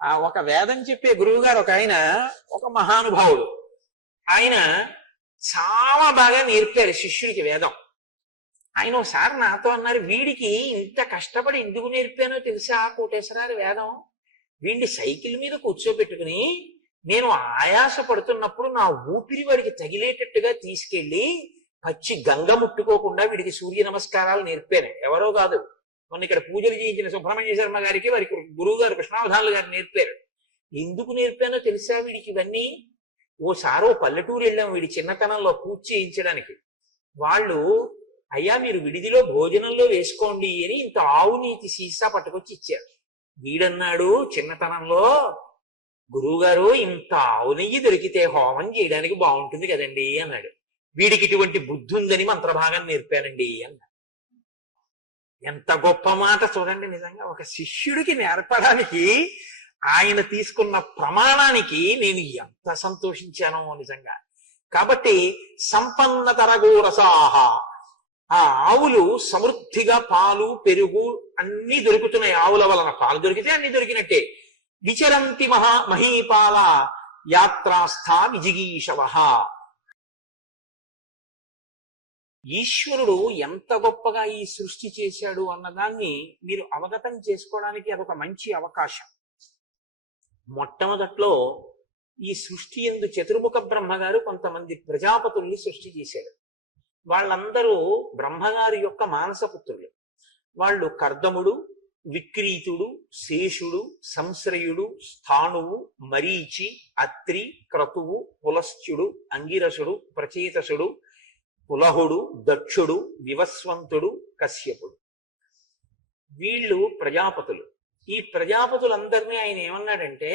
ఒక వేదం చెప్పే గురువు గారు ఒక ఆయన, ఒక మహానుభావుడు. ఆయన చాలా బాగా నేర్పారు శిష్యుడికి వేదం. ఆయన ఒకసారి నాతో అన్నారు, వీడికి ఇంత కష్టపడి ఎందుకు నేర్పానో తెలుసా కోటేశ్వరారు వేదం? వీడిని సైకిల్ మీద కూర్చోబెట్టుకుని నేను ఆయాస పడుతున్నప్పుడు నా ఊపిరి వాడికి తగిలేటట్టుగా తీసుకెళ్లి పచ్చి గంగ ముట్టుకోకుండా వీడికి సూర్య నమస్కారాలు నేర్పాను. ఎవరో కాదు, మొన్న ఇక్కడ పూజలు చేయించిన సుబ్రహ్మణ్య శర్మ గారికి వారికి గురువు గారు కృష్ణావధానులు గారు నేర్పారు. ఎందుకు నేర్పానో తెలుసా వీడికి ఇవన్నీ? ఓసారో పల్లెటూరు వెళ్ళాం వీడి చిన్నతనంలో పూజ చేయించడానికి. వాళ్ళు, అయ్యా మీరు విడిదిలో భోజనంలో వేసుకోండి అని ఇంత ఆవు నీతి సీసా పట్టుకొచ్చి ఇచ్చారు. వీడన్నాడు చిన్నతనంలో, గురువుగారు ఇంత ఆవు నెయ్యి దొరికితే హోమం చేయడానికి బాగుంటుంది కదండి అన్నాడు. వీడికి ఇటువంటి బుద్ధి ఉందని మంత్రభాగం నేర్పానండి అన్నాడు. ఎంత గొప్ప మాట చూడండి. నిజంగా ఒక శిష్యుడికి నేర్పడానికి ఆయన తీసుకున్న ప్రమాణానికి నేను ఎంత సంతోషించానో నిజంగా. కాబట్టి సంపన్నతరగోరసాహ, ఆ ఆవులు సమృద్ధిగా పాలు పెరుగు అన్ని దొరుకుతున్నాయి. ఆవుల వలన పాలు దొరికితే అన్ని దొరికినట్టే. విచరంతి మహీపాల యాత్రాస్థా విజిగీషవ. ఈశ్వరుడు ఎంత గొప్పగా ఈ సృష్టి చేశాడు అన్నదాన్ని మీరు అవగతం చేసుకోవడానికి అదొక మంచి అవకాశం. మొట్టమొదట్లో ఈ సృష్టి యందు చతుర్ముఖ బ్రహ్మగారు కొంతమంది ప్రజాపతుల్ని సృష్టి చేశాడు. వాళ్ళందరూ బ్రహ్మగారి యొక్క మానసపుత్రులు. వాళ్ళు కర్దముడు, విక్రీతుడు, శేషుడు, సంశ్రయుడు, స్థాణువు, మరీచి, అత్రి, క్రతువు, పులశ్చుడు, అంగిరసుడు, ప్రచేతసుడు, పులహుడు, దక్షుడు, వివస్వంతుడు, కశ్యపుడు. వీళ్ళు ప్రజాపతులు. ఈ ప్రజాపతులందరినీ ఆయన ఏమన్నాడంటే,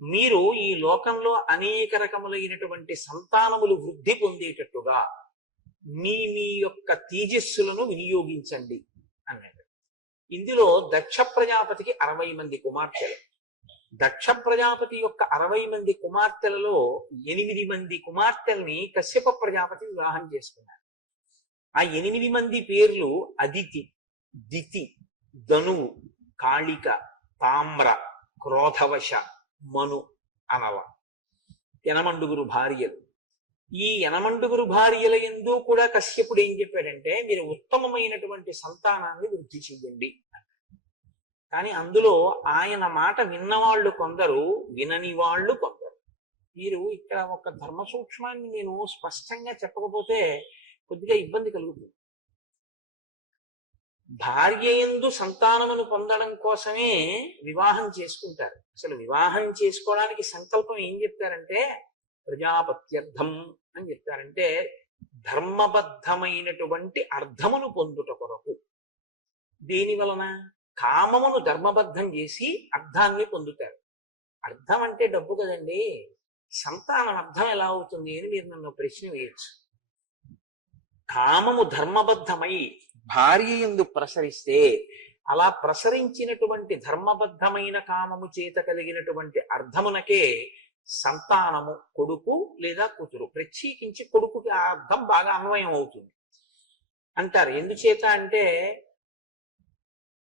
మీరు ఈ లోకంలో అనేక రకములైనటువంటి సంతానములు వృద్ధి పొందేటట్టుగా మీ మీ యొక్క తేజస్సులను వినియోగించండి అన్నాడు. ఇందులో దక్ష ప్రజాపతికి 60 మంది కుమార్తెలు. దక్ష ప్రజాపతి యొక్క 60 మంది కుమార్తెలలో 8 మంది కుమార్తెల్ని కశ్యప ప్రజాపతి వివాహం చేసుకున్నారు. ఆ 8 మంది పేర్లు అదితి, దితి, ధనువు, కాళిక, తామ్ర, క్రోధవశ, మను అనవ. 8 భార్యలు. ఈ 8 భార్యల యందు కూడా కశ్యపుడు ఏం చెప్పాడంటే, మీరు ఉత్తమమైనటువంటి సంతానాన్ని వృద్ధి చెయ్యండి. కానీ అందులో ఆయన మాట విన్నవాళ్ళు కొందరు, వినని వాళ్ళు కొందరు. మీరు ఇక్కడ ఒక ధర్మ సూక్ష్మాన్ని నేను స్పష్టంగా చెప్పకపోతే కొద్దిగా ఇబ్బంది కలుగుతుంది. భార్య యందు సంతానమును పొందడం కోసమే వివాహం చేసుకుంటారు. అసలు వివాహం చేసుకోవడానికి సంకల్పం ఏం చెప్తారంటే, ప్రజాపత్యర్థం అని చెప్తారంటే ధర్మబద్ధమైనటువంటి అర్థమును పొందుట కొరకు. దేని వలన? కామమును ధర్మబద్ధం చేసి అర్థాన్ని పొందుతారు. అర్థం అంటే డబ్బు కదండి. సంతానం అర్థం ఎలా అవుతుంది అని మీరు నన్ను ప్రశ్న వేయచ్చు. కామము ధర్మబద్ధమై భార్య యందు ప్రసరిస్తే, అలా ప్రసరించినటువంటి ధర్మబద్ధమైన కామము చేత కలిగినటువంటి అర్థమునకే సంతానము, కొడుకు లేదా కూతురు. ప్రత్యేకించి కొడుకుకి ఆ అర్థం బాగా అన్వయం అవుతుంది అంటారు. ఎందుచేత అంటే,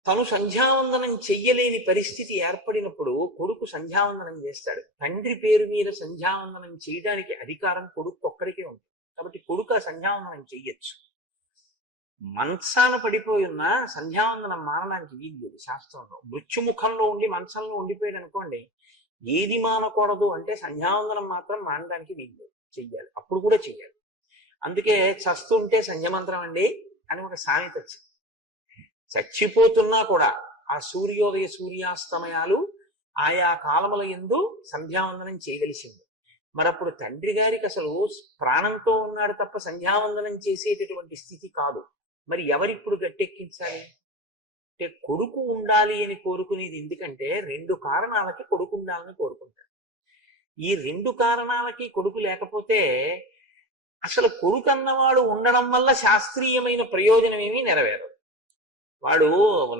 తను సంధ్యావందనం చెయ్యలేని పరిస్థితి ఏర్పడినప్పుడు కొడుకు సంధ్యావందనం చేస్తాడు. తండ్రి పేరు మీద సంధ్యావందనం చేయడానికి అధికారం కొడుకు ఒక్కడికే ఉంటుంది. కాబట్టి కొడుకు ఆ సంధ్యావందనం చెయ్యొచ్చు. మంచాన పడిపోయి ఉన్న సంధ్యావందనం మానడానికి వీల్లేదు శాస్త్రంలో. మృత్యుముఖంలో ఉండి మంచంలో ఉండిపోయాడు అనుకోండి, ఏది మానకూడదు అంటే సంధ్యావందనం మాత్రం మానడానికి వీల్లేదు, చెయ్యాలి. అప్పుడు కూడా చెయ్యాలి. అందుకే చస్తుంటే సంధ్యమంత్రం అండి అని ఒక సామెత వచ్చింది. చచ్చిపోతున్నా కూడా ఆ సూర్యోదయ సూర్యాస్తమయాలు ఆయా కాలముల యందు సంధ్యావందనం చేయవలసింది. మరప్పుడు తండ్రి గారికి అసలు ప్రాణంతో ఉన్నాడు తప్ప సంధ్యావందనం చేసేటటువంటి స్థితి కాదు. మరి ఎవరిప్పుడు గట్టెక్కించాలి అంటే, కొడుకు ఉండాలి అని కోరుకునేది ఎందుకంటే 2 కారణాలకి కొడుకు ఉండాలని కోరుకుంటారు. ఈ 2 కారణాలకి కొడుకు లేకపోతే అసలు కొడుకు అన్నవాడు ఉండడం వల్ల శాస్త్రీయమైన ప్రయోజనం ఏమీ నెరవేరదు. వాడు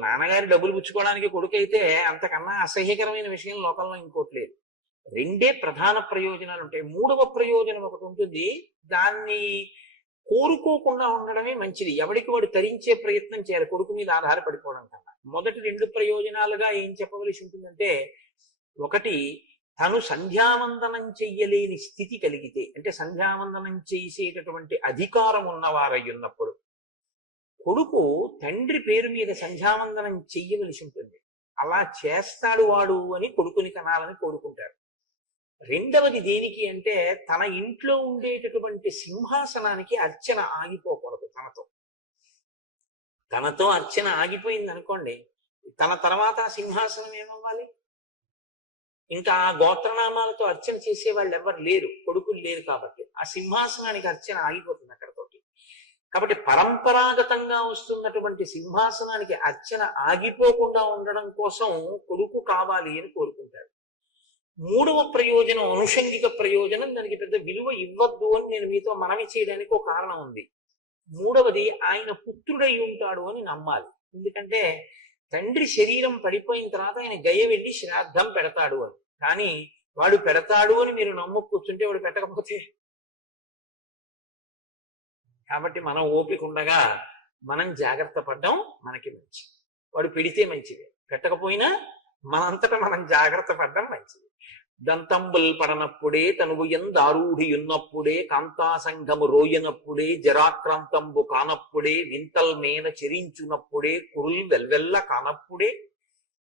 నాన్నగారి డబ్బులు పుచ్చుకోవడానికి కొడుకు అయితే అంతకన్నా అసహ్యకరమైన విషయం లోకంలో ఇంకోటి లేదు. 2 ప్రధాన ప్రయోజనాలు ఉంటాయి. 3వ ప్రయోజనం ఒకటి ఉంటుంది. దాన్ని కోరుకోకుండా ఉండడమే మంచిది. ఎవడికి వాడు తరించే ప్రయత్నం చేయాలి కొడుకు మీద ఆధారపడిపోవడం కన్నా. మొదటి 2 ప్రయోజనాలుగా ఏం చెప్పవలసి ఉంటుందంటే, ఒకటి, తను సంధ్యావందనం చెయ్యలేని స్థితి కలిగితే, అంటే సంధ్యావందనం చేసేటటువంటి అధికారం ఉన్నవారై ఉన్నప్పుడు కొడుకు తండ్రి పేరు మీద సంధ్యావందనం చెయ్యవలసి ఉంటుంది. అలా చేస్తాడు వాడు అని కొడుకుని కనాలని కోరుకుంటారు. రెండవది దేనికి అంటే, తన ఇంట్లో ఉండేటటువంటి సింహాసనానికి అర్చన ఆగిపోకూడదు. తనతో అర్చన ఆగిపోయింది అనుకోండి, తన తర్వాత ఆ సింహాసనం ఏమవ్వాలి? ఇంకా ఆ గోత్రనామాలతో అర్చన చేసేవాళ్ళు ఎవరు లేరు, కొడుకులు లేరు. కాబట్టి ఆ సింహాసనానికి అర్చన ఆగిపోతుంది అక్కడతోటి. కాబట్టి పరంపరాగతంగా వస్తున్నటువంటి సింహాసనానికి అర్చన ఆగిపోకుండా ఉండడం కోసం కొడుకు కావాలి అని కోరుకుంటారు. మూడవ ప్రయోజనం, అనుషంగిక ప్రయోజనం, దానికి పెద్ద విలువ ఇవ్వద్దు అని నేను మీతో మనవి చేయడానికి ఒక కారణం ఉంది. మూడవది, ఆయన పుత్రుడై ఉంటాడు అని నమ్మాలి. ఎందుకంటే తండ్రి శరీరం పడిపోయిన తర్వాత ఆయన గయ వెళ్ళి శ్రాద్ధం పెడతాడు అని. కానీ వాడు పెడతాడు అని మీరు నమ్ము కూర్చుంటే వాడు పెట్టకపోతే, కాబట్టి మనం ఓపిక ఉండగా మనం జాగ్రత్త పడ్డం మనకి మంచిది. వాడు పెడితే మంచిది, పెట్టకపోయినా మనంతటా మనం జాగ్రత్త పడ్డం మంచిది. దంతంబుల్ పడనప్పుడే, తనువు ఎందారూఢి ఉన్నప్పుడే, కాంతాసంగము రోయనప్పుడే, జరాక్రాంతంబు కానప్పుడే, వింతల్ మేన చెరించునప్పుడే, కురుల్ వెల్వెల్ల కానప్పుడే,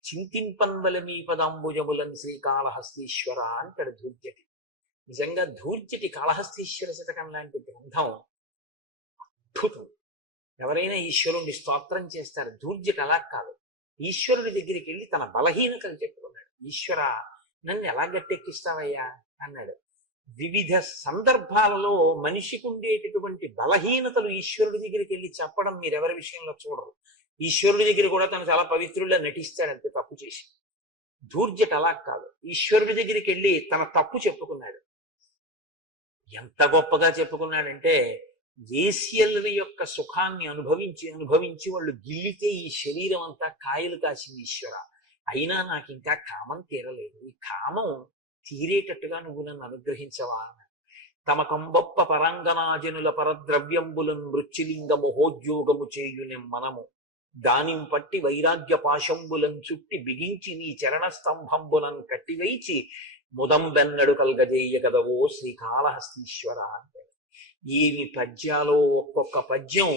చింతింపన్వల మీ పదాంబుజములన్ శ్రీకాళహస్తీశ్వర అంటాడు ధూర్జటి. నిజంగా ధూర్జటి కాళహస్తీశ్వర శతకం లాంటి గ్రంథం అద్భుతం. ఎవరైనా ఈశ్వరుణ్ణి స్తోత్రం చేస్తారు, ధూర్జటి అలా కాదు. ఈశ్వరుడి దగ్గరికి వెళ్ళి తన బలహీనతలు చెప్పుకున్నాడు. ఈశ్వర, నన్ను ఎలా గట్టెక్కిస్తావయ్యా అన్నాడు. వివిధ సందర్భాలలో మనిషికి ఉండేటటువంటి బలహీనతలు ఈశ్వరుడి దగ్గరికి వెళ్ళి చెప్పడం మీరెవరి విషయంలో చూడరు. ఈశ్వరుడి దగ్గర కూడా తను చాలా పవిత్రుడిగా నటిస్తాడంతే తప్పు చేసి. ధూర్జట అలా కాదు, ఈశ్వరుడి దగ్గరికి వెళ్ళి తన తప్పు చెప్పుకున్నాడు. ఎంత గొప్పగా చెప్పుకున్నాడంటే, వేశ్యల యొక్క సుఖాన్ని అనుభవించి అనుభవించి వాళ్ళు గిల్లితే ఈ శరీరం అంతా కాయలు కాసింది ఈశ్వర. అయినా నాకు ఇంకా కామం తీరలేదు, ఈ కామం తీరేటట్టుగా నువ్వు నన్ను అనుగ్రహించవా అన్నాడు. తమ కంబొప్ప పరంగనాజనుల పరద్రవ్యంబులను మృత్యులింగ మహోద్యోగము చేయునెం మనము, దానిం పట్టి వైరాగ్య పాశంబులం చుట్టి బిగించి నీ చరణ స్తంభంబులను కట్టివైచి ముదం వెన్నడు కల్గజేయ కదవో శ్రీకాళహస్తీశ్వర అంటే. ఏమి పద్యాలో, ఒక్కొక్క పద్యం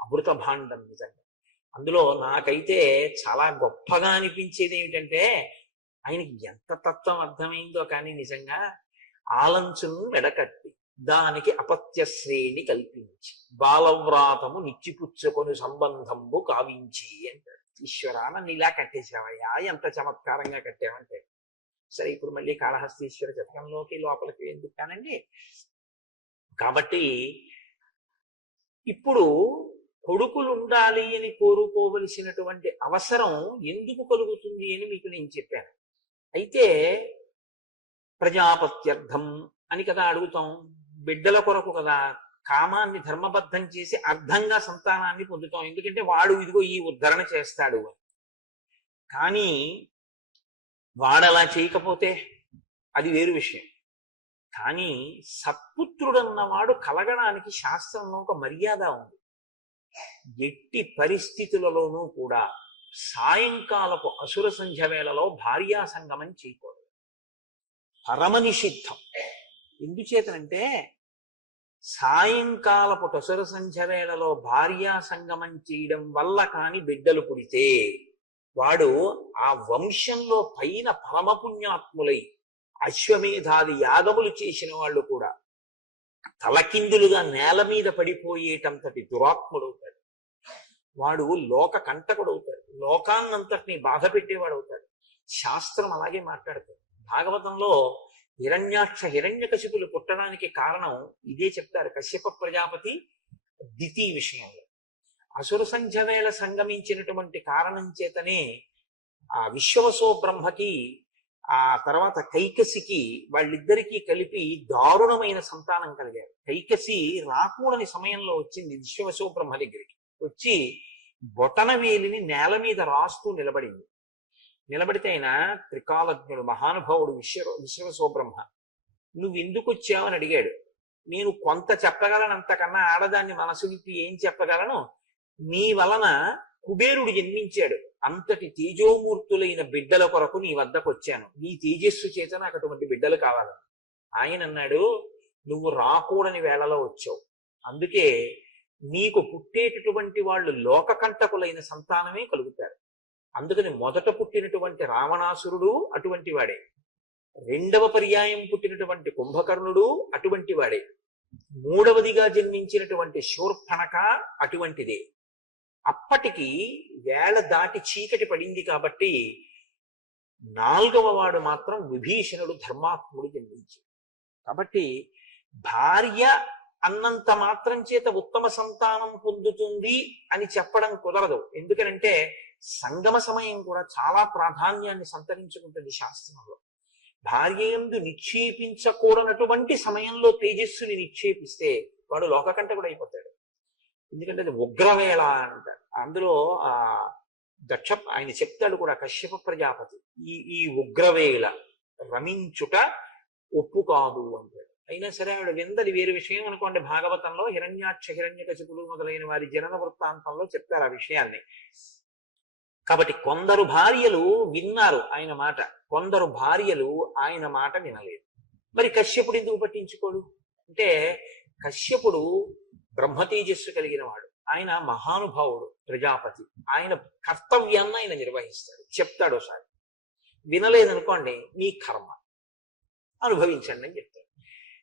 అమృత భాండం నిజంగా. అందులో నాకైతే చాలా గొప్పగా అనిపించేది ఏమిటంటే, ఆయనకి ఎంత తత్వం అర్థమైందో కానీ నిజంగా, ఆలంచును మెడకట్టి దానికి అపత్య శ్రేణి కల్పించి బాలవ్రాతము నిచ్చిపుచ్చుకొని సంబంధంబు కావించి అంటాడు. ఈశ్వర, నన్ను ఇలా కట్టేశావయ్యా, ఎంత చమత్కారంగా కట్టావంటే. సరే, ఇప్పుడు మళ్ళీ కాళహస్తీశ్వర శతకంలోకి లోపలికి ఎందుకు కానండి. కాబట్టి ఇప్పుడు కొడుకులు ఉండాలి అని కోరుకోవలసినటువంటి అవసరం ఎందుకు కలుగుతుంది అని మీకు నేను చెప్పాను. అయితే ప్రజాపత్యర్థం అని కదా అడుగుతాం, బిడ్డల కొరకు కదా. కామాన్ని ధర్మబద్ధం చేసి అర్థంగా సంతానాన్ని పొందుతాం, ఎందుకంటే వాడు ఇదిగో ఈ ఉద్ధరణ చేస్తాడు అని. కానీ వాడలా చేయకపోతే అది వేరు విషయం. కానీ సత్పుత్రుడన్నవాడు కలగడానికి శాస్త్రంలో ఒక మర్యాద ఉంది. ఎట్టి పరిస్థితులలోనూ కూడా సాయంకాలపు అసుర సంధ్య వేళలో భార్యా సంగమం చేయకూడదు, పరమనిషిద్ధం. ఎందుచేతనంటే సాయంకాలపు అసుర సంధ్య వేళలో భార్యా సంగమం చేయడం వల్ల కాని బిడ్డలు పుడితే వాడు ఆ వంశంలో పైన పరమపుణ్యాత్ములై అశ్వమేధాది యాగములు చేసిన వాళ్ళు కూడా తలకిందులుగా నేల మీద పడిపోయేటంతటి దురాత్ముడవుతాడు. వాడు లోక కంటకుడవుతాడు, లోకాన్నంతటినీ బాధ పెట్టేవాడు అవుతాడు. శాస్త్రం అలాగే మాట్లాడుతుంది. భాగవతంలో హిరణ్యకశిపులు పుట్టడానికి కారణం ఇదే చెప్తారు. కశ్యప ప్రజాపతి దితి విషయంలో అసుర సంధ్య వేళ సంగమించినటువంటి కారణం చేతనే ఆ విశ్వవసో బ్రహ్మకి, ఆ తర్వాత కైకసికి, వాళ్ళిద్దరికీ కలిపి దారుణమైన సంతానం కలిగారు. కైకసి రాకూడని సమయంలో వచ్చింది విశ్వవసో బ్రహ్మ దగ్గరికి. వచ్చి బొటనవేలిని నేల మీద రాస్తూ నిలబడింది. నిలబడితే ఆయన త్రికాలజ్ఞుడు, మహానుభావుడు విశ్వవసో బ్రహ్మ. నువ్వు ఎందుకు వచ్చావని అడిగాడు. నేను కొంత చెప్పగలను, అంతకన్నా ఆడదాన్ని మనసు విప్పి ఏం చెప్పగలను, నీ వలన కుబేరుడు జన్మించాడు. అంతటి తేజోమూర్తులైన బిడ్డల కొరకు నీ వద్దకు వచ్చాను, నీ తేజస్సు చేత నాకు అటువంటి బిడ్డలు కావాలని. ఆయన అన్నాడు, నువ్వు రాకూడని వేళలో వచ్చావు, అందుకే నీకు పుట్టేటటువంటి వాళ్ళు లోకకంటకులైన సంతానమే కలుగుతారు. అందుకని మొదట పుట్టినటువంటి రావణాసురుడు అటువంటి వాడే, రెండవ పర్యాయం పుట్టినటువంటి కుంభకర్ణుడు అటువంటి వాడే, మూడవదిగా జన్మించినటువంటి శూర్పణఖ అటువంటిదే. అప్పటికి వేళ దాటి చీకటి పడింది కాబట్టి నాలుగవ వాడు మాత్రం విభీషణుడు ధర్మాత్ముడు జన్మించాడు. కాబట్టి భార్య అన్నంత మాత్రం చేత ఉత్తమ సంతానం పొందుతుంది అని చెప్పడం కుదరదు. ఎందుకనంటే సంగమ సమయం కూడా చాలా ప్రాధాన్యాన్ని సంతరించుకుంటుంది శాస్త్రంలో. భార్య యందు నిక్షేపించకూడనటువంటి సమయంలో తేజస్సుని నిక్షేపిస్తే వాడు లోకకంటకుడు అయిపోతాడు. ఎందుకంటే అది ఉగ్రవేళ అంటారు. అందులో ఆయన చెప్తాడు కూడా, కశ్యప ప్రజాపతి, ఈ ఉగ్రవేళ రమించుట ఒప్పు కాదు అంటాడు. అయినా సరే ఆవిడ విందది వేరు విషయం అనుకోండి. భాగవతంలో హిరణ్యాక్ష హిరణ్యకశిపులు మొదలైన వారి జనన వృత్తాంతంలో చెప్తారు ఆ విషయాన్ని. కాబట్టి కొందరు భార్యలు విన్నారు ఆయన మాట, కొందరు భార్యలు ఆయన మాట వినలేదు. మరి కశ్యపుడు ఎందుకు పట్టించుకోడు అంటే, కశ్యపుడు బ్రహ్మతేజస్సు కలిగిన వాడు, ఆయన మహానుభావుడు ప్రజాపతి, ఆయన కర్తవ్యాన్ని ఆయన నిర్వహిస్తాడు. చెప్తాడు ఒకసారి, వినలేదనుకోండి మీ కర్మ అనుభవించండి అని చెప్తాడు.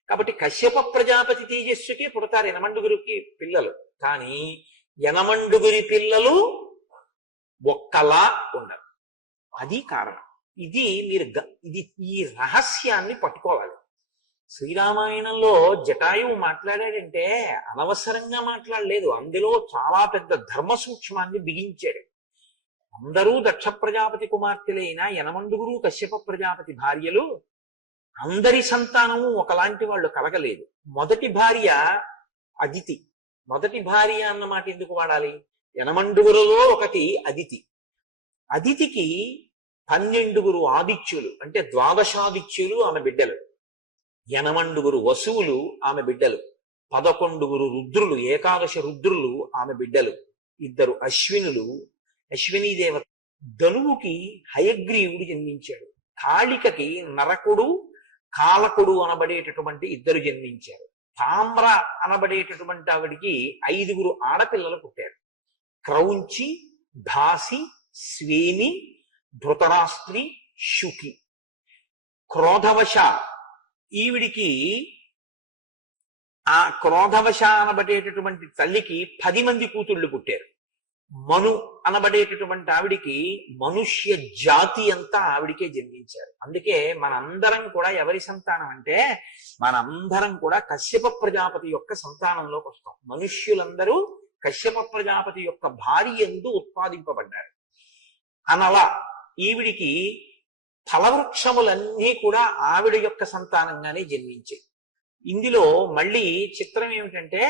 కాబట్టి కశ్యప ప్రజాపతి తేజస్సుకి పుడతారు యనమండుగురికి పిల్లలు, కానీ యనమండుగురి పిల్లలు ఒక్కలా ఉండరు. అది కారణం. ఇది ఈ రహస్యాన్ని పట్టుకోవాలి. శ్రీరామాయణంలో జటాయువు మాట్లాడాడంటే అనవసరంగా మాట్లాడలేదు, అందులో చాలా పెద్ద ధర్మ సూక్ష్మాన్ని బిగించాడు. అందరూ దక్ష ప్రజాపతి కుమార్తెలైన యనమండుగురు కశ్యప ప్రజాపతి భార్యలు, అందరి సంతానము ఒకలాంటి వాళ్ళు కలగలేదు. మొదటి భార్య అదితి. మొదటి భార్య అన్నమాట ఎందుకు వాడాలి? యనమండుగురులో ఒకటి అదితి. అదితికి 12 ఆదిత్యులు అంటే ద్వాదశాదిత్యులు ఆమె బిడ్డలు, యనమండుగురు వసువులు ఆమె బిడ్డలు, 11 రుద్రులు ఏకాదశ రుద్రులు ఆమె బిడ్డలు, 2 అశ్వినులు అశ్వినీ దేవత. ధనువుకి హయగ్రీవుడు జన్మించాడు, కాళికకి నరకుడు కాలకుడు అనబడేటటువంటి 2 జన్మించారు, తామ్ర అనబడేటటువంటి ఆవిడికి 5 ఆడపిల్లలు పుట్టారు. క్రౌంచి, భాసి, స్వేని, ధృతరాస్త్రి, శుకి. క్రోధవశ ఈవిడికి ఆ క్రోధవశ అనబడేటటువంటి తల్లికి 10 మంది కూతుళ్ళు పుట్టారు. మను అనబడేటటువంటి ఆవిడికి మనుష్య జాతి అంతా ఆవిడికే జన్మించారు. అందుకే మనందరం కూడా ఎవరి సంతానం అంటే, మనందరం కూడా కశ్యప ప్రజాపతి యొక్క సంతానంలోకి వస్తాం. మనుష్యులందరూ కశ్యప ప్రజాపతి యొక్క భార్య యందు ఉత్పాదింపబడ్డారు. అనలా ఈవిడికి ఫలవృక్షములన్నీ కూడా ఆవిడ యొక్క సంతానంగానే జన్మించాయి. ఇందులో మళ్ళీ చిత్రం ఏమిటంటే,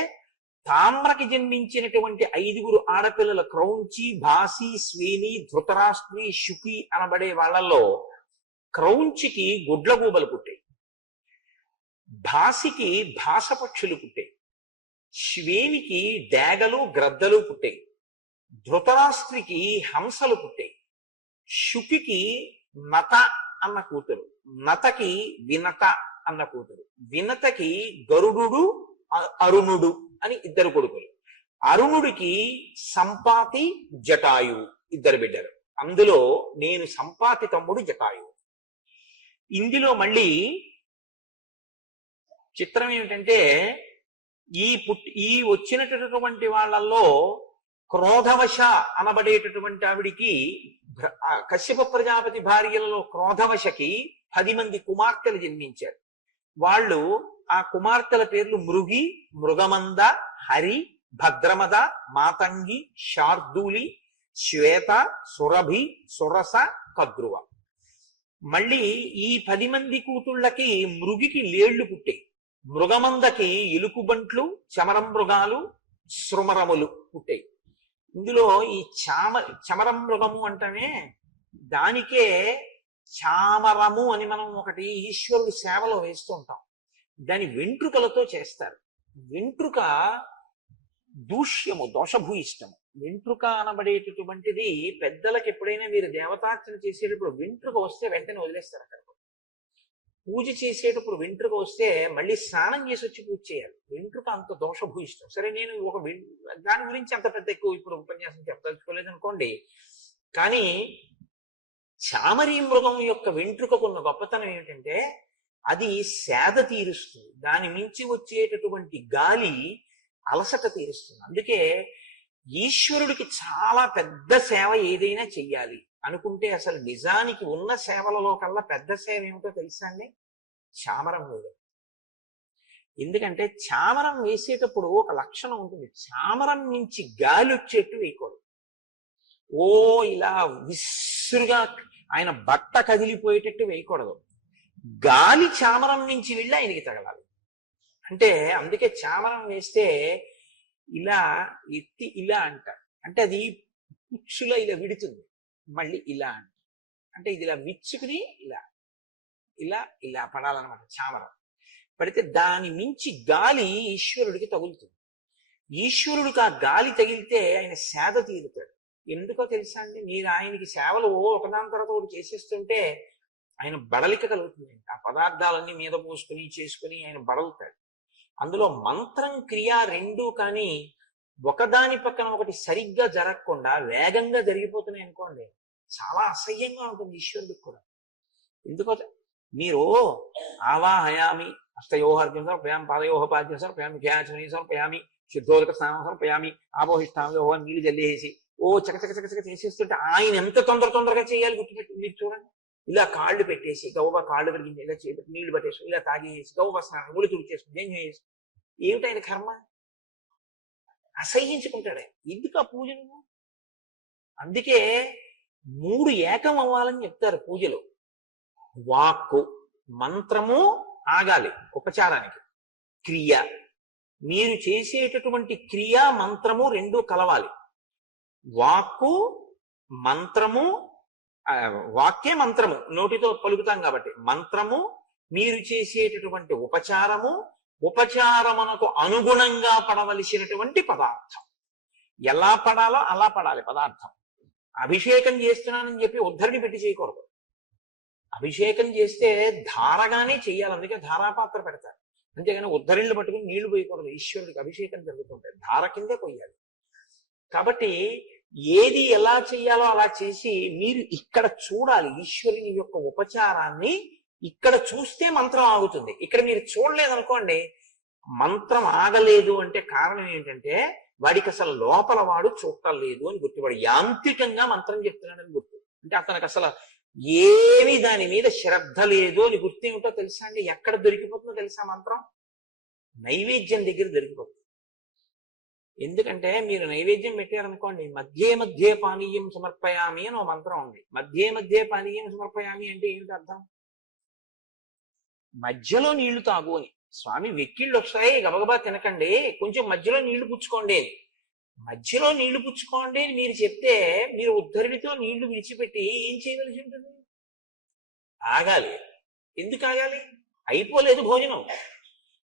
తామ్రకి జన్మించినటువంటి 5 ఆడపిల్లల క్రౌంచి, భాసి, స్వేని, ధృతరాష్ట్రి, శుకి అనబడే వాళ్ళల్లో క్రౌంచికి గుడ్లగూబలు పుట్టాయి, భాసికి భాసపక్షులు పుట్టాయి, శ్వేనికి డేగలు గ్రద్దలు పుట్టాయి, ధృతరాష్ట్రికి హంసలు పుట్టాయి, శుకికి నత అన్న కూతురు, నతకి వినత అన్న కూతురు, వినతకి గరుడు అరుణుడు అని 2 కొడుకులు, అరుణుడికి సంపాతి జటాయువు 2 బిడ్డలు. అందులో నేను సంపాతి తమ్ముడు జటాయువు. ఇందులో మళ్ళీ చిత్రం ఏమిటంటే, ఈ వచ్చినటువంటి వాళ్ళల్లో క్రోధవశ అనబడేటటువంటి ఆవిడికి, కశ్యప ప్రజాపతి భార్యలలో క్రోధవశకి 10 మంది కుమార్తెలు జన్మించారు. వాళ్ళు ఆ కుమార్తెల పేర్లు మృగి, మృగమంద, హరి, భద్రమద, మాతంగి, శార్దూలి, శ్వేత, సురభి, సురస, కద్రువ. మళ్ళీ ఈ 10 మంది కూతుళ్ళకి మృగికి లేళ్లు పుట్టాయి, మృగమందకి ఎలుకుబంట్లు, చమరం మృగాలు, శృమరములు పుట్టాయి. ఇందులో ఈ చమరం మృగము అంటేనే దానికే చామరము అని మనం ఒకటి ఈశ్వరుడి సేవలో వేస్తూ ఉంటాం. దాని వెంట్రుకలతో చేస్తారు. వెంట్రుక దూష్యము, దోషభూయిష్టము. వెంట్రుక అనబడేటటువంటిది పెద్దలకు ఎప్పుడైనా మీరు దేవతార్చన చేసేటప్పుడు వెంట్రుక వస్తే వెంటనే వదిలేస్తారు అక్కడ. పూజ చేసేటప్పుడు వెంట్రుక వస్తే మళ్ళీ స్నానం చేసి వచ్చి పూజ చేయాలి. వెంట్రుక అంత దోషభూయిష్టం. సరే, నేను దాని గురించి అంత పెద్ద ఎక్కువ ఇప్పుడు ఉపన్యాసం చెప్పదలుచుకోలేదు అనుకోండి. కానీ చామరీ మృగం యొక్క వెంట్రుకకున్న గొప్పతనం ఏమిటంటే అది సేద తీరుస్తుంది. దాని మించి వచ్చేటటువంటి గాలి అలసట తీరుస్తుంది. అందుకే ఈశ్వరుడికి చాలా పెద్ద సేవ ఏదైనా చెయ్యాలి అనుకుంటే అసలు నిజానికి ఉన్న సేవలలో కల్లా పెద్ద సేవ ఏమిటో తెలుసా అండి? చామరం వేయడం. ఎందుకంటే చామరం వేసేటప్పుడు ఒక లక్షణం ఉంటుంది. చామరం నుంచి గాలి వచ్చేట్టు వేయకూడదు. ఓ ఇలా విసురుగా ఆయన బట్ట కదిలిపోయేటట్టు వేయకూడదు. గాలి చామరం నుంచి వెళ్ళి ఆయనకి తగలాలి. అంటే అందుకే చామరం వేస్తే ఇలా ఎత్తి ఇలా అంటారు. అంటే అది పుచ్చులో ఇలా విడుతుంది, మళ్ళీ ఇలా అంటే ఇది ఇలా విచ్చుకుని ఇలా ఇలా ఇలా పడాలన్నమాట. చామరం పడితే దాని మించి గాలి ఈశ్వరుడికి తగులుతుంది. ఈశ్వరుడికి ఆ గాలి తగిలితే ఆయన సేద తీరుతాడు. ఎందుకో తెలుసా అండి? మీరు ఆయనకి సేవలు ఒకదాని తర్వాత ఒకటి చేసేస్తుంటే ఆయన బడలిక కలుగుతుంది. ఆ పదార్థాలన్నీ మీద పోసుకుని చేసుకుని ఆయన బడలుతాడు. అందులో మంత్రం క్రియ రెండూ కానీ ఒకదాని పక్కన ఒకటి సరిగ్గా జరగకుండా వేగంగా జరిగిపోతున్నాయి అనుకోండి, చాలా అసహ్యంగా ఉంటుంది ఈశ్వరుడికి కూడా. ఎందుకో మీరు ఆవాహయామి అష్టయోహర్జం సమర్పయామి పాదయోహ పాద్యం సమర్పయామి ఖ్యాచమీ సమర్పయామి శుద్ధోదక స్నానం సమర్పయామి ఆపోహిష్టామి ఓహో నీళ్ళు జల్లేసి చకచక చేసేస్తుంటే ఆయన ఎంత తొందరగా చేయాలి గుర్తుపెట్టి మీరు చూడండి. ఇలా కాళ్ళు పెట్టేసి గౌబా కాళ్ళు పెరిగించి ఇలా చేపెట్టి నీళ్లు పట్టేసి ఇలా తాగేసి గౌబా స్నానం ఊళ్ళు తుడి చేసుకుని ఏం చేసి ఏమిటి ఆయన కర్మ? అసహ్యించుకుంటాడే. ఎందుకు ఆ పూజలు? అందుకే 3 ఏకం అవ్వాలని చెప్తారు పూజలో. వాక్కు మంత్రము ఆగాలి ఉపచారానికి. క్రియ మీరు చేసేటటువంటి క్రియా మంత్రము రెండూ కలవాలి. వాక్కు మంత్రము, వాక్యే మంత్రము నోటితో పలుకుతాం కాబట్టి మంత్రము, మీరు చేసేటటువంటి ఉపచారము, ఉపచారమునకు అనుగుణంగా పడవలసినటువంటి పదార్థం. ఎలా పడాలో అలా పడాలి పదార్థం. అభిషేకం చేస్తున్నానని చెప్పి ఉద్ధరిని పెట్టి చేయకూడదు. అభిషేకం చేస్తే ధారగానే చెయ్యాలి. అందుకే ధారాపాత్ర పెడతారు. అంతేగాని ఉద్ధరిళ్ళు పట్టుకుని నీళ్లు పోయకూడదు. ఈశ్వరుడికి అభిషేకం జరుగుతుంటే ధార కిందే పోయాలి. కాబట్టి ఏది ఎలా చెయ్యాలో అలా చేసి మీరు ఇక్కడ చూడాలి. ఈశ్వరుని యొక్క ఉపచారాన్ని ఇక్కడ చూస్తే మంత్రం ఆగుతుంది. ఇక్కడ మీరు చూడలేదనుకోండి, మంత్రం ఆగలేదు అంటే కారణం ఏంటంటే వాడికి అసలు లోపల వాడు చూడటం లేదు అని గుర్తు. వాడు యాంత్రికంగా మంత్రం చెప్తున్నాడని గుర్తు. అంటే అతనికి అసలు ఏమి దాని మీద శ్రద్ధ లేదు అని గుర్తు. ఏమిటో తెలుసా అండి? ఎక్కడ దొరికిపోతుందో తెలుసా మంత్రం? నైవేద్యం దగ్గర దొరికిపోతుంది. ఎందుకంటే మీరు నైవేద్యం పెట్టారనుకోండి, మధ్యే పానీయం సమర్పయామి అని ఒక మంత్రం ఉంది. మధ్యే పానీయం సమర్పయామి అంటే ఏమిటి అర్థం? మధ్యలో నీళ్లు తాగు అని. స్వామి వెక్కిళ్ళు వస్తాయి గబగబా తినకండి, కొంచెం మధ్యలో నీళ్లు పుచ్చుకోండి. మధ్యలో నీళ్లు పుచ్చుకోండి అని మీరు చెప్తే మీరు ఉద్ధరిడితో నీళ్లు విడిచిపెట్టి ఏం చేయవలసి ఉంటుంది? ఆగాలి. ఎందుకు ఆగాలి? అయిపోలేదు భోజనం.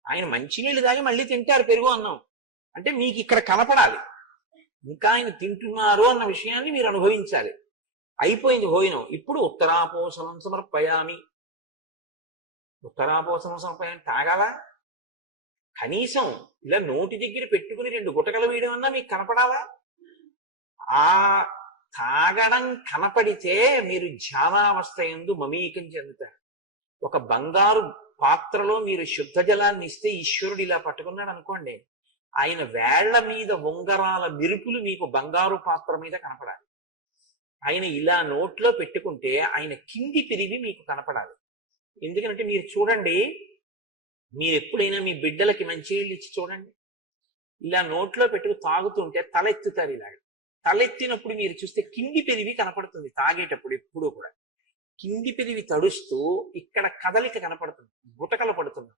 ఆయన మంచినీళ్ళు తాగి మళ్ళీ తింటారు పెరుగు అన్నం. అంటే మీకు ఇక్కడ కనపడాలి ఇంకా ఆయన తింటున్నారు అన్న విషయాన్ని మీరు అనుభవించాలి. అయిపోయింది భోజనం. ఇప్పుడు ఉత్తరాపోసనం సమర్పయామి. ఉత్తరాపోసనం సమర్పయామి తాగాలా? కనీసం ఇలా నోటి దగ్గర పెట్టుకుని 2 గుటకలు వేయడం అన్నా మీకు కనపడాలా? ఆ తాగడం కనపడితే మీరు ధ్యానావస్థ యందు మమీకం చెందుతారు. ఒక బంగారు పాత్రలో మీరు శుద్ధ జలాన్ని ఇస్తే ఈశ్వరుడు ఇలా పట్టుకున్నాడు అనుకోండి, ఆయన వేళ్ల మీద ఉంగరాల మెరుపులు మీకు బంగారు పాత్ర మీద కనపడాలి. ఆయన ఇలా నోట్లో పెట్టుకుంటే ఆయన కింది పిరివి మీకు కనపడాలి. ఎందుకంటే మీరు చూడండి, మీరు ఎప్పుడైనా మీ బిడ్డలకి మంచినీళ్ళు ఇచ్చి చూడండి, ఇలా నోట్లో పెట్టుకు తాగుతుంటే తలెత్తుతారు. ఇలా తలెత్తినప్పుడు మీరు చూస్తే కింది పెరివి కనపడుతుంది. తాగేటప్పుడు ఎప్పుడూ కూడా కింది పెరివి తడుస్తూ ఇక్కడ కదలిక కనపడుతుంది, గుటకలు పడుతుంది.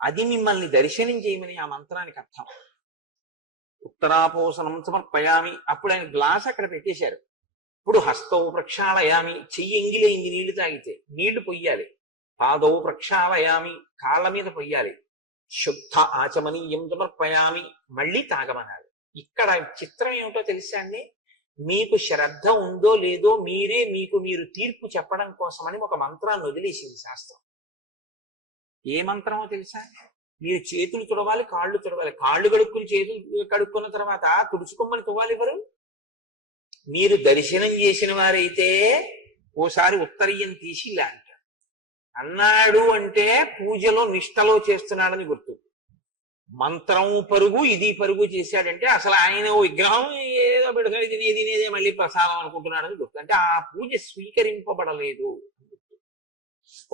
అది మిమ్మల్ని దర్శనం చేయమని ఆ మంత్రానికి అర్థం. ఉత్తరాపోసనం సమర్పయామి. అప్పుడు ఆయన గ్లాస్ అక్కడ పెట్టేశారు. ఇప్పుడు హస్తవు ప్రక్షాళయామి. చెయ్యి ఎంగిలే ఇంగి నీళ్లు తాగితే నీళ్లు పొయ్యాలి. పాదవు ప్రక్షాళయామి, కాళ్ళ మీద పొయ్యాలి. శుద్ధ ఆచమనీయం సమర్పయామి, మళ్ళీ తాగమనాలి. ఇక్కడ చిత్రం ఏమిటో తెలుసా అండి? మీకు శ్రద్ధ ఉందో లేదో మీరే మీకు మీరు తీర్పు చెప్పడం కోసమని ఒక మంత్రాన్ని వదిలేసింది శాస్త్రం. ఏ మంత్రమో తెలుసా? మీరు చేతులు తుడవాలి, కాళ్ళు తుడవాలి. కాళ్ళు కడుక్కుని చేతులు కడుక్కున్న తర్వాత తుడుచుకోమని తువ్వాలి ఎవరు? మీరు దర్శనం చేసిన వారైతే ఓసారి ఉత్తరీయం తీసి ఇలా అంటారు. అన్నాడు అంటే పూజలో నిష్టలో చేస్తున్నాడని గుర్తు. మంత్రం పరుగు ఇది పరుగు చేశాడంటే అసలు ఆయన విగ్రహం ఏదో పెడుతుంది, తినేదే మళ్ళీ ప్రసాదం అనుకుంటున్నాడని గుర్తు. అంటే ఆ పూజ స్వీకరింపబడలేదు.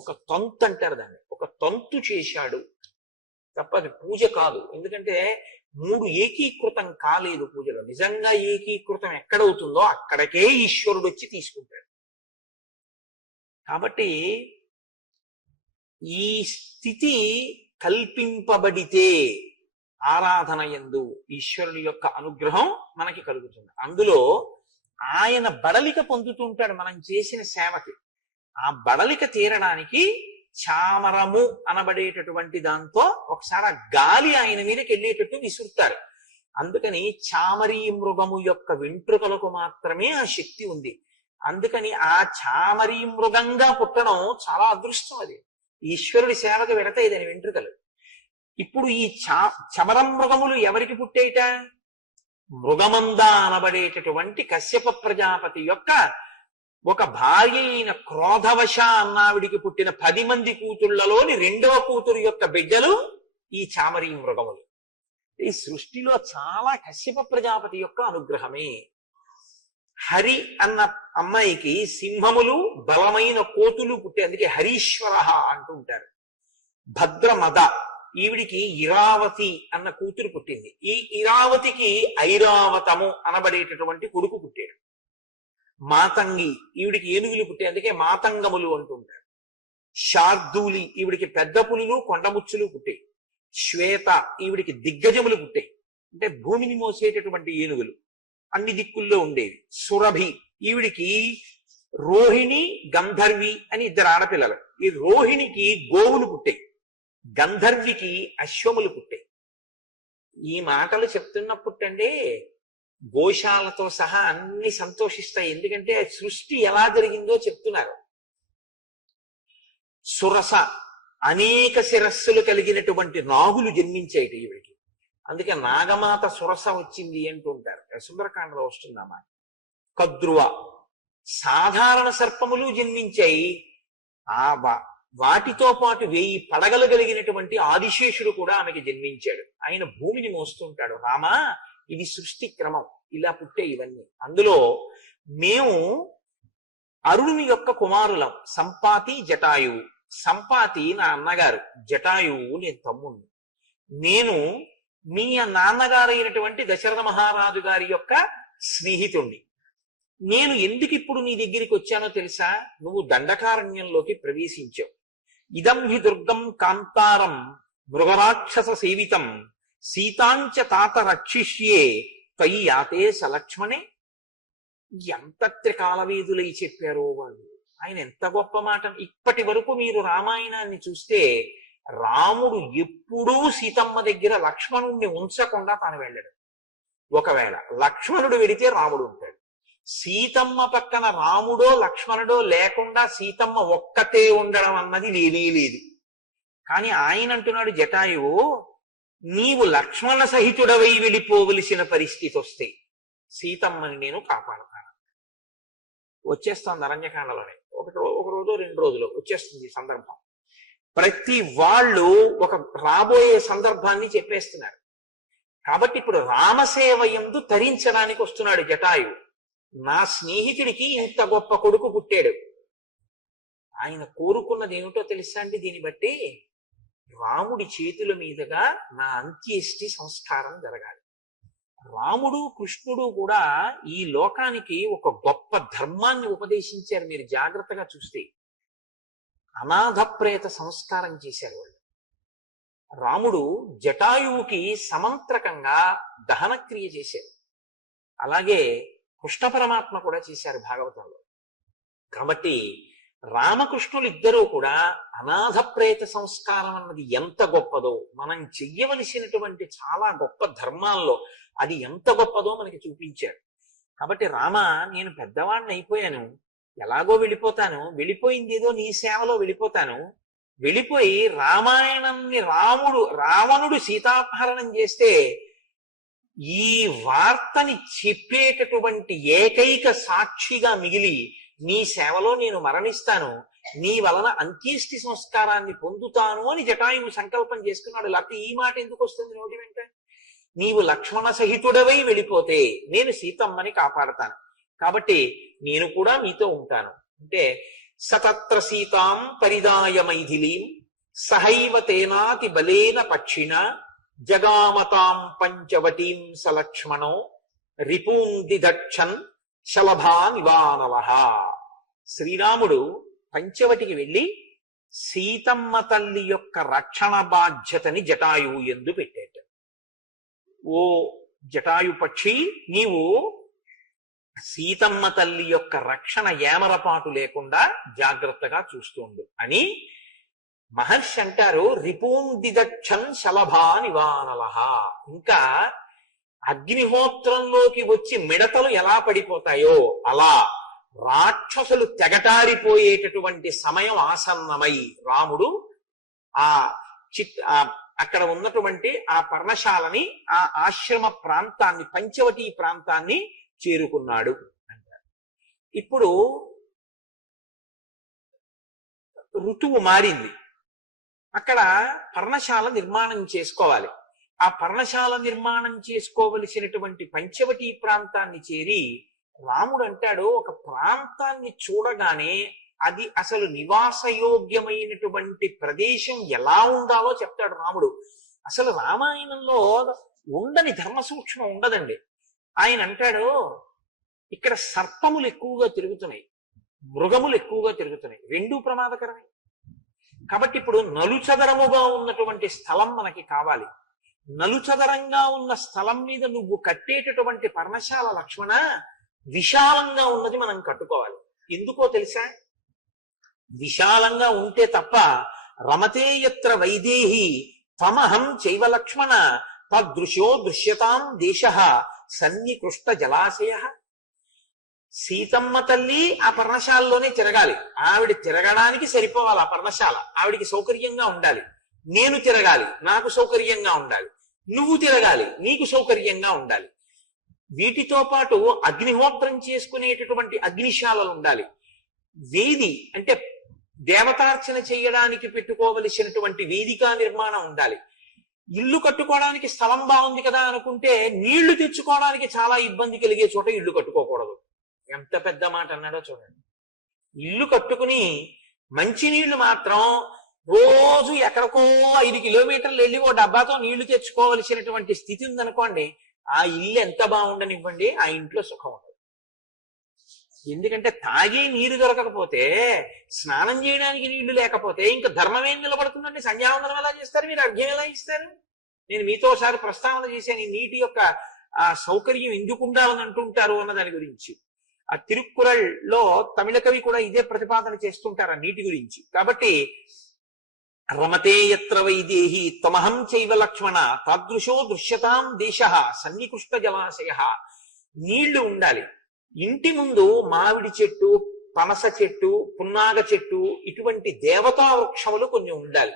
ఒక తంతు అంటారు దాన్ని, ఒక తంతు చేశాడు తప్ప అది పూజ కాదు. ఎందుకంటే 3 ఏకీకృతం కాలేదు పూజలో. నిజంగా ఏకీకృతం ఎక్కడవుతుందో అక్కడికే ఈశ్వరుడు వచ్చి తీసుకుంటాడు. కాబట్టి ఈ స్థితి కల్పింపబడితే ఆరాధన యందు ఈశ్వరుని యొక్క అనుగ్రహం మనకి కలుగుతుంది. అందులో ఆయన బడలిక పొందుతుంటాడు మనం చేసిన సేవకి. ఆ బడలిక తీరడానికి చామరము అనబడేటటువంటి దాంతో ఒకసారి ఆ గాలి ఆయన మీదకి వెళ్ళేటట్టు విసురుతారు. అందుకని చామరీ మృగము యొక్క వెంట్రుకలకు మాత్రమే ఆ శక్తి ఉంది. అందుకని ఆ చామరీ మృగంగా పుట్టడం చాలా అదృష్టం. అది ఈశ్వరుడి సేవకు వెడతాయి దాని వెంట్రుకలు. ఇప్పుడు ఈ చమరం మృగములు ఎవరికి పుట్టేట? మృగమంద అనబడేటటువంటి కశ్యప ప్రజాపతి యొక్క ఒక భార్య అయిన క్రోధవశ అన్నావిడికి పుట్టిన 10 మంది కూతుళ్లలోని 2వ కూతురు యొక్క బిడ్డలు ఈ చామరీ మృగములు. ఈ సృష్టిలో చాలా కశ్యప ప్రజాపతి యొక్క అనుగ్రహమే. హరి అన్న అమ్మాయికి సింహములు బలమైన కోతులు పుట్టే, అందుకే హరీశ్వర అంటుంటారు. భద్రమద ఈవిడికి ఇరావతి అన్న కూతురు పుట్టింది. ఈ ఇరావతికి ఐరావతము అనబడేటటువంటి కొడుకు పుట్టాడు. మాతంగి ఈవిడికి ఏనుగులు పుట్టాయి, అందుకే మాతంగములు అంటుంటారు. శార్దూలి ఈవిడికి పెద్ద పులులు కొండముచ్చులు పుట్టాయి. శ్వేత ఈవిడికి దిగ్గజములు పుట్టాయి, అంటే భూమిని మోసేటటువంటి ఏనుగులు అన్ని దిక్కుల్లో ఉండేవి. సురభి ఈవిడికి రోహిణి గంధర్వి అని 2 ఆడపిల్లలు. ఈ రోహిణికి గోవులు పుట్టాయి, గంధర్వికి అశ్వములు పుట్టాయి. ఈ మాటలు చెప్తున్నప్పుడండి గోశాలతో సహా అన్ని సంతోషిస్తాయి. ఎందుకంటే సృష్టి ఎలా జరిగిందో చెప్తున్నారు. సురస అనేక శిరస్సులు కలిగినటువంటి నాగులు జన్మించాయి ఈవిడికి. అందుకే నాగమాత సురస వచ్చింది అంటుంటారు. సుందరకాండలో వస్తుందమ్మా. కద్రువ సాధారణ సర్పములు జన్మించాయి. ఆ వాటితో పాటు 1000 పడగలు కలిగినటువంటి ఆదిశేషుడు కూడా ఆమెకి జన్మించాడు. ఆయన భూమిని మోస్తుంటాడు. రామా, ఇది సృష్టి క్రమం, ఇలా పుట్టే ఇవన్నీ. అందులో మేము అరుణుని యొక్క కుమారులం, సంపాతి జటాయువు. సంపాతి నా అన్నగారు, జటాయువు నేను తమ్ముణ్ణి. నేను మీ నాన్నగారు అయినటువంటి దశరథ మహారాజు గారి యొక్క స్నేహితుణ్ణి. నేను ఎందుకు ఇప్పుడు నీ దగ్గరికి వచ్చానో తెలుసా? నువ్వు దండకారణ్యంలోకి ప్రవేశించావు. ఇదం హి దుర్గం కాంతారం మృగరాక్షస సేవితం సీతాంచ తాత రక్షిష్యే త్వయి యాతే సలక్ష్మణే. ఎంత త్రికాలవేదులై చెప్పారో వాళ్ళు. ఆయన ఎంత గొప్ప మాట. ఇప్పటి వరకు మీరు రామాయణాన్ని చూస్తే రాముడు ఎప్పుడూ సీతమ్మ దగ్గర లక్ష్మణుణ్ణి ఉంచకుండా తాను వెళ్ళాడు. ఒకవేళ లక్ష్మణుడు వెడితే రాముడు ఉంటాడు. సీతమ్మ పక్కన రాముడో లక్ష్మణుడో లేకుండా సీతమ్మ ఒక్కతే ఉండడం అన్నది లేనే లేదు. కానీ ఆయన అంటున్నాడు, జటాయువు నీవు లక్ష్మణ సహితుడవై వెళ్ళిపోవలసిన పరిస్థితి వస్తే సీతమ్మని నేను కాపాడతాను. వచ్చేస్తుంది అరణ్యకాండలోనే. ఒక రోజు 2 రోజులు వచ్చేస్తుంది సందర్భం. ప్రతి వాళ్ళు ఒక రాబోయే సందర్భాన్ని చెప్పేస్తున్నారు. కాబట్టి ఇప్పుడు రామసేవ యందు తరించడానికి వస్తున్నాడు జటాయువు. నా స్నేహితుడికి ఇంత గొప్ప కొడుకు పుట్టాడు. ఆయన కోరుకున్నది ఏమిటో తెలుసా అండి? దీన్ని బట్టి రాముడి చేతుల మీదుగా నా అంత్యేష్టి సంస్కారం జరగాలి. రాముడు కృష్ణుడు కూడా ఈ లోకానికి ఒక గొప్ప ధర్మాన్ని ఉపదేశించారు. మీరు జాగ్రత్తగా చూస్తే అనాథ ప్రేత సంస్కారం చేశారు వాళ్ళు. రాముడు జటాయువుకి సమంత్రకంగా దహనక్రియ చేశారు. అలాగే కృష్ణ పరమాత్మ కూడా చేశారు భాగవతంలో. కాబట్టి రామకృష్ణులు ఇద్దరూ కూడా అనాథ ప్రేత సంస్కారం అన్నది ఎంత గొప్పదో, మనం చెయ్యవలసినటువంటి చాలా గొప్ప ధర్మాల్లో అది ఎంత గొప్పదో మనకి చూపించాడు. కాబట్టి రామ, నేను పెద్దవాడిని అయిపోయాను, ఎలాగో వెళ్ళిపోతాను, వెళ్ళిపోయింది ఏదో నీ సేవలో వెళ్ళిపోతాను, వెళ్ళిపోయి రామాయణాన్ని రావణుడు సీతాపహరణం చేస్తే ఈ వార్తని చెప్పేటటువంటి ఏకైక సాక్షిగా మిగిలి నీ సేవలో నేను మరణిస్తాను, నీ వలన అంత్యేష్టి సంస్కారాన్ని పొందుతాను అని జటాయువు సంకల్పం చేసుకున్నాడు. లేకపోతే ఈ మాట ఎందుకు వస్తుంది నోటి వెంట? నీవు లక్ష్మణ సహితుడవై వెళ్ళిపోతే నేను సీతమ్మని కాపాడతాను, కాబట్టి నేను కూడా మీతో ఉంటాను అంటే సతత్ర సీతాం పరిదాయ మైథిలీం సహైవ తేనాతి బలేన పక్షిణ జగామతాం పంచవటీం సలక్ష్మణో రిపూందిదక్షన్ శలభా నివానవః. శ్రీరాముడు పంచవటికి వెళ్ళి సీతమ్మ తల్లి యొక్క రక్షణ బాధ్యతని జటాయువు యందు పెట్టేట. ఓ జటాయు పక్షి, నీవు సీతమ్మ తల్లి యొక్క రక్షణ ఏమరపాటు లేకుండా జాగ్రత్తగా చూస్తుండు అని మహర్షి అంటారు. రిపూందిదక్షన్ శలభా నివానవః. ఇంకా అగ్నిహోత్రంలోకి వచ్చి మిడతలు ఎలా పడిపోతాయో అలా రాక్షసులు తెగటారిపోయేటటువంటి సమయం ఆసన్నమై రాముడు ఆ అక్కడ ఉన్నటువంటి ఆ పర్ణశాలని, ఆ ఆశ్రమ ప్రాంతాన్ని, పంచవటి ప్రాంతాన్ని చేరుకున్నాడు అంటారు. ఇప్పుడు ఋతువు మారింది, అక్కడ పర్ణశాల నిర్మాణం చేసుకోవాలి. ఆ పర్ణశాల నిర్మాణం చేసుకోవలసినటువంటి పంచవటి ప్రాంతాన్ని చేరి రాముడు అంటాడు, ఒక ప్రాంతాన్ని చూడగానే అది అసలు నివాసయోగ్యమైనటువంటి ప్రదేశం ఎలా ఉండాలో చెప్తాడు రాముడు. అసలు రామాయణంలో ఉండని ధర్మ సూక్ష్మం ఉండదండి. ఆయన అంటాడు, ఇక్కడ సర్పములు ఎక్కువగా తిరుగుతున్నాయి, మృగములు ఎక్కువగా తిరుగుతున్నాయి, రెండూ ప్రమాదకరమే. కాబట్టి ఇప్పుడు నలుచదరముగా ఉన్నటువంటి స్థలం మనకి కావాలి. నలుచదరంగా ఉన్న స్థలం మీద నువ్వు కట్టేటటువంటి పర్ణశాల లక్ష్మణ విశాలంగా ఉన్నది మనం కట్టుకోవాలి. ఎందుకో తెలుసా? విశాలంగా ఉంటే తప్ప రమతే యత్ర వైదేహి త్వమహం చైవ లక్ష్మణ తదృశో దృశ్యతాం దేశః సన్నికృష్ట జలాశయ. సీతమ్మ తల్లి ఆ పర్ణశాలలోనే తిరగాలి, ఆవిడ తిరగడానికి సరిపోవాలి ఆ పర్ణశాల, ఆవిడికి సౌకర్యంగా ఉండాలి. నేను తిరగాలి, నాకు సౌకర్యంగా ఉండాలి. నువ్వు తిరగాలి, నీకు సౌకర్యంగా ఉండాలి. వీటితో పాటు అగ్నిహోత్రం చేసుకునేటటువంటి అగ్నిశాలలు ఉండాలి. వేది అంటే దేవతార్చన చేయడానికి పెట్టుకోవలసినటువంటి వేదికా నిర్మాణం ఉండాలి. ఇల్లు కట్టుకోవడానికి స్థలం బాగుంది కదా అనుకుంటే నీళ్లు తెచ్చుకోవడానికి చాలా ఇబ్బంది కలిగే చోట ఇల్లు కట్టుకోకూడదు. ఎంత పెద్ద మాట అన్నాడో చూడండి. ఇల్లు కట్టుకుని మంచినీళ్లు మాత్రం రోజు ఎక్కడికో 5 కిలోమీటర్లు వెళ్ళి ఓ డబ్బాతో నీళ్లు తెచ్చుకోవలసినటువంటి స్థితి ఉందనుకోండి, ఆ ఇల్లు ఎంత బాగుండనివ్వండి, ఆ ఇంట్లో సుఖం ఉండదు. ఎందుకంటే తాగే నీరు దొరకకపోతే, స్నానం చేయడానికి నీళ్లు లేకపోతే ఇంకా ధర్మం ఏం నిలబడుతుందండి? సంధ్యావందనం ఎలా చేస్తారు మీరు? అర్ఘ్యం ఎలా ఇస్తారు? నేను మీతో ఒకసారి ప్రస్తావన చేశాను, ఈ నీటి యొక్క ఆ సౌకర్యం ఎందుకు ఉండాలని అంటుంటారు అన్న దాని గురించి. ఆ తిరుక్కురల్లో తమిళ కవి కూడా ఇదే ప్రతిపాదన చేస్తుంటారు ఆ నీటి గురించి. కాబట్టి రమతే యత్ర వైదేహి త్వమహం చైవ లక్ష్మణ తాదృశో దృశ్యతాం దేశః సన్నికృష్ట జలాశయ. నీళ్లు ఉండాలి. ఇంటి ముందు మామిడి చెట్టు, పనస చెట్టు, పున్నాగ చెట్టు, ఇటువంటి దేవతా వృక్షములు కొన్ని ఉండాలి.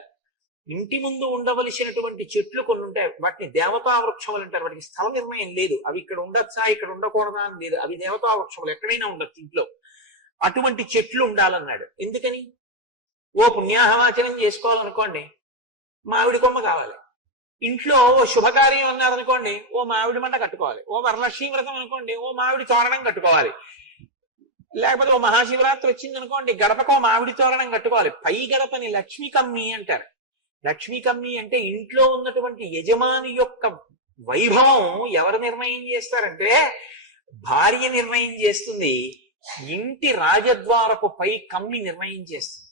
ఇంటి ముందు ఉండవలసినటువంటి చెట్లు కొన్ని ఉంటాయి, వాటిని దేవతా వృక్షములు అంటారు. వాటికి స్థల నిర్ణయం లేదు, అవి ఇక్కడ ఉండొచ్చా ఇక్కడ ఉండకూడదా అని లేదు, అవి దేవతా వృక్షములు, ఎక్కడైనా ఉండొచ్చు ఇంట్లో. అటువంటి చెట్లు ఉండాలన్నాడు. ఎందుకని? ఓ పుణ్యాహవాచనం చేసుకోవాలనుకోండి, మామిడి కొమ్మ కావాలి. ఇంట్లో ఓ శుభకార్యం అన్నారనుకోండి, ఓ మామిడి మంట కట్టుకోవాలి. ఓ వరలక్ష్మీ వ్రతం అనుకోండి, ఓ మామిడి తోరణం కట్టుకోవాలి. లేకపోతే ఓ మహాశివరాత్రి వచ్చింది అనుకోండి, గడపకో మామిడి తోరణం కట్టుకోవాలి. పై గడపని లక్ష్మీ కమ్మి అంటారు. లక్ష్మీ కమ్మి అంటే ఇంట్లో ఉన్నటువంటి యజమాని యొక్క వైభవం ఎవరు నిర్ణయం చేస్తారంటే భార్య నిర్ణయం చేస్తుంది. ఇంటి రాజద్వారపు పై కమ్మి నిర్ణయం చేస్తుంది.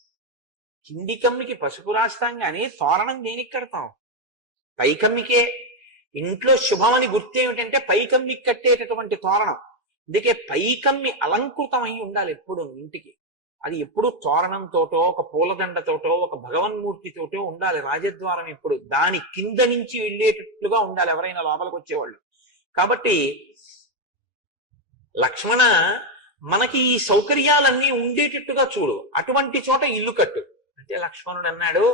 కింది కమ్మికి పసుపు రాస్తాం కానీ తోరణం దేనికి కడతాం? పై కమ్మికే. ఇంట్లో శుభం అని గుర్తు ఏమిటంటే పై కమ్మికి కట్టేటటువంటి తోరణం. అందుకే పై కమ్మి అలంకృతమై ఉండాలి ఎప్పుడు ఇంటికి. అది ఎప్పుడు తోరణంతోటో ఒక పూలదండతోటో ఒక భగవన్మూర్తితోటో ఉండాలి. రాజద్వారం ఎప్పుడు దాని కింద నుంచి వెళ్ళేటట్లుగా ఉండాలి ఎవరైనా లోపలికి వచ్చేవాళ్ళు. కాబట్టి లక్ష్మణ, మనకి ఈ సౌకర్యాలన్నీ ఉండేటట్టుగా చూడు, అటువంటి చోట ఇల్లు కట్టు అంటే లక్ష్మణుడు అన్నాడు,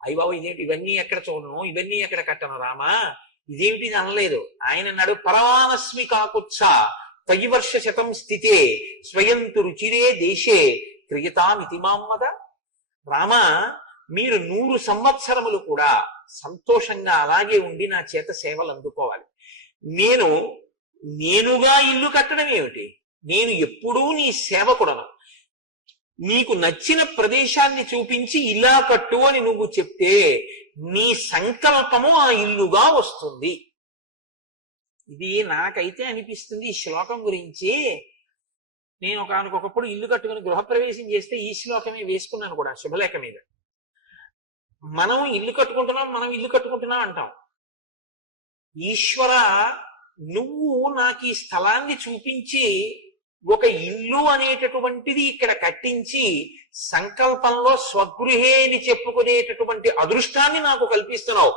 అయ్య బాబు ఇదేంటి, ఇవన్నీ ఎక్కడ చూడను, ఇవన్నీ ఎక్కడ కట్టను రామా, ఇదేమిటి ఇది అనలేదు. ఆయన అన్నాడు, పరమానస్మి కాకుత్స తయివర్ష శతం స్థితే స్వయంతు రుచిరే దేశే క్రియతామితి మామ్మద. రామ, మీరు 100 సంవత్సరములు కూడా సంతోషంగా అలాగే ఉండి నా చేత సేవలు అందుకోవాలి. నేనుగా ఇల్లు కట్టడం ఏమిటి, నేను ఎప్పుడూ నీ సేవకుడను. నీకు నచ్చిన ప్రదేశాన్ని చూపించి ఇలా కట్టు అని నువ్వు చెప్తే నీ సంకల్పము ఆ ఇల్లుగా వస్తుంది. ఇది నాకైతే అనిపిస్తుంది ఈ శ్లోకం గురించి. నేను ఒకనకొకప్పుడు ఇల్లు కట్టుకుని గృహప్రవేశం చేస్తే ఈ శ్లోకమే వేసుకున్నాను కూడా శుభలేఖ మీద. మనం ఇల్లు కట్టుకుంటున్నాం అంటాం. ఈశ్వర, నువ్వు నాకు ఈ స్థలాన్ని చూపించి ఒక ఇల్లు అనేటటువంటిది ఇక్కడ కట్టించి సంకల్పంలో స్వగృహే అని చెప్పుకునేటటువంటి అదృష్టాన్ని నాకు కల్పిస్తున్నావు.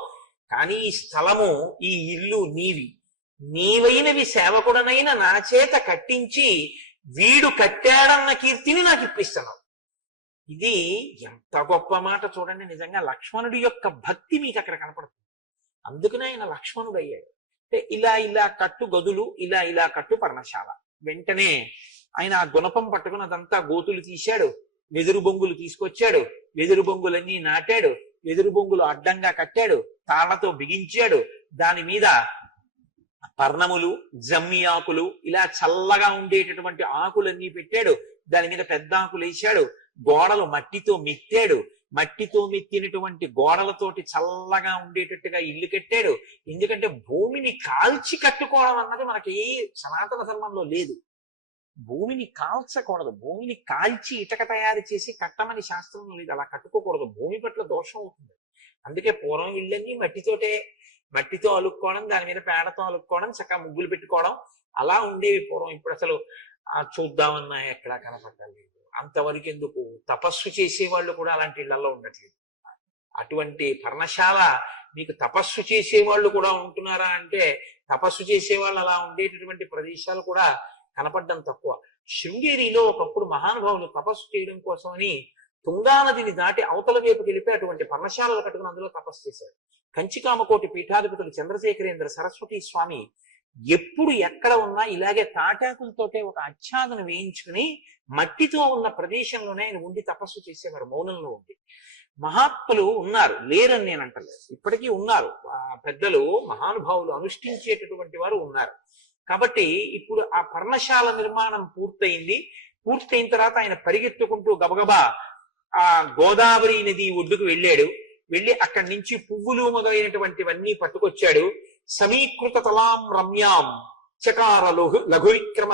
కానీ ఈ స్థలము, ఈ ఇల్లు నీవైనవి సేవకుడనైన నా చేత కట్టించి వీడు కట్టాడన్న కీర్తిని నాకు ఇప్పిస్తున్నావు. ఇది ఎంత గొప్ప మాట చూడండి. నిజంగా లక్ష్మణుడి యొక్క భక్తి మీకు అక్కడ కనపడుతుంది. అందుకనే ఆయన లక్ష్మణుడు అయ్యాడు. అంటే ఇలా కట్టు గదులు, ఇలా కట్టు పర్ణశాల. వెంటనే ఆయన ఆ గుణపం పట్టుకుని అదంతా గోతులు తీశాడు, వెదురు బొంగులు తీసుకొచ్చాడు, వెదురు బొంగులన్నీ నాటాడు, వెదురు బొంగులు అడ్డంగా కట్టాడు, తాళ్లతో బిగించాడు, దాని మీద పర్ణములు, జమ్మి ఆకులు, ఇలా చల్లగా ఉండేటటువంటి ఆకులన్నీ పెట్టాడు, దాని మీద పెద్ద ఆకులు వేశాడు, గోడలు మట్టితో మెత్తాడు, మట్టితో మెత్తినటువంటి గోడలతోటి చల్లగా ఉండేటట్టుగా ఇల్లు కట్టాడు. ఎందుకంటే భూమిని కాల్చి కట్టుకోవడం అన్నది మనకి సనాతన ధర్మంలో లేదు. భూమిని కాల్చకూడదు, భూమిని కాల్చి ఇటక తయారు చేసి కట్టమని శాస్త్రం లేదు. అలా కట్టుకోకూడదు, భూమి పట్ల దోషం అవుతుంది. అందుకే పూర్వం ఇళ్ళన్నీ మట్టితో అలుక్కోవడం, దాని మీద పేడతో అలుక్కోవడం, చక్కగా ముగ్గులు పెట్టుకోవడం అలా ఉండేవి పూర్వం. ఇప్పుడు అసలు చూద్దామన్నా ఎక్కడా కనపడలేదు. అంతవరకు ఎందుకు, తపస్సు చేసేవాళ్ళు కూడా అలాంటి ఇళ్లలో ఉండట్లేదు. అటువంటి పర్ణశాల మీకు తపస్సు చేసేవాళ్ళు కూడా ఉంటున్నారా అంటే, తపస్సు చేసేవాళ్ళు అలా ఉండేటటువంటి ప్రదేశాలు కూడా కనపడడం తక్కువ. శృంగేరిలో ఒకప్పుడు మహానుభావులు తపస్సు చేయడం కోసమని తుంగా నదిని దాటి అవతల వైపుకి వెళ్ళిపి అటువంటి పర్ణశాలలు కట్టుకుని అందులో తపస్సు చేశారు. కంచికామకోటి పీఠాధిపతులు చంద్రశేఖరేంద్ర సరస్వతి స్వామి ఎప్పుడు ఎక్కడ ఉన్నా ఇలాగే తాటాకులతోటే ఒక ఆచ్ఛాదన వేయించుకుని మట్టితో ఉన్న ప్రదేశంలోనే ఆయన ఉండి తపస్సు చేసేవారు, మౌనంలో ఉండి. మహాత్ములు ఉన్నారు, లేరని నేను అంటలేదు, ఇప్పటికీ ఉన్నారు. పెద్దలు మహానుభావులు అనుష్ఠించేటటువంటి వారు ఉన్నారు. కాబట్టి ఇప్పుడు ఆ పర్ణశాల నిర్మాణం పూర్తయిన తర్వాత ఆయన పరిగెత్తుకుంటూ గబగబా ఆ గోదావరి నది ఒడ్డుకు వెళ్ళి అక్కడి నుంచి పువ్వులు మొదలైనటువంటివన్నీ పట్టుకొచ్చాడు. సమీకృత తలాం రమ్యాం చకార లఘువిక్రమ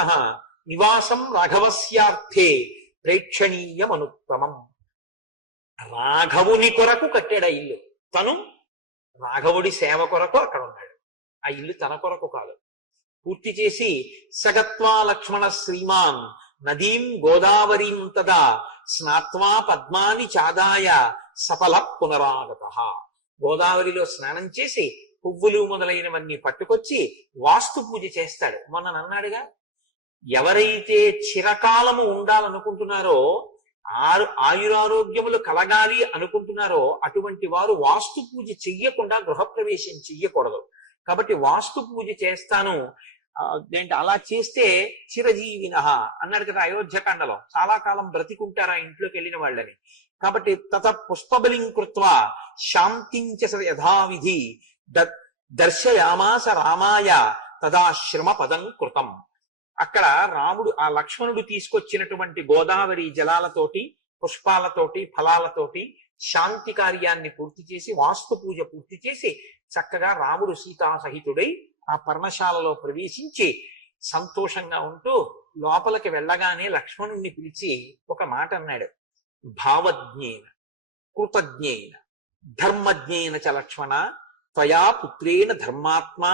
నివాసం రాఘవస్యార్థే ప్రేక్షణీయమనుత్తమం. రాఘవుని కొరకు కట్టాడు ఆ ఇల్లు. తను రాఘవుడి సేవ కొరకు అక్కడ ఉన్నాడు. ఆ ఇల్లు తన కొరకు కాదు. పూర్తి చేసి సగత్వా లక్ష్మణ శ్రీమాన్ నదీం గోదావరీం తదా స్నాత్వా పద్మాని చాదాయ సఫల పునరాగత. గోదావరిలో స్నానం చేసి పువ్వులు మొదలైనవన్నీ పట్టుకొచ్చి వాస్తు పూజ చేస్తాడు. మొన్న అన్నాడుగా, ఎవరైతే చిరకాలము ఉండాలనుకుంటున్నారో, ఆయురారోగ్యములు కలగాలి అనుకుంటున్నారో అటువంటి వారు వాస్తు పూజ చెయ్యకుండా గృహప్రవేశం చెయ్యకూడదు. కాబట్టి వాస్తు పూజ చేస్తాను అలా చేస్తే చిరజీవిన అన్నాడు కదా అయోధ్యకాండలో, చాలా కాలం బ్రతికుంటారు ఆ ఇంట్లోకి వెళ్ళిన వాళ్ళని. కాబట్టి తత పుష్పబలిం కృత్వా శాంతించ యథావిధి దర్శయామాస రామాయ తదాశ్రమ పదం కృతం. అక్కడ రాముడు ఆ లక్ష్మణుడు తీసుకొచ్చినటువంటి గోదావరి జలాలతోటి, పుష్పాలతోటి, ఫలాలతోటి శాంతి కార్యాన్ని పూర్తి చేసి, వాస్తు పూజ పూర్తి చేసి చక్కగా రాముడు సీతా సహితుడై ఆ పర్ణశాలలో ప్రవేశించి సంతోషంగా ఉంటూ లోపలికి వెళ్ళగానే లక్ష్మణుణ్ణి పిలిచి ఒక మాట అన్నాడు. భావజ్ఞేన కృతజ్ఞేన ధర్మజ్ఞేన చ లక్ష్మణ త్వయా పుత్రేణ ధర్మాత్మా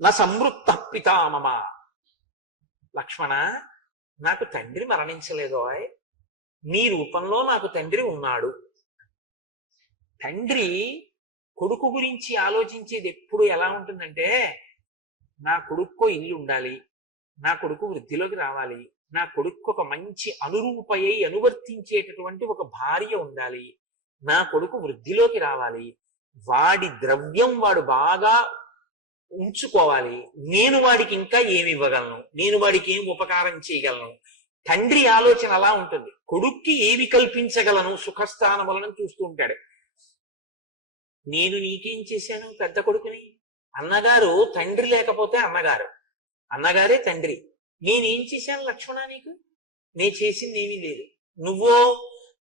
న సంవృత్త పితామమ. లక్ష్మణ, నాకు తండ్రి మరణించలేదు, నీ రూపంలో నాకు తండ్రి ఉన్నాడు. తండ్రి కొడుకు గురించి ఆలోచించేది ఎప్పుడు ఎలా ఉంటుందంటే, నా కొడుక్కో ఇల్లు ఉండాలి, నా కొడుకు వృద్ధిలోకి రావాలి, నా కొడుకు ఒక మంచి అనురూపయ్యి అనువర్తించేటటువంటి ఒక భార్య ఉండాలి, నా కొడుకు వృద్ధిలోకి రావాలి, వాడి ద్రవ్యం వాడు బాగా ఉంచుకోవాలి, నేను వాడికి ఇంకా ఏమి ఇవ్వగలను, నేను వాడికి ఏం ఉపకారం చేయగలను. తండ్రి ఆలోచన అలా ఉంటుంది. కొడుక్కి ఏమి కల్పించగలను సుఖస్థానములను చూస్తూ ఉంటాడు. నేను నీకేం చేశాను పెద్ద కొడుకుని? అన్నగారు తండ్రి లేకపోతే అన్నగారు, అన్నగారే తండ్రి. నేనేం చేశాను లక్ష్మణ నీకు? నే చేసింది ఏమీ లేదు. నువ్వో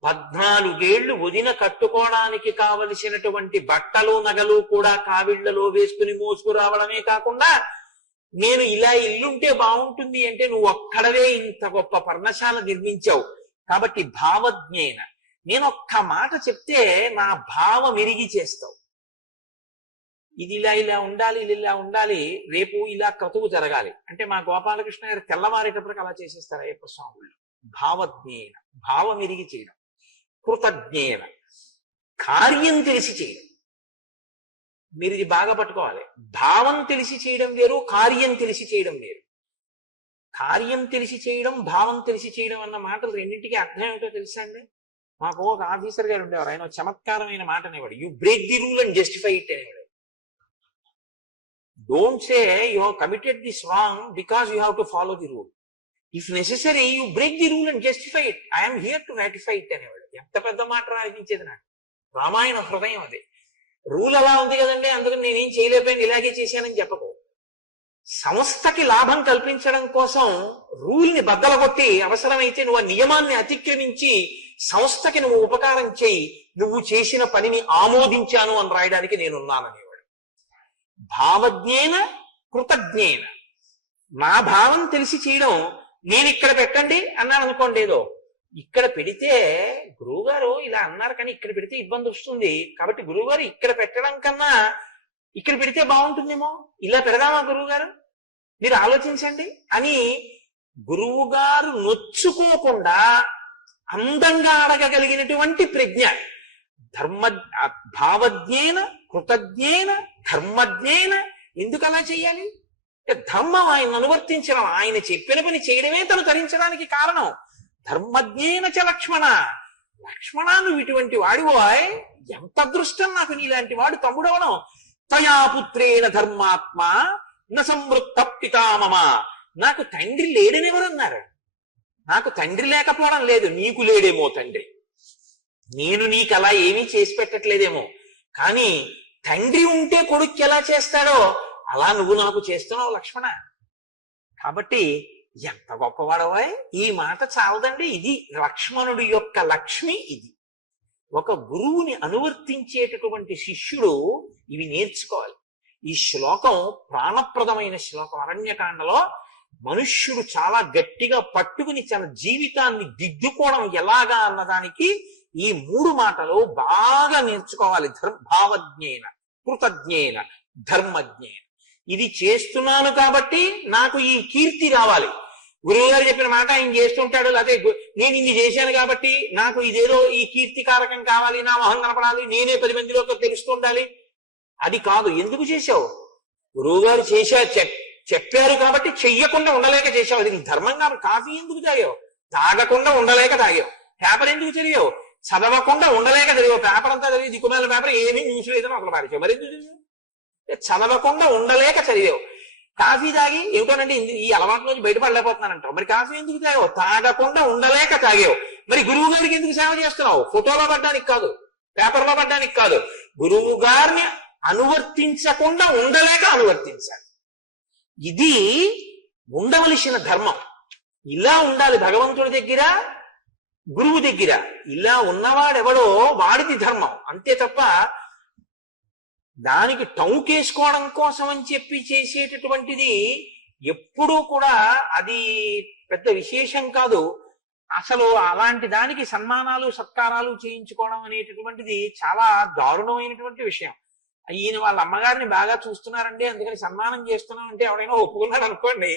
14 ఏళ్లు వదిన కట్టుకోవడానికి కావలసినటువంటి బట్టలు నగలు కూడా కావిళ్లలో వేసుకుని మోసుకురావడమే కాకుండా, నేను ఇలా ఇల్లుంటే బాగుంటుంది అంటే నువ్వు ఒక్కడవే ఇంత గొప్ప పర్ణశాల నిర్మించావు. కాబట్టి భావజ్ఞేన నేను ఒక్క మాట చెప్తే నా భావం ఎరిగి చేస్తావు. ఇది ఇలా ఇలా ఉండాలి, ఇలా ఉండాలి, రేపు ఇలా క్రతువు జరగాలి అంటే మా గోపాలకృష్ణ గారు తెల్లవారేటప్పటికి అలా చేసేస్తారు అయ్యప్ప స్వాముళ్ళు. భావజ్ఞేన భావం ఎరిగి చేయడం. కృతజ్ఞేన కార్యం తెలిసి చేయడం. మీరు ఇది బాగా పట్టుకోవాలి. భావం తెలిసి చేయడం వేరు, కార్యం తెలిసి చేయడం వేరు. కార్యం తెలిసి చేయడం, భావం తెలిసి చేయడం అన్న మాటలు రెండింటికి అర్థం ఏమిటో తెలుసా అండి? మాకు ఒక ఆఫీసర్ గారు ఉండేవారు, ఆయన చమత్కారమైన మాట అనేవాడు, you break the rule and justify it అనేవాడు. Don't say you have committed this wrong because you have to follow the rule. If necessary you break the rule and justify it. I'm here to ratify it అనేవాడు. ఎంత పెద్ద మాట అనిపించేది నాకు. రామాయణ హృదయం అది. Rule అలా ఉంది కదండి, అందుకని నేనేం చేయలేకపోయాను, ఇలాగే చేశానని చెప్పకు. సంస్థకి లాభం కల్పించడం కోసం రూల్ని బద్దలగొట్టి అవసరమైతే నువ్వు ఆ నియమాన్ని అతిక్రమించి సంస్థకి నువ్వు ఉపకారం చేయి, నువ్వు చేసిన పనిని ఆమోదించాను అని రాయడానికి నేనున్నాననేవాడు. భావజ్ఞేన కృతజ్ఞేన. నా భావం తెలిసి చేయడం. నేను ఇక్కడ పెట్టండి అన్నాను అనుకోండి, ఏదో ఇక్కడ పెడితే గురువుగారు ఇలా అన్నారు కానీ ఇక్కడ పెడితే ఇబ్బంది వస్తుంది, కాబట్టి గురువుగారు ఇక్కడ పెట్టడం కన్నా ఇక్కడ పెడితే బాగుంటుందేమో, ఇలా పెడదామా గురువుగారు, మీరు ఆలోచించండి అని గురువు గారు నొచ్చుకోకుండా అందంగా అడగగలిగినటువంటి ప్రజ్ఞ. భావజ్ఞేన కృతజ్ఞేన ధర్మజ్ఞేన. ఎందుకు అలా చేయాలి? ధర్మం ఆయన అనువర్తించడం, ఆయన చెప్పిన పని చేయడమే తను తరించడానికి కారణం. ధర్మజ్ఞేన చ లక్ష్మణ. లక్ష్మణ నువ్వు ఇటువంటి వాడివో, ఎంత అదృష్టం నాకు నీలాంటి వాడు తమ్ముడవడం. తయా పుత్రేణ ధర్మాత్మ న సంవృత్త పితామమ. నాకు తండ్రి లేడనెవరన్నారు? నాకు తండ్రి లేకపోవడం లేదు, నీకు లేడేమో తండ్రి. నేను నీకు అలా ఏమీ చేసి పెట్టట్లేదేమో, కానీ తండ్రి ఉంటే కొడుక్కి ఎలా చేస్తాడో అలా నువ్వు నాకు చేస్తున్నావు లక్ష్మణ. కాబట్టి ఎంత గొప్పవాడవా. ఈ మాట చాలదండి. ఇది లక్ష్మణుడి యొక్క లక్ష్మి. ఇది ఒక గురువుని అనువర్తించేటటువంటి శిష్యుడు ఇవి నేర్చుకోవాలి. ఈ శ్లోకం ప్రాణప్రదమైన శ్లోకం. అరణ్యకాండలో మనుష్యుడు చాలా గట్టిగా పట్టుకుని తన జీవితాన్ని దిద్దుకోవడం ఎలాగా అన్నదానికి ఈ 3 మాటలు బాగా నేర్చుకోవాలి. భావజ్ఞేన కృతజ్ఞేన ధర్మజ్ఞేన. ఇది చేస్తున్నాను కాబట్టి నాకు ఈ కీర్తి రావాలి. గురువు గారు చెప్పిన మాట ఆయన చేస్తుంటాడు, అదే నేను ఇన్ని చేశాను కాబట్టి నాకు ఇదేదో ఈ కీర్తి కారకం కావాలి, నా మొహం కనపడాలి, నేనే 10 మందిలోకి తెలుస్తుండాలి. అది కాదు. ఎందుకు చేశావు? గురువు గారు చెప్పారు కాబట్టి చెయ్యకుండా ఉండలేక చేశావు. అది నీ ధర్మం కాబట్టి. కాఫీ ఎందుకు తాగావు? తాగకుండా ఉండలేక తాగావు. పేపర్ ఎందుకు చదివావు? చదవకుండా ఉండలేక చదివావు. పేపర్ అంతా చదివి దిక్కుమాల పేపర్ ఏమీ న్యూస్ లేదని ఒకరు పారేసావు. మరి ఎందుకు చదివావు? చదవకుండా ఉండలేక చదివావు. కాఫీ తాగి ఏమిటోనండి ఈ అలవాటు నుంచి బయటపడలేకపోతున్నానంటావు. మరి కాఫీ ఎందుకు తాగావు? తాగకుండా ఉండలేక తాగావు. మరి గురువు గారికి ఎందుకు సేవ చేస్తున్నావు? ఫోటోలో పడ్డానికి కాదు, పేపర్లో పడ్డానికి కాదు. గురువు గారిని అనువర్తించకుండా ఉండలేక అనువర్తించాలి. ఇది ఉండవలసిన ధర్మం. ఇలా ఉండాలి భగవంతుడి దగ్గర, గురువు దగ్గర. ఇలా ఉన్నవాడెవడో వాడిది ధర్మం, అంతే తప్ప దానికి టౌకేసుకోవడం కోసం అని చెప్పి చేసేటటువంటిది ఎప్పుడూ కూడా అది పెద్ద విశేషం కాదు. అసలు అలాంటి దానికి సన్మానాలు సత్కారాలు చేయించుకోవడం అనేటటువంటిది చాలా దారుణమైనటువంటి విషయం. ఈయన వాళ్ళ అమ్మగారిని బాగా చూస్తున్నారండి అందుకని సన్మానం చేస్తున్నాం అంటే ఎవడైనా ఒప్పుకున్నాడు అనుకోండి,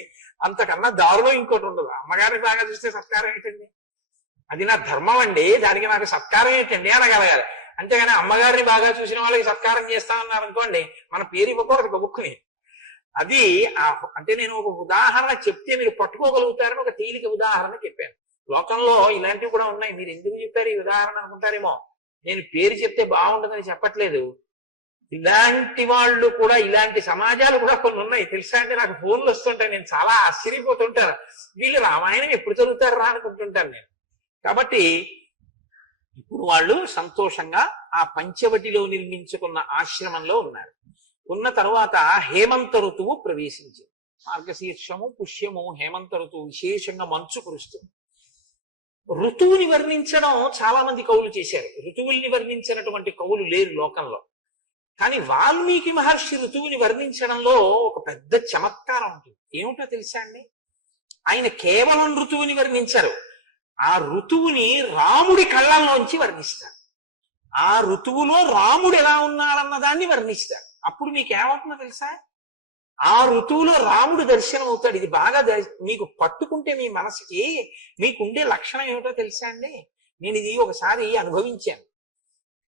అంతకన్నా దారిలో ఇంకోటి ఉండదు. అమ్మగారిని బాగా చూస్తే సత్కారం ఏంటండి? అది నా ధర్మం అండి, దానికి నాకు సత్కారం ఏంటండి అనగలగాలి. అంతేగాని అమ్మగారిని బాగా చూసిన వాళ్ళకి సత్కారం చేస్తామన్నారు అనుకోండి, మన పేరు ఇవ్వకూడదు గబుక్కుని. అది అంటే నేను ఒక ఉదాహరణ చెప్తే మీరు పట్టుకోగలుగుతారని ఒక తేలిక ఉదాహరణ చెప్పాను. లోకంలో ఇలాంటివి కూడా ఉన్నాయి. మీరు ఎందుకు చెప్పారు ఈ ఉదాహరణ అనుకుంటారేమో. నేను పేరు చెప్తే బాగుండదని చెప్పట్లేదు. ఇలాంటి వాళ్ళు కూడా, ఇలాంటి సమాజాలు కూడా కొన్ని ఉన్నాయి తెలుసా. అంటే నాకు ఫోన్లు వస్తుంటాయి, నేను చాలా ఆశ్చర్యపోతుంటాను. వీళ్ళు రామాయణం ఎప్పుడు చదువుతారు రా అనుకుంటుంటాను నేను. కాబట్టి ఇప్పుడు వాళ్ళు సంతోషంగా ఆ పంచవటిలో నిర్మించుకున్న ఆశ్రమంలో ఉన్నారు. ఉన్న తరువాత హేమంత ఋతువు ప్రవేశించింది. మార్గశీర్షము పుష్యము హేమంత ఋతువు, విశేషంగా మంచు కురుస్తుంది. ఋతువుని వర్ణించడం చాలా మంది కవులు చేశారు. ఋతువుల్ని వర్ణించినటువంటి కవులు లేరు లోకంలో. కానీ వాల్మీకి మహర్షి ఋతువుని వర్ణించడంలో ఒక పెద్ద చమత్కారం ఉంటుంది. ఏమిటో తెలుసా అండి? ఆయన కేవలం ఋతువుని వర్ణించారు, ఆ ఋతువుని రాముడి కళ్ళల్లోంచి వర్ణిస్తారు. ఆ ఋతువులో రాముడు ఎలా ఉన్నాడన్న దాన్ని వర్ణిస్తారు. అప్పుడు మీకు ఏమవుతుందో తెలుసా? ఆ ఋతువులో రాముడు దర్శనం అవుతాడు. ఇది బాగా మీకు పట్టుకుంటే మీ మనసుకి మీకుండే లక్షణం ఏమిటో తెలుసా అండి? నేను ఇది ఒకసారి అనుభవించాను.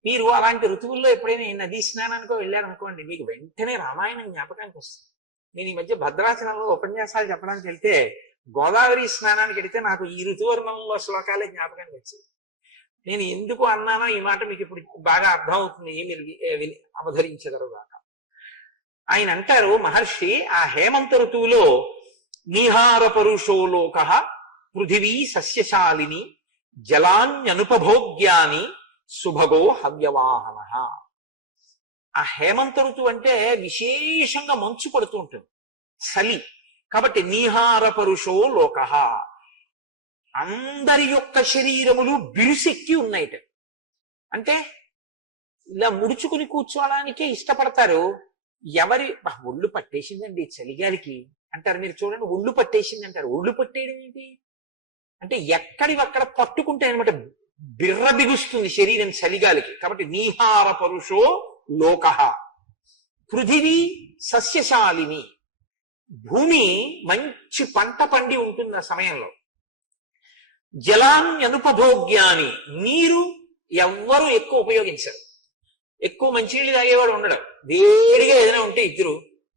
మీరు అలాంటి ఋతువుల్లో ఎప్పుడైనా నదీ స్నానానికో వెళ్ళారనుకోండి, మీకు వెంటనే రామాయణం జ్ఞాపకానికి వస్తుంది. నేను ఈ మధ్య భద్రాచలంలో ఉపన్యాసాలు చెప్పడానికి వెళ్తే గోదావరి స్నానానికి వెళితే నాకు ఈ ఋతువర్ణంలో శ్లోకాలే జ్ఞాపకానికి వచ్చాయి. నేను ఎందుకు అన్నానో ఈ మాట మీకు ఇప్పుడు బాగా అర్థం అవుతుంది, మీరు అవధరించగలరుగాక. ఆయన అంటారు మహర్షి, ఆ హేమంత ఋతువులో నీహార పరుషో లోక పృథివీ సస్యశాలిని జలాన్యనుపభోగ్యాని సుభగో హవ్యవాహన. ఆ హేమంత ఋతువు అంటే విశేషంగా మంచు పడుతూ ఉంటుంది, చలి. కాబట్టి నీహార పరుషో లోక, అందరి యొక్క శరీరములు బిరుసెక్కి ఉన్నాయిట. అంటే ఇలా ముడుచుకుని కూర్చోవడానికే ఇష్టపడతారు. ఎవరి ఒళ్ళు పట్టేసిందండి చలిగాలికి అంటారు. మీరు చూడండి, ఒళ్ళు పట్టేసింది అంటారు. ఒళ్ళు పట్టేయడం ఏంటి అంటే ఎక్కడివక్కడ పట్టుకుంటే అనమాట, బిర్ర బిగుస్తుంది శరీరం చలిగాలికి. కాబట్టి నీహార పరుషో లోక. పృథివీ సస్యశాలిని, భూమి మంచి పంట పండి ఉంటుంది ఆ సమయంలో. జలాన్యనుపభోగ్యాని, నీరు ఎవ్వరూ ఎక్కువ ఉపయోగించరు. ఎక్కువ మంచినీళ్ళు తాగేవాడు ఉండడు. వేడిగా ఏదైనా ఉంటే ఇద్దరు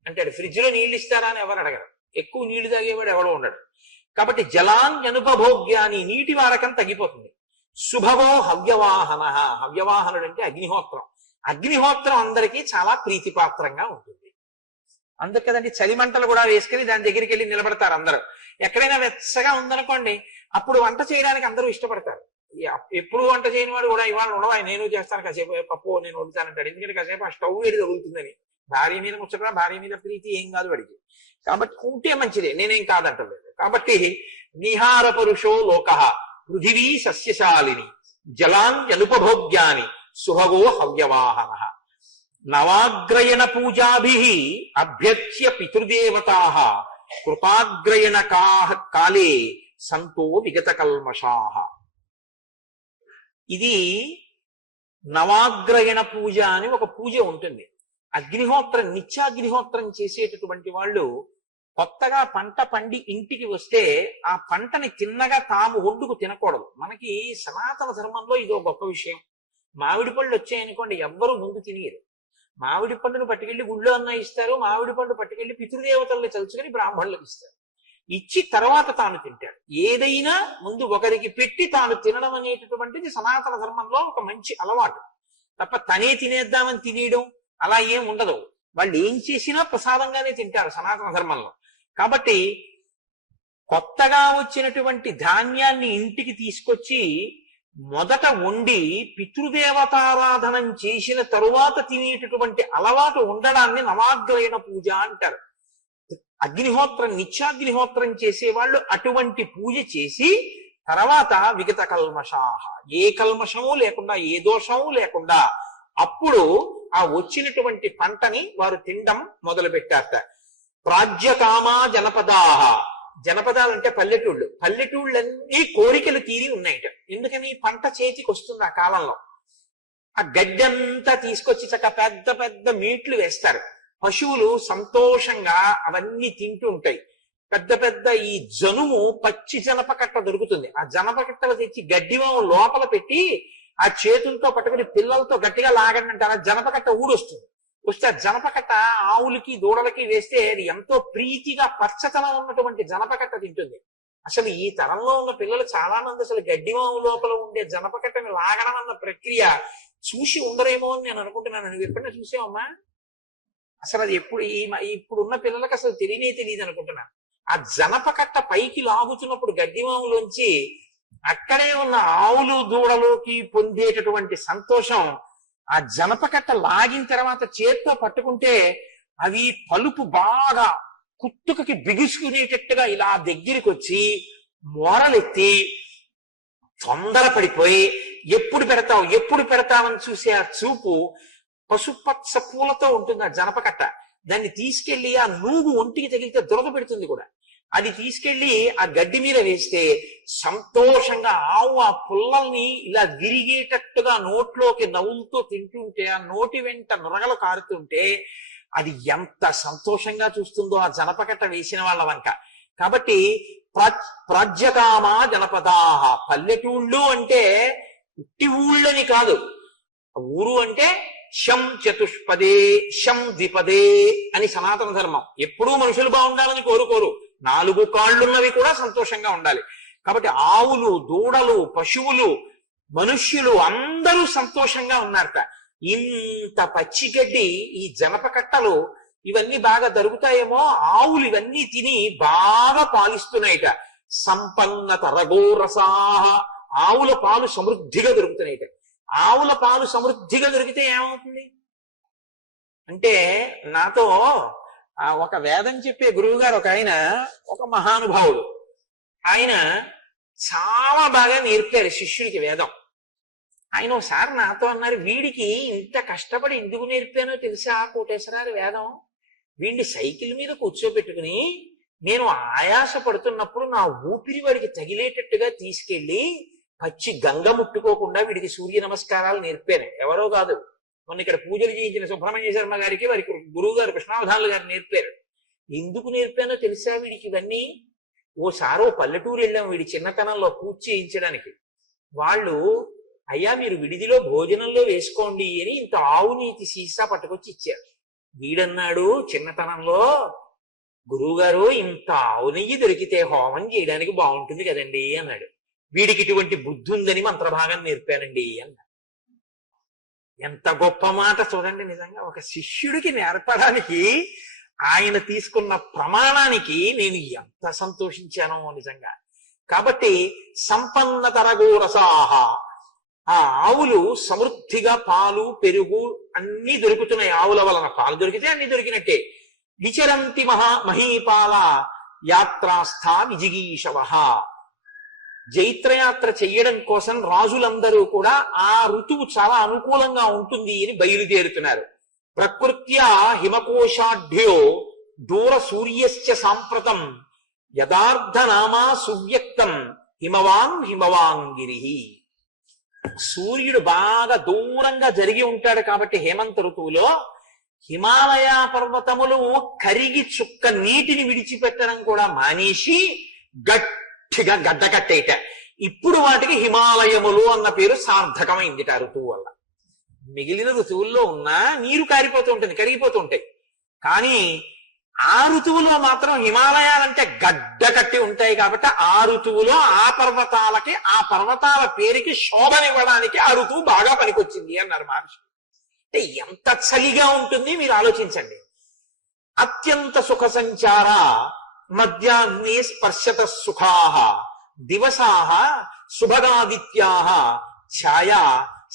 అంటాడు, ఫ్రిడ్జ్ లో నీళ్ళు ఇస్తారా అని ఎవరు అడగరు. ఎక్కువ నీళ్లు తాగేవాడు ఎవడో ఉండడు. కాబట్టి జలాన్యనుపభోగ్యాని, నీటి వాడకం తగ్గిపోతుంది. శుభగో హవ్యవాహన, హవ్యవాహనుడు అంటే అగ్నిహోత్రం. అగ్నిహోత్రం అందరికీ చాలా ప్రీతిపాత్రంగా ఉంటుంది. అందుకు కదండి చలి మంటలు కూడా వేసుకుని దాని దగ్గరికి వెళ్ళి నిలబడతారు అందరూ. ఎక్కడైనా వెచ్చగా ఉందనుకోండి, అప్పుడు వంట చేయడానికి అందరూ ఇష్టపడతారు. ఎప్పుడు వంట చేయని వాడు కూడా ఇవాళ ఉండవా నేను చేస్తాను కాసేపు పప్పు నేను వండుతానంటాడు. ఎందుకంటే కాసేపు ఆ స్టవ్ వేడి తగులుతుందని. భార్య మీద ముచ్చట, భార్య మీద ప్రీతి ఏం కాదు వాడికి. కాబట్టి ఉంటే మంచిదే, నేనేం కాదంటలేదు. కాబట్టి నిహార పరుషో లోక పృథివీ సస్యశాలిని జలాన్యనుపభోగ్యాని సుభగో హవ్యవాహన. నవాగ్రయణ పూజాభి అభ్యర్చ్య పితృదేవతా కృతాగ్రయణ కాలే సంతో విగత కల్మషాః. ఇది నవాగ్రయణ పూజ అని ఒక పూజ ఉంటుంది. అగ్నిహోత్రం, నిత్యాగ్నిహోత్రం చేసేటటువంటి వాళ్ళు కొత్తగా పంట పండి ఇంటికి వస్తే ఆ పంటని తిన్నగా తాము ఒడ్డుకు తినకూడదు. మనకి సనాతన ధర్మంలో ఇదో గొప్ప విషయం. మామిడి పళ్ళు వచ్చాయనుకోండి, ఎవ్వరూ ముందు తినేరు. మామిడి పండును పట్టుకెళ్ళి గుళ్ళో అన్న ఇస్తారు, మామిడి పండు పట్టుకెళ్ళి పితృదేవతల్ని తలుచుకొని బ్రాహ్మణులకు ఇస్తారు. ఇచ్చి తర్వాత తాను తింటాడు. ఏదైనా ముందు ఒకరికి పెట్టి తాను తినడం అనేటటువంటిది సనాతన ధర్మంలో ఒక మంచి అలవాటు. తప్ప తనే తినేద్దామని తినేయడం అలా ఏం ఉండదు. వాళ్ళు ఏం చేసినా ప్రసాదంగానే తింటారు సనాతన ధర్మంలో. కాబట్టి కొత్తగా వచ్చినటువంటి ధాన్యాన్ని ఇంటికి తీసుకొచ్చి మొదట వండి పితృదేవతారాధనం చేసిన తరువాత తినేటటువంటి అలవాటు ఉండడాన్ని నవాగ్రయణ పూజ అంటారు. అగ్నిహోత్రం, నిత్యాగ్నిహోత్రం చేసేవాళ్ళు అటువంటి పూజ చేసి తర్వాత విగత కల్మషాః, ఏ కల్మషము లేకుండా, ఏ దోషము లేకుండా అప్పుడు ఆ వచ్చినటువంటి పంటని వారు తినడం మొదలు పెట్టారట. ప్రాజ్యకామా జనపదాః, జనపదాలంటే పల్లెటూళ్ళు. పల్లెటూళ్ళన్నీ కోరికలు తీరి ఉన్నాయిట. ఎందుకని? పంట చేతికి వస్తుంది ఆ కాలంలో. ఆ గడ్డి అంతా తీసుకొచ్చి చక్క పెద్ద పెద్ద మీట్లు వేస్తారు. పశువులు సంతోషంగా అవన్నీ తింటూ ఉంటాయి. పెద్ద పెద్ద ఈ జనుము పచ్చి జనపకట్ట దొరుకుతుంది. ఆ జనపకట్టలు తెచ్చి గడ్డివాము లోపల పెట్టి ఆ చేతులతో పట్టుకుని పిల్లలతో గట్టిగా లాగండి అంటారు. ఆ జనపకట్ట ఊడొస్తుంది. వస్తే ఆ జనపకట్ట ఆవులకి దూడలకి వేస్తే అది ఎంతో ప్రీతిగా పచ్చతనం ఉన్నటువంటి జనపకట్ట తింటుంది. అసలు ఈ తరంలో ఉన్న పిల్లలు చాలా మంది అసలు గడ్డివాము లోపల ఉండే జనపకట్టని లాగడం అన్న ప్రక్రియ చూసి ఉండరేమో అని నేను అనుకుంటున్నాను. నువ్వు ఎప్పుడైనా చూసావమ్మా? అసలు అది ఇప్పుడున్న పిల్లలకు అసలు తెలియదు అనుకుంటున్నాను. ఆ జనపకట్ట పైకి లాగుతున్నప్పుడు గడ్డివాములోంచి అక్కడే ఉన్న ఆవులు దూడలోకి పొందేటటువంటి సంతోషం, ఆ జనపకట్ట లాగిన తర్వాత చేత్తో పట్టుకుంటే అవి పలుపు బాగా కుత్తుకకి బిగుసుకునేటట్టుగా ఇలా దగ్గరికి వచ్చి మోరలెత్తి తొందరపడిపోయి ఎప్పుడు పెడతామని చూసే ఆ చూపు పసుపచ్చ పూలతో ఉంటుంది ఆ జనపకట్ట. దాన్ని తీసుకెళ్లి ఆ నూగు ఒంటికి తగిలితే దురద పెడుతుంది కూడా. అది తీసుకెళ్లి ఆ గడ్డి మీద వేస్తే సంతోషంగా ఆవు ఆ పుల్లల్ని ఇలా విరిగేటట్టుగా నోట్లోకి నవ్వులతో తింటుంటే, ఆ నోటి వెంట నురగలు కారుతుంటే అది ఎంత సంతోషంగా చూస్తుందో ఆ జనపకట్ట వేసిన వాళ్ళ వంక. కాబట్టి ప్రాజ్యకామా జనపదాహ, పల్లెటూళ్ళు అంటే ఉట్టి ఊళ్ళని కాదు. ఊరు అంటే శం చతుష్పదే శం ద్విపదే అని సనాతన ధర్మం. ఎప్పుడూ మనుషులు బాగుండాలని కోరుకోరు, 4 కాళ్ళున్నవి కూడా సంతోషంగా ఉండాలి. కాబట్టి ఆవులు దూడలు పశువులు మనుష్యులు అందరూ సంతోషంగా ఉన్నారట. ఇంత పచ్చిగడ్డి ఈ జనపకట్టలు ఇవన్నీ బాగా దొరుకుతాయేమో, ఆవులు ఇవన్నీ తిని బాగా పాలిస్తున్నాయిట. సంపన్నత రఘోరసాహ, ఆవుల పాలు సమృద్ధిగా దొరుకుతున్నాయిట. ఆవుల పాలు సమృద్ధిగా దొరికితే ఏమవుతుంది అంటే, నాతో ఒక వేదం చెప్పే గురువు గారు ఒక ఆయన, ఒక మహానుభావుడు, ఆయన చాలా బాగా నేర్పారు శిష్యుడికి వేదం. ఆయన ఒకసారి నాతో అన్నారు, వీడికి ఇంత కష్టపడి ఎందుకు నేర్పానో తెలుసా కోటేశ్వరారు వేదం? వీడిని సైకిల్ మీద కూర్చోబెట్టుకుని నేను ఆయాస పడుతున్నప్పుడు నా ఊపిరి వాడికి తగిలేటట్టుగా తీసుకెళ్లి పచ్చి గంగ ముట్టుకోకుండా వీడికి సూర్య నమస్కారాలు నేర్పాను. ఎవరో కాదు, మొన్న ఇక్కడ పూజలు చేయించిన సుబ్రహ్మణ్య శర్మ గారికి వారి గురువు గారు కృష్ణావధానులు గారు నేర్పారు. ఎందుకు నేర్పానో తెలుసా వీడికి ఇవన్నీ? ఓసారో పల్లెటూరు వెళ్ళాం వీడి చిన్నతనంలో పూజ చేయించడానికి. వాళ్ళు, అయ్యా మీరు విడిదిలో భోజనంలో వేసుకోండి అని ఇంత ఆవు నీతి సీసా పట్టుకొచ్చి ఇచ్చారు. వీడన్నాడు చిన్నతనంలో, గురువు గారు ఇంత ఆవు నెయ్యి దొరికితే హోమం చేయడానికి బాగుంటుంది కదండి అన్నాడు. వీడికి ఇటువంటి బుద్ధి ఉందని మంత్రభాగం నేర్పానండి అన్నాడు. ఎంత గొప్ప మాట చూడండి. నిజంగా ఒక శిష్యుడికి నేర్పడానికి ఆయన తీసుకున్న ప్రమాణానికి నేను ఎంత సంతోషించానో నిజంగా. కాబట్టి సంపన్నతరగోరసాహ, ఆ ఆవులు సమృద్ధిగా పాలు పెరుగు అన్ని దొరుకుతున్నాయి. ఆవుల వలన పాలు దొరికితే అన్ని దొరికినట్టే. విచరంతి మహీపాల యాత్రాస్థా విజిగీషవ, జైత్రయాత్ర చెయ్యడం కోసం రాజులందరూ కూడా ఆ ఋతువు చాలా అనుకూలంగా ఉంటుంది అని బయలుదేరుతున్నారు. ప్రకృత్యా హిమకోశాఢ్యో దూర సూర్యశ్చ సాంప్రతం యథార్థనామా సువ్యక్తం హిమవాంగిరి. సూర్యుడు బాగా దూరంగా జరిగి ఉంటాడు కాబట్టి హేమంత ఋతువులో హిమాలయ పర్వతములు కరిగి చుక్క నీటిని విడిచిపెట్టడం కూడా మానేసి గట్టిగా గడ్డకట్టేట. ఇప్పుడు వాటికి హిమాలయములు అన్న పేరు సార్థకమైందిట ఆ ఋతువు వల్ల. మిగిలిన ఋతువుల్లో ఉన్నా నీరు కారిపోతూ ఉంటుంది, కరిగిపోతూ ఉంటాయి. కానీ ఆ ఋతువులో మాత్రం హిమాలయాలంటే గడ్డ కట్టి ఉంటాయి కాబట్టి ఆ ఋతువులో ఆ పర్వతాలకి, ఆ పర్వతాల పేరుకి శోభనివ్వడానికి ఆ ఋతువు బాగా పనికొచ్చింది అన్నారు మహర్షి. అంటే ఎంత చలిగా ఉంటుంది మీరు ఆలోచించండి. అత్యంత సుఖ సంచార మధ్యాహ్నే స్పర్శత సుఖాహ దివసాహ శుభగాదిత్యాహ ఛాయా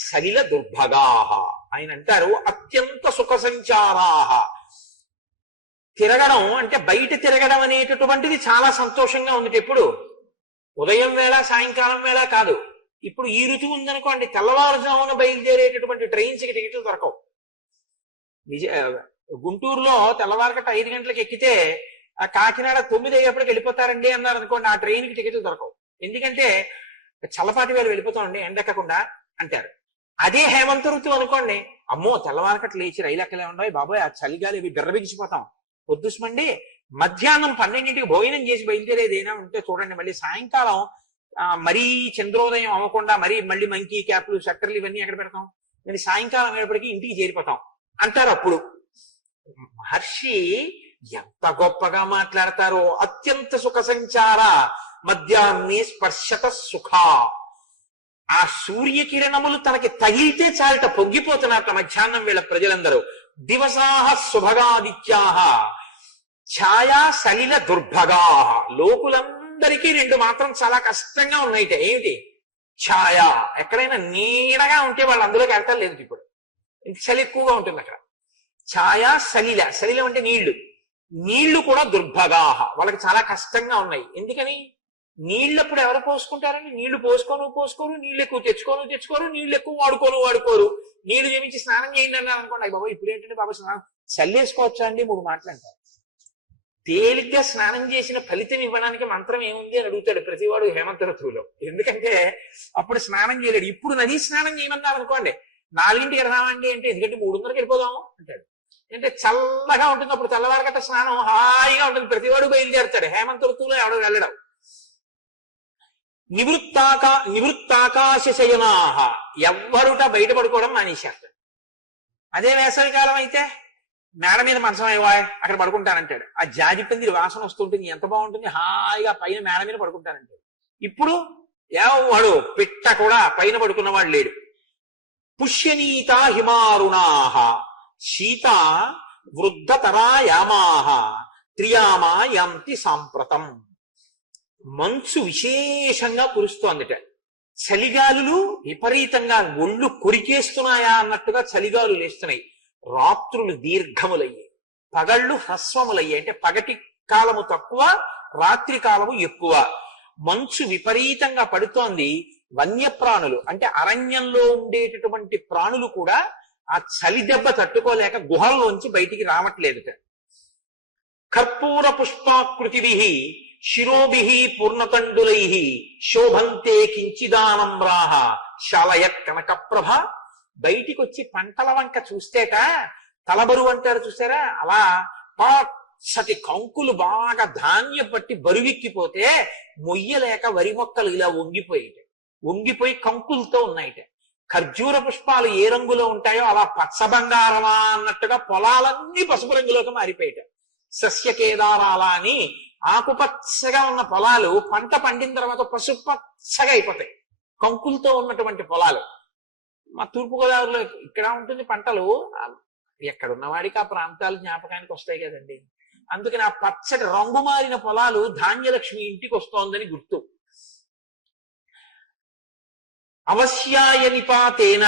సలిల దుర్భగాహ. ఆయన అంటారు అత్యంత సుఖ సంచారాహ. తిరగడం అంటే బయట తిరగడం అనేటటువంటిది చాలా సంతోషంగా ఉంది. ఎప్పుడు? ఉదయం వేళ సాయంకాలం వేళ కాదు. ఇప్పుడు ఈ ఋతువు ఉందనుకోండి, తెల్లవారుజామున బయలుదేరేటటువంటి ట్రైన్స్కి టికెట్లు దొరకవు. గుంటూరులో తెల్లవారకట 5 గంటలకు ఎక్కితే కాకినాడ 9 అయ్యేప్పటికి వెళ్ళిపోతారండి అన్నారు అనుకోండి, ఆ ట్రైన్కి టికెట్లు దొరకవు. ఎందుకంటే చల్లపాటి వేళ వెళ్ళిపోతామండి ఎండెక్కకుండా అంటారు. అదే హేమంత ఋతువు అనుకోండి, అమ్మో తెల్లవారకట్లు లేచి రైలు ఎక్కలే ఉన్నాయి బాబాయ్, ఆ చలిగాలి ఇవి బిర్రబిగిసిపోతాం, పొద్దుస్మండి. మధ్యాహ్నం 12ంటికి భోజనం చేసి బయలుదేరేది ఏదైనా ఉంటే చూడండి, మళ్ళీ సాయంకాలం మరీ చంద్రోదయం అవ్వకుండా మళ్ళీ మంకీ క్యాప్లు చక్కర్లు ఇవన్నీ ఎక్కడ పెడతాం, మళ్ళీ సాయంకాలం అయ్యేప్పటికీ ఇంటికి చేరిపోతాం అంటారు. అప్పుడు మహర్షి ఎంత గొప్పగా మాట్లాడతారో. అత్యంత సుఖ సంచార మధ్యాహ్నే స్పర్శత సుఖ. ఆ సూర్యకిరణములు తనకి తగిలితే చాలట పొంగిపోతున్నట్ట మధ్యాహ్నం వేళ ప్రజలందరూ. దివసాహ శుభగాదిత్యాహ ఛాయా సలిల దుర్భగా. లోకులందరికీ రెండు మాత్రం చాలా కష్టంగా ఉన్నాయిట. ఏమిటి? ఛాయ. ఎక్కడైనా నీడగా ఉంటే వాళ్ళు అందులోకి వెళ్తారు లేదు, ఇప్పుడు చలి ఎక్కువగా ఉంటుంది అక్కడ. ఛాయ సలిల. సలిలం అంటే నీళ్లు కూడా దుర్భగాహ, వాళ్ళకి చాలా కష్టంగా ఉన్నాయి. ఎందుకని? నీళ్ళప్పుడు ఎవరు పోసుకుంటారని, నీళ్లు పోసుకోరు, నీళ్ళు ఎక్కువ తెచ్చుకోరు, నీళ్లు ఎక్కువ వాడుకోరు. నీళ్లు చేయించి స్నానం చేయండి అన్నారు అనుకోండి, బాబా ఇప్పుడు ఏంటంటే బాబా స్నానం చల్లేసుకోవచ్చా అండి 3 మాటలంటారు. తేలిగ్గా స్నానం చేసిన ఫలితం ఇవ్వడానికి మంత్రం ఏముంది అని అడుగుతాడు ప్రతివాడు హేమంత ఋతువులో. ఎందుకంటే అప్పుడు స్నానం చేయలేడు. ఇప్పుడు నదీ స్నానం చేయమన్నారు అనుకోండి, 4ంటికి వెళ్దామండి అంటే, ఎందుకంటే 3:30కి వెళ్ళిపోదాము అంటాడు. అంటే చల్లగా ఉంటుంది, అప్పుడు తెల్లవారగట్ట స్నానం హాయిగా ఉంటుంది, ప్రతివాడు బయలుదేరుతాడు. హేమంత ఋతువులో ఎవడు వెళ్ళడం. నివృత్తాకాశ శయనాహ, ఎవ్వరుట బయట పడుకోవడం మానేశారు. అదే వేసవికాలం అయితే మేడ మీద మంచం అయ్యా అక్కడ పడుకుంటానంటాడు. ఆ జాజి పందిరి వాసన వస్తుంటుంది, ఎంత బాగుంటుంది, హాయిగా పైన మేడ మీద పడుకుంటానంటాడు. ఇప్పుడు ఎవడు పిట్ట కూడా పైన పడుకున్నవాడు లేడు. పుష్యనీత హిమారుణాహ శీత వృద్ధతరాయామాహ త్రియామా యాంతి సాంప్రతం. మంచు విశేషంగా కురుస్తోందిట. చలిగాలులు విపరీతంగా ఒళ్ళు కొరికేస్తున్నాయా అన్నట్టుగా చలిగాలు లేస్తున్నాయి. రాత్రులు దీర్ఘములయ్యాయి, పగళ్ళు హ్రస్వములయ్యాయి. అంటే పగటి కాలము తక్కువ, రాత్రి కాలము ఎక్కువ. మంచు విపరీతంగా పడుతోంది. వన్యప్రాణులు అంటే అరణ్యంలో ఉండేటటువంటి ప్రాణులు కూడా ఆ చలి దెబ్బ తట్టుకోలేక గుహల్లోంచి బయటికి రావట్లేదుట. కర్పూర పుష్పాకృతిభి శిరోభి పూర్ణతండులై శోభంతే కించిదానంబ్రాహ శాలయత్ కనకప్రభ. బయటికి వచ్చి పంటల వంక చూస్తేట తలబరువు అంటారు చూసారా, అలా పచ్చటి కంకులు బాగా ధాన్యం పట్టి బరువెక్కిపోతే మొయ్యలేక వరి మొక్కలు ఇలా వంగిపోయి కంకులతో ఉన్నాయిట. ఖర్జూర పుష్పాలు ఏ రంగులో ఉంటాయో అలా పచ్చ బంగారమా అన్నట్టుగా పొలాలన్నీ పసుపు రంగులోకి మారిపోయాట. సస్యకేదారాలా అని ఆకుపచ్చగా ఉన్న పొలాలు పంట పండిన తర్వాత పసుపు పచ్చగా అయిపోతాయి, కంకులతో ఉన్నటువంటి పొలాలు. మా తూర్పుగోదావరిలో ఇక్కడ ఉంటుంది పంటలు, ఎక్కడున్నవాడికి ఆ ప్రాంతాలు జ్ఞాపకానికి వస్తాయి కదండి. అందుకని ఆ పచ్చటి రంగు మారిన పొలాలు ధాన్యలక్ష్మి ఇంటికి వస్తోందని గుర్తు. అవశ్యాయ నిపాతేన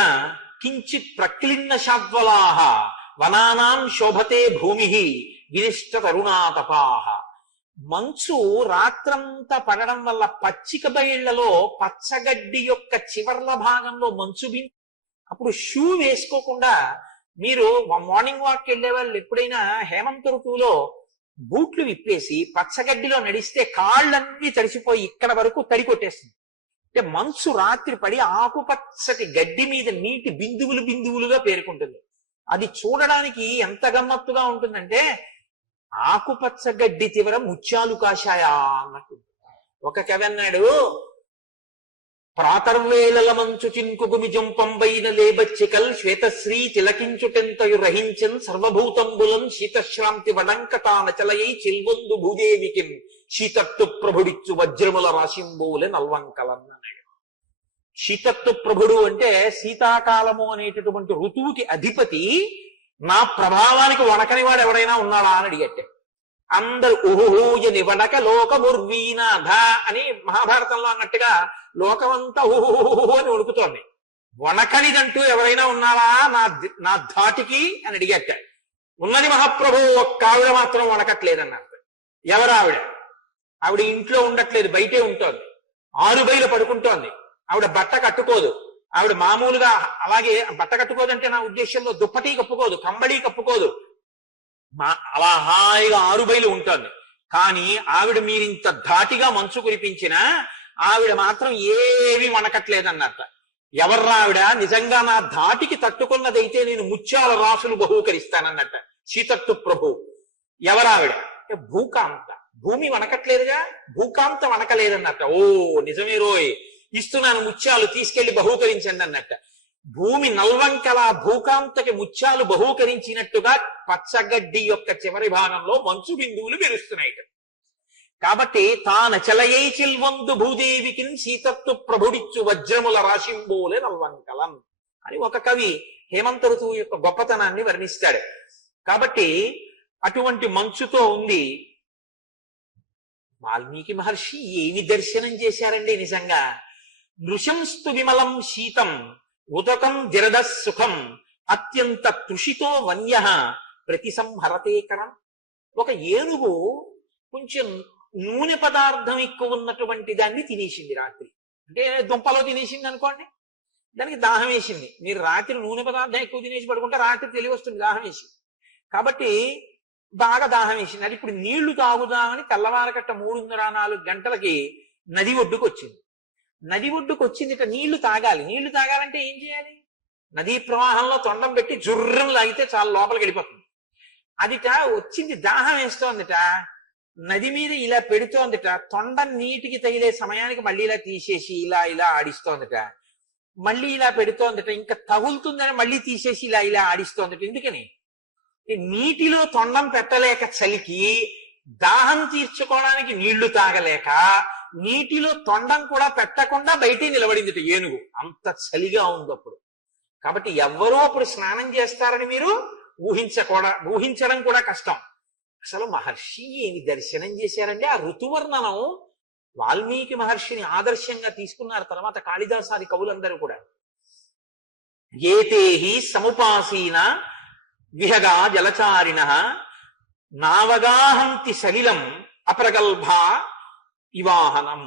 కించిత్ ప్రక్లిన్న శాద్వలాహ వనానాం శోభతే భూమి వినిష్ట తరుణాతపాహ. మంచు రాత్రంతా పడడం వల్ల పచ్చిక బయళ్లలో పచ్చగడ్డి యొక్క చివర్ల భాగంలో మంచు బిందు. అప్పుడు షూ వేసుకోకుండా మీరు మార్నింగ్ వాక్ వెళ్ళే వాళ్ళు ఎప్పుడైనా హేమంత ఋతువులో బూట్లు విప్పేసి పచ్చగడ్డిలో నడిస్తే కాళ్ళన్నీ తడిసిపోయి ఇక్కడ వరకు తడి కొట్టేస్తుంది. అంటే మంచు రాత్రి పడి ఆకుపచ్చటి గడ్డి మీద నీటి బిందువులుగా పేరుకుంటుంది. అది చూడడానికి ఎంత గమ్మత్తుగా ఉంటుందంటే, ఆకుపచ్చ గడ్డి చివర ముత్యాలు కాశాయా అన్నట్టు. ఒక కవి అన్నాడు, ప్రాతర్వేళల మంచు చింకుగుమి జంపంబైన లేబచ్చికల్ శ్వేతశ్రీ తిలకించుటెంతయు రహించన్ సర్వభూతంబులం శీతశ్రాంతి వడంకటానచలయై చిల్వొందు భూదేవికిం శీతత్తు ప్రభుడిచ్చు వజ్రముల రాశింబోలే నల్వంకలన్ అన్నాడు. శీతత్తు ప్రభుడు అంటే శీతాకాలము అనేటటువంటి ఋతువుకి అధిపతి. నా ప్రభావానికి వణకని వాడు ఎవడైనా ఉన్నాడా అని అడిగట్టే. అందరు ఊహూయని వడక లోకముర్వీనాథ అని మహాభారతంలో అన్నట్టుగా లోకమంతా ఊహూ అని వణుకుతోంది. వణకనిదంటూ ఎవరైనా ఉన్నారా నా ధాటికి అని అడిగట్ట. ఉన్నది మహాప్రభు, ఒక్క ఆవిడ మాత్రం వణకట్లేదన్నారు. ఎవరావిడ? ఆవిడ ఇంట్లో ఉండట్లేదు, బయటే ఉంటోంది, 6 బయలు పడుకుంటోంది. ఆవిడ బట్ట కట్టుకోదు. ఆవిడ మామూలుగా అలాగే బట్ట కట్టుకోదంటే నా ఉద్దేశంలో దుప్పటి కప్పుకోదు, కంబళి కప్పుకోదు, అలా హాయిగా 6 బయలు ఉంటుంది. కానీ ఆవిడ మీరింత ధాటిగా మంచు కురిపించినా ఆవిడ మాత్రం ఏమీ వణకట్లేదన్నట్ట. ఎవర్రావిడ, నిజంగా నా ధాటికి తట్టుకున్నదైతే నేను ముత్యాల రాసులు బహూకరిస్తానన్నట్ట సీతత్తు ప్రభు. ఎవరావిడ? భూకాంత. భూమి వణకట్లేదుగా, భూకాంత వణకలేదన్నట్ట. ఓ నిజమే రోయ్, ఇస్తున్నాను ముత్యాలు, తీసుకెళ్లి బహూకరించండి అన్నట్ట. భూమి నల్వంకల భూకాంతకి ముత్యాలు బహూకరించినట్టుగా పచ్చగడ్డి యొక్క చివరి భాగంలో మంచు బిందువులు మెరుస్తున్నాయి. కాబట్టి తానచలయై చిల్వందు భూదేవికి సీతత్తు ప్రభుడిచ్చు వజ్రముల రాశింబోలే నల్వంకలం అని ఒక కవి హేమంత ఋతువు యొక్క గొప్పతనాన్ని వర్ణిస్తాడు. కాబట్టి అటువంటి మంచుతో ఉంది. వాల్మీకి మహర్షి ఏమి దర్శనం చేశారండి నిజంగా. నృశంస్తు విమలం శీతం ఉదకం దిరద సుఖం అత్యంత తృషితో వన్య ప్రతిసంహరతేకరం. ఒక ఏనుగు కొంచెం నూనె పదార్థం ఎక్కువ ఉన్నటువంటి దాన్ని తినేసింది రాత్రి. అంటే దుంపలో తినేసింది అనుకోండి, దానికి దాహం వేసింది. మీరు రాత్రి నూనె పదార్థం ఎక్కువ తినేసి పడుకుంటే రాత్రి తెలివి వస్తుంది దాహం వేసి. కాబట్టి బాగా దాహం వేసింది. అది ఇప్పుడు నీళ్లు తాగుదామని తెల్లవారకట్ట 3:30-4 గంటలకి నది ఒడ్డుకు వచ్చింది. నది ఒడ్డుకు వచ్చిందిట. నీళ్లు తాగాలి. నీళ్లు తాగాలంటే ఏం చేయాలి? నదీ ప్రవాహంలో తొండం పెట్టి జుర్రం లాగితే చాలా లోపలికి వెళ్ళిపోతుంది. అదిట వచ్చింది, దాహం వేస్తోందిట, నది మీద ఇలా పెడుతోందిట. తొండం నీటికి తగిలే సమయానికి మళ్ళీ ఇలా తీసేసి ఇలా ఇలా ఆడిస్తోందిట. మళ్ళీ ఇలా పెడుతోందిట, ఇంకా తగులుతుందని మళ్ళీ తీసేసి ఇలా ఇలా ఆడిస్తోందిట. ఎందుకని? నీటిలో తొండం పెట్టలేక చలికి, దాహం తీర్చుకోవడానికి నీళ్లు తాగలేక, నీటిలో తొండం కూడా పెట్టకుండా బయటే నిలబడిందిట ఏనుగు. అంత చలిగా ఉంది అప్పుడు. కాబట్టి ఎవ్వరూ అప్పుడు స్నానం చేస్తారని మీరు ఊహించడం కూడా కష్టం. అసలు మహర్షి ఏమి దర్శనం చేశారంటే, ఆ ఋతువర్ణనం వాల్మీకి మహర్షిని ఆదర్శంగా తీసుకున్నారు. తర్వాత కాళిదాసాది కవులందరూ కూడా ఏతేహి సముపాసీన విహగా జలచారిణ నావగాహంతి సలిలం అప్రగల్భ ఇవాహనం.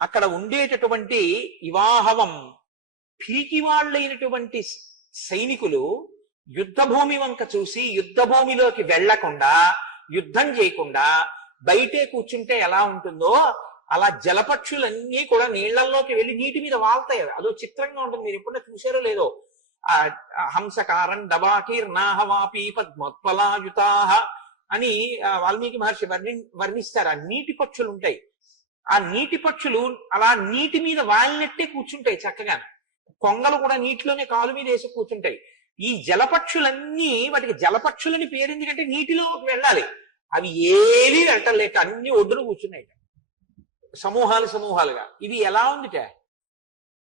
అక్కడ ఉండేటటువంటి ఇవాహవం పిరికి వాళ్ళైనటువంటి సైనికులు యుద్ధభూమి వంక చూసి యుద్ధభూమిలోకి వెళ్లకుండా, యుద్ధం చేయకుండా బయటే కూర్చుంటే ఎలా ఉంటుందో అలా జలపక్షులన్నీ కూడా నీళ్లలోకి వెళ్ళి నీటి మీద వాళ్తాయి. అదో చిత్రంగా ఉంటుంది. మీరు ఎప్పుడైనా చూసారో లేదో, ఆ హంసకారం డబాకీర్నాహవాపి పద్మోత్పలాయుతాహ అని వాల్మీకి మహర్షి వర్ణిస్తారు. ఆ నీటి పక్షులు ఉంటాయి. ఆ నీటి పక్షులు అలా నీటి మీద వాలినట్టే కూర్చుంటాయి చక్కగా. కొంగలు కూడా నీటిలోనే కాలు మీద వేసి కూర్చుంటాయి. ఈ జలపక్షులన్నీ, వాటికి జలపక్షులని పేరు ఎందుకంటే నీటిలోకి వెళ్ళాలి. అవి ఏవి వెళ్ళలేక అన్ని ఒడ్డున కూర్చున్నాయి సమూహాలు సమూహాలుగా. ఇది ఎలా ఉందిట?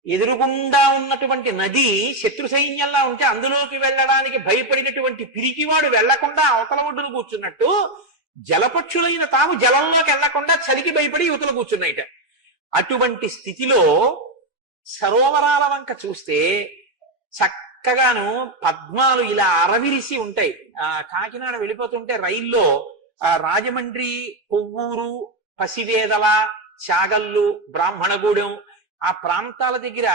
ఎదురుగుండా ఉన్నటువంటి నది శత్రు సైన్యంలా ఉంటే అందులోకి వెళ్ళడానికి భయపడినటువంటి పిరికివాడు వెళ్లకుండా అవతల ఒడ్డును కూర్చున్నట్టు, జలపక్షులైన తాము జలంలోకి వెళ్లకుండా చలికి భయపడి యువతలు కూర్చున్నాయిట. అటువంటి స్థితిలో సరోవరాల వంక చూస్తే చక్కగాను పద్మాలు ఇలా అరవిరిసి ఉంటాయి. కాకినాడ వెళ్ళిపోతుంటే రైల్లో రాజమండ్రి, కొవ్వూరు, పసివేదల, చాగల్లు, బ్రాహ్మణగూడెం ఆ ప్రాంతాల దగ్గర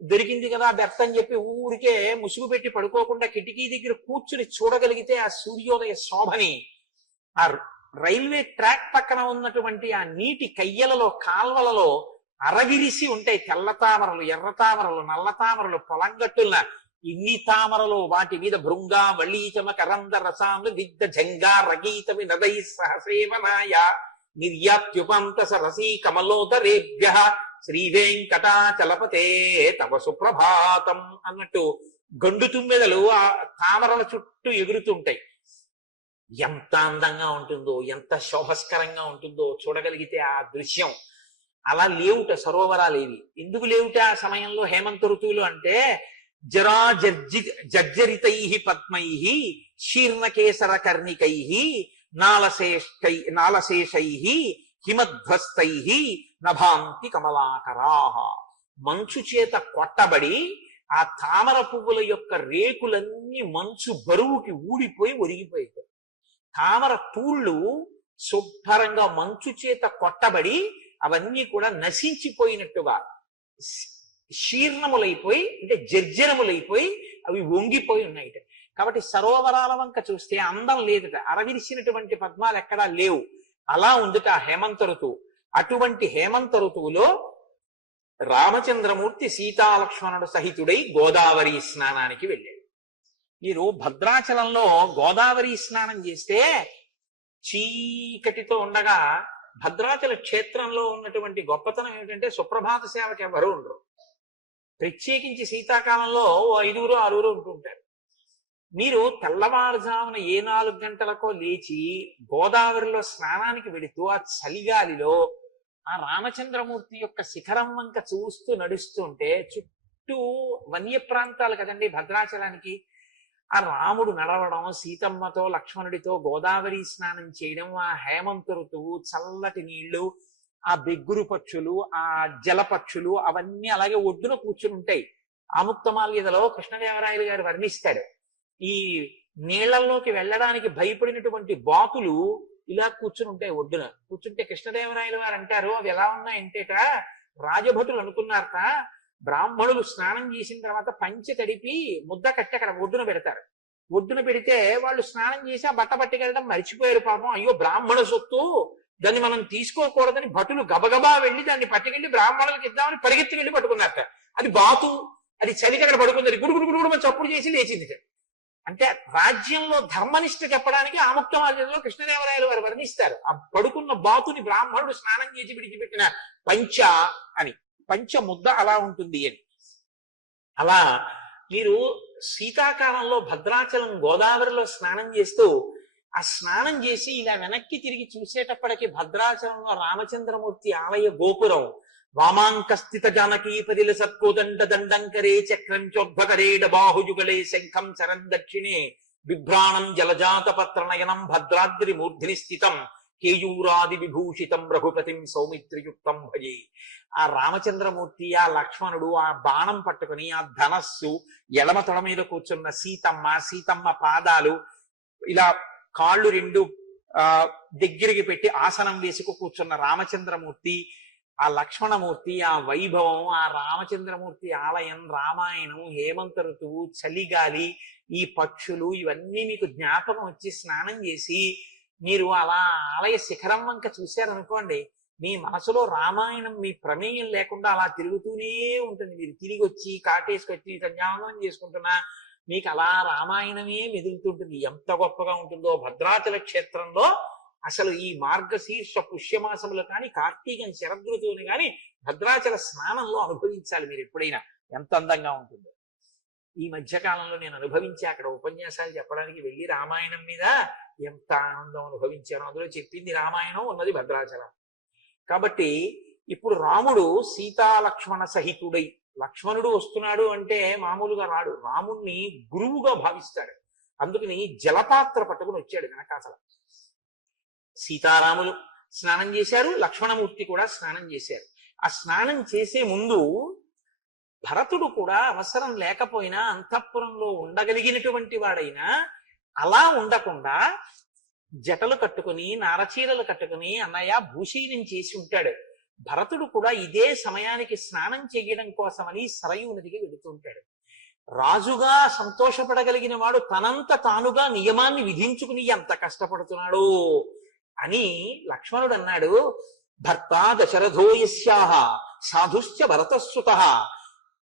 దొరికింది కదా బెర్త్ అని చెప్పి ఊరికే ముసుగు పెట్టి పడుకోకుండా కిటికీ దగ్గర కూర్చుని చూడగలిగితే ఆ సూర్యోదయ శోభని, ఆ రైల్వే ట్రాక్ పక్కన ఉన్నటువంటి ఆ నీటి కయ్యలలో, కాల్వలలో అరవిరిసి ఉంటాయి తెల్ల తామరలు, ఎర్ర తామరలు, నల్ల తామరలు, పొలంగట్టుల ఇన్ని తామరలు. వాటి మీద భృంగా వళీచమ కరంద రసాలు విద్ద జంగా రగీత వినదై సహసేవనాయ నిర్యాత్యుపంత సరసీ కమలోదరేభ్య శ్రీ వెంకటాచలపతే తవ సుప్రభాతం అన్నట్టు గండు తుమ్మెదలు ఆ తామరల చుట్టూ ఎగురుతుంటాయి. ఎంత అందంగా ఉంటుందో, ఎంత శోభస్కరంగా ఉంటుందో చూడగలిగితే ఆ దృశ్యం. అలా లేవుట సరోవరాలేవి. ఎందుకు లేవుట ఆ సమయంలో హేమంత ఋతువులు అంటే, జరా జర్జరితై పద్మై శీర్ణకేసర కర్ణికై నాలశేషై హిమధ్వస్తై నభాంతి కమలాకరాహ. మంచు చేత కొట్టబడి ఆ తామర పువ్వుల యొక్క రేకులన్నీ మంచు బరువుకి ఊడిపోయి ఒరిగిపోయాయి. తామర పూళ్ళు శుభ్రంగా మంచు చేత కొట్టబడి అవన్నీ కూడా నశించిపోయినట్టుగా శీర్ణములైపోయి, అంటే జర్జరములైపోయి అవి వంగిపోయి ఉన్నాయిట. కాబట్టి సరోవరాల వంక చూస్తే అందం లేదుట, అరవిరిసినటువంటి పద్మాలు ఎక్కడా లేవు. అలా ఉందిట హేమంత ఋతువు. అటువంటి హేమంత ఋతువులో రామచంద్రమూర్తి సీతాలక్ష్మణుడు సహితుడై గోదావరి స్నానానికి వెళ్ళాడు. మీరు భద్రాచలంలో గోదావరి స్నానం చేస్తే చీకటితో ఉండగా భద్రాచల క్షేత్రంలో ఉన్నటువంటి గొప్పతనం ఏమిటంటే సుప్రభాత సేవకి ఎవరు ఉండరు. ప్రత్యేకించి శీతాకాలంలో 5 6 ఉంటుంటారు. మీరు తెల్లవారుజామున 4 గంటలకో లేచి గోదావరిలో స్నానానికి వెళుతూ ఆ చలిగాలిలో ఆ రామచంద్రమూర్తి యొక్క శిఖరం వంక చూస్తూ నడుస్తుంటే చుట్టూ వన్య ప్రాంతాలు కదండి భద్రాచలానికి. ఆ రాముడు నడవడం, సీతమ్మతో లక్ష్మణుడితో గోదావరి స్నానం చేయడం, ఆ హేమంత ఋతువు, చల్లటి నీళ్లు, ఆ బెగ్గురు పక్షులు, ఆ జల పక్షులు అవన్నీ అలాగే ఒడ్డున కూర్చుని ఉంటాయి. ఆముక్తమాల్యదలో కృష్ణదేవరాయలు గారు వర్ణిస్తాడు. ఈ నీళ్లలోకి వెళ్ళడానికి భయపడినటువంటి బాతులు ఇలా కూర్చుని ఉంటాయి. ఒడ్డున కూర్చుంటే కృష్ణదేవరాయలు వారు అంటారు అవి ఎలా ఉన్నాయంటేట రాజభటులు అనుకున్నారట బ్రాహ్మణులు స్నానం చేసిన తర్వాత పంచె తడిపి ముద్ద కట్టి అక్కడ ఒడ్డున పెడతారు. ఒడ్డున పెడితే వాళ్ళు స్నానం చేసి ఆ బట్ట పట్టుకెళ్ళడం మర్చిపోయారు పాపం. అయ్యో బ్రాహ్మణ సొత్తు, దాన్ని మనం తీసుకోకూడదని భటులు గబగబా వెళ్ళి దాన్ని పట్టుకెళ్ళి బ్రాహ్మణులకు ఇద్దామని పరిగెత్తి వెళ్ళి పట్టుకున్నారట. అది బాతు, అది చలికి అక్కడ పడుకుంది. గుడుగుడు చప్పుడు చేసి లేచింది. అంటే రాజ్యంలో ధర్మనిష్ట చెప్పడానికి ఆముక్తమాల్యంలో కృష్ణదేవరాయలు వారు వర్ణిస్తారు. ఆ పడుకున్న బాతుని బ్రాహ్మణుడు స్నానం చేసి విడిచిపెట్టిన పంచ అని, పంచ ముద్ద అలా ఉంటుంది అని. అలా మీరు శీతాకాలంలో భద్రాచలం గోదావరిలో స్నానం చేస్తూ ఆ స్నానం చేసి ఇలా వెనక్కి తిరిగి చూసేటప్పటికి భద్రాచలంలో రామచంద్రమూర్తి ఆలయ గోపురం వామాంకస్థిత జానకీపదిల సత్కోదండ దండంకరే చక్రం చోద్భకరేడ బాహుయుగలే శంఖం చరం దక్షిణే బిభ్రాణం జలజాత పత్రనయనం భద్రాద్రి మూర్ధిని స్థితం కేయూరాది విభూషితం రఘుపతిం సౌమిత్రియుక్తం భజే. ఆ రామచంద్రమూర్తి, ఆ లక్ష్మణుడు ఆ బాణం పట్టుకుని ఆ ధనస్సు, ఎడమ తొడ మీద కూర్చున్న సీతమ్మ, సీతమ్మ పాదాలు ఇలా కాళ్ళు 2 దగ్గరికి పెట్టి ఆసనం వేసుకు కూర్చున్న రామచంద్రమూర్తి, ఆ లక్ష్మణమూర్తి, ఆ వైభవం, ఆ రామచంద్రమూర్తి ఆలయం, రామాయణం, హేమంత ఋతువు, చలిగాలి, ఈ పక్షులు ఇవన్నీ మీకు జ్ఞాపకం వచ్చి స్నానం చేసి మీరు అలా ఆలయ శిఖరం వంక చూశారనుకోండి, మీ మనసులో రామాయణం మీ ప్రమేయం లేకుండా అలా తిరుగుతూనే ఉంటుంది. మీరు తిరిగి వచ్చి కాటేసుకొచ్చి సంధ్యావందనం చేసుకుంటున్నా మీకు అలా రామాయణమే మెదులుతుంటుంది. ఎంత గొప్పగా ఉంటుందో భద్రాచల క్షేత్రంలో. అసలు ఈ మార్గశీర్ష పుష్యమాసములు కానీ కార్తీకం శరదృతువుని కానీ భద్రాచల స్నానంలో అనుభవించాలి మీరు ఎప్పుడైనా. ఎంత అందంగా ఉంటుందో. ఈ మధ్యకాలంలో నేను అనుభవించి అక్కడ ఉపన్యాసాలు చెప్పడానికి వెళ్ళి రామాయణం మీద ఎంత ఆనందం అనుభవించాను. అందులో చెప్పింది రామాయణం, ఉన్నది భద్రాచలం. కాబట్టి ఇప్పుడు రాముడు సీతాలక్ష్మణ సహితుడై, లక్ష్మణుడు వస్తున్నాడు అంటే మామూలుగా రాడు, రాముణ్ణి గురువుగా భావిస్తాడు. అందుకని జలపాత్ర పట్టుకుని వచ్చాడు వెనకాసల. సీతారాములు స్నానం చేశారు, లక్ష్మణమూర్తి కూడా స్నానం చేశారు. ఆ స్నానం చేసే ముందు భరతుడు కూడా అవసరం లేకపోయినా అంతఃపురంలో ఉండగలిగినటువంటి వాడైనా అలా ఉండకుండా జటలు కట్టుకుని నారచీరలు కట్టుకుని అన్నయ్య భూషీనం చేసి ఉంటాడు. భరతుడు కూడా ఇదే సమయానికి స్నానం చేయడం కోసమని సరయూ నదికి వెళుతుంటాడు. రాజుగా సంతోషపడగలిగిన వాడు తనంత తానుగా నియమాన్ని విధించుకుని ఎంత కష్టపడుతున్నాడు అని లక్ష్మణుడు అన్నాడు. భర్త దశరథో యస్యాః సాధుశ్చ భరతస్సుతః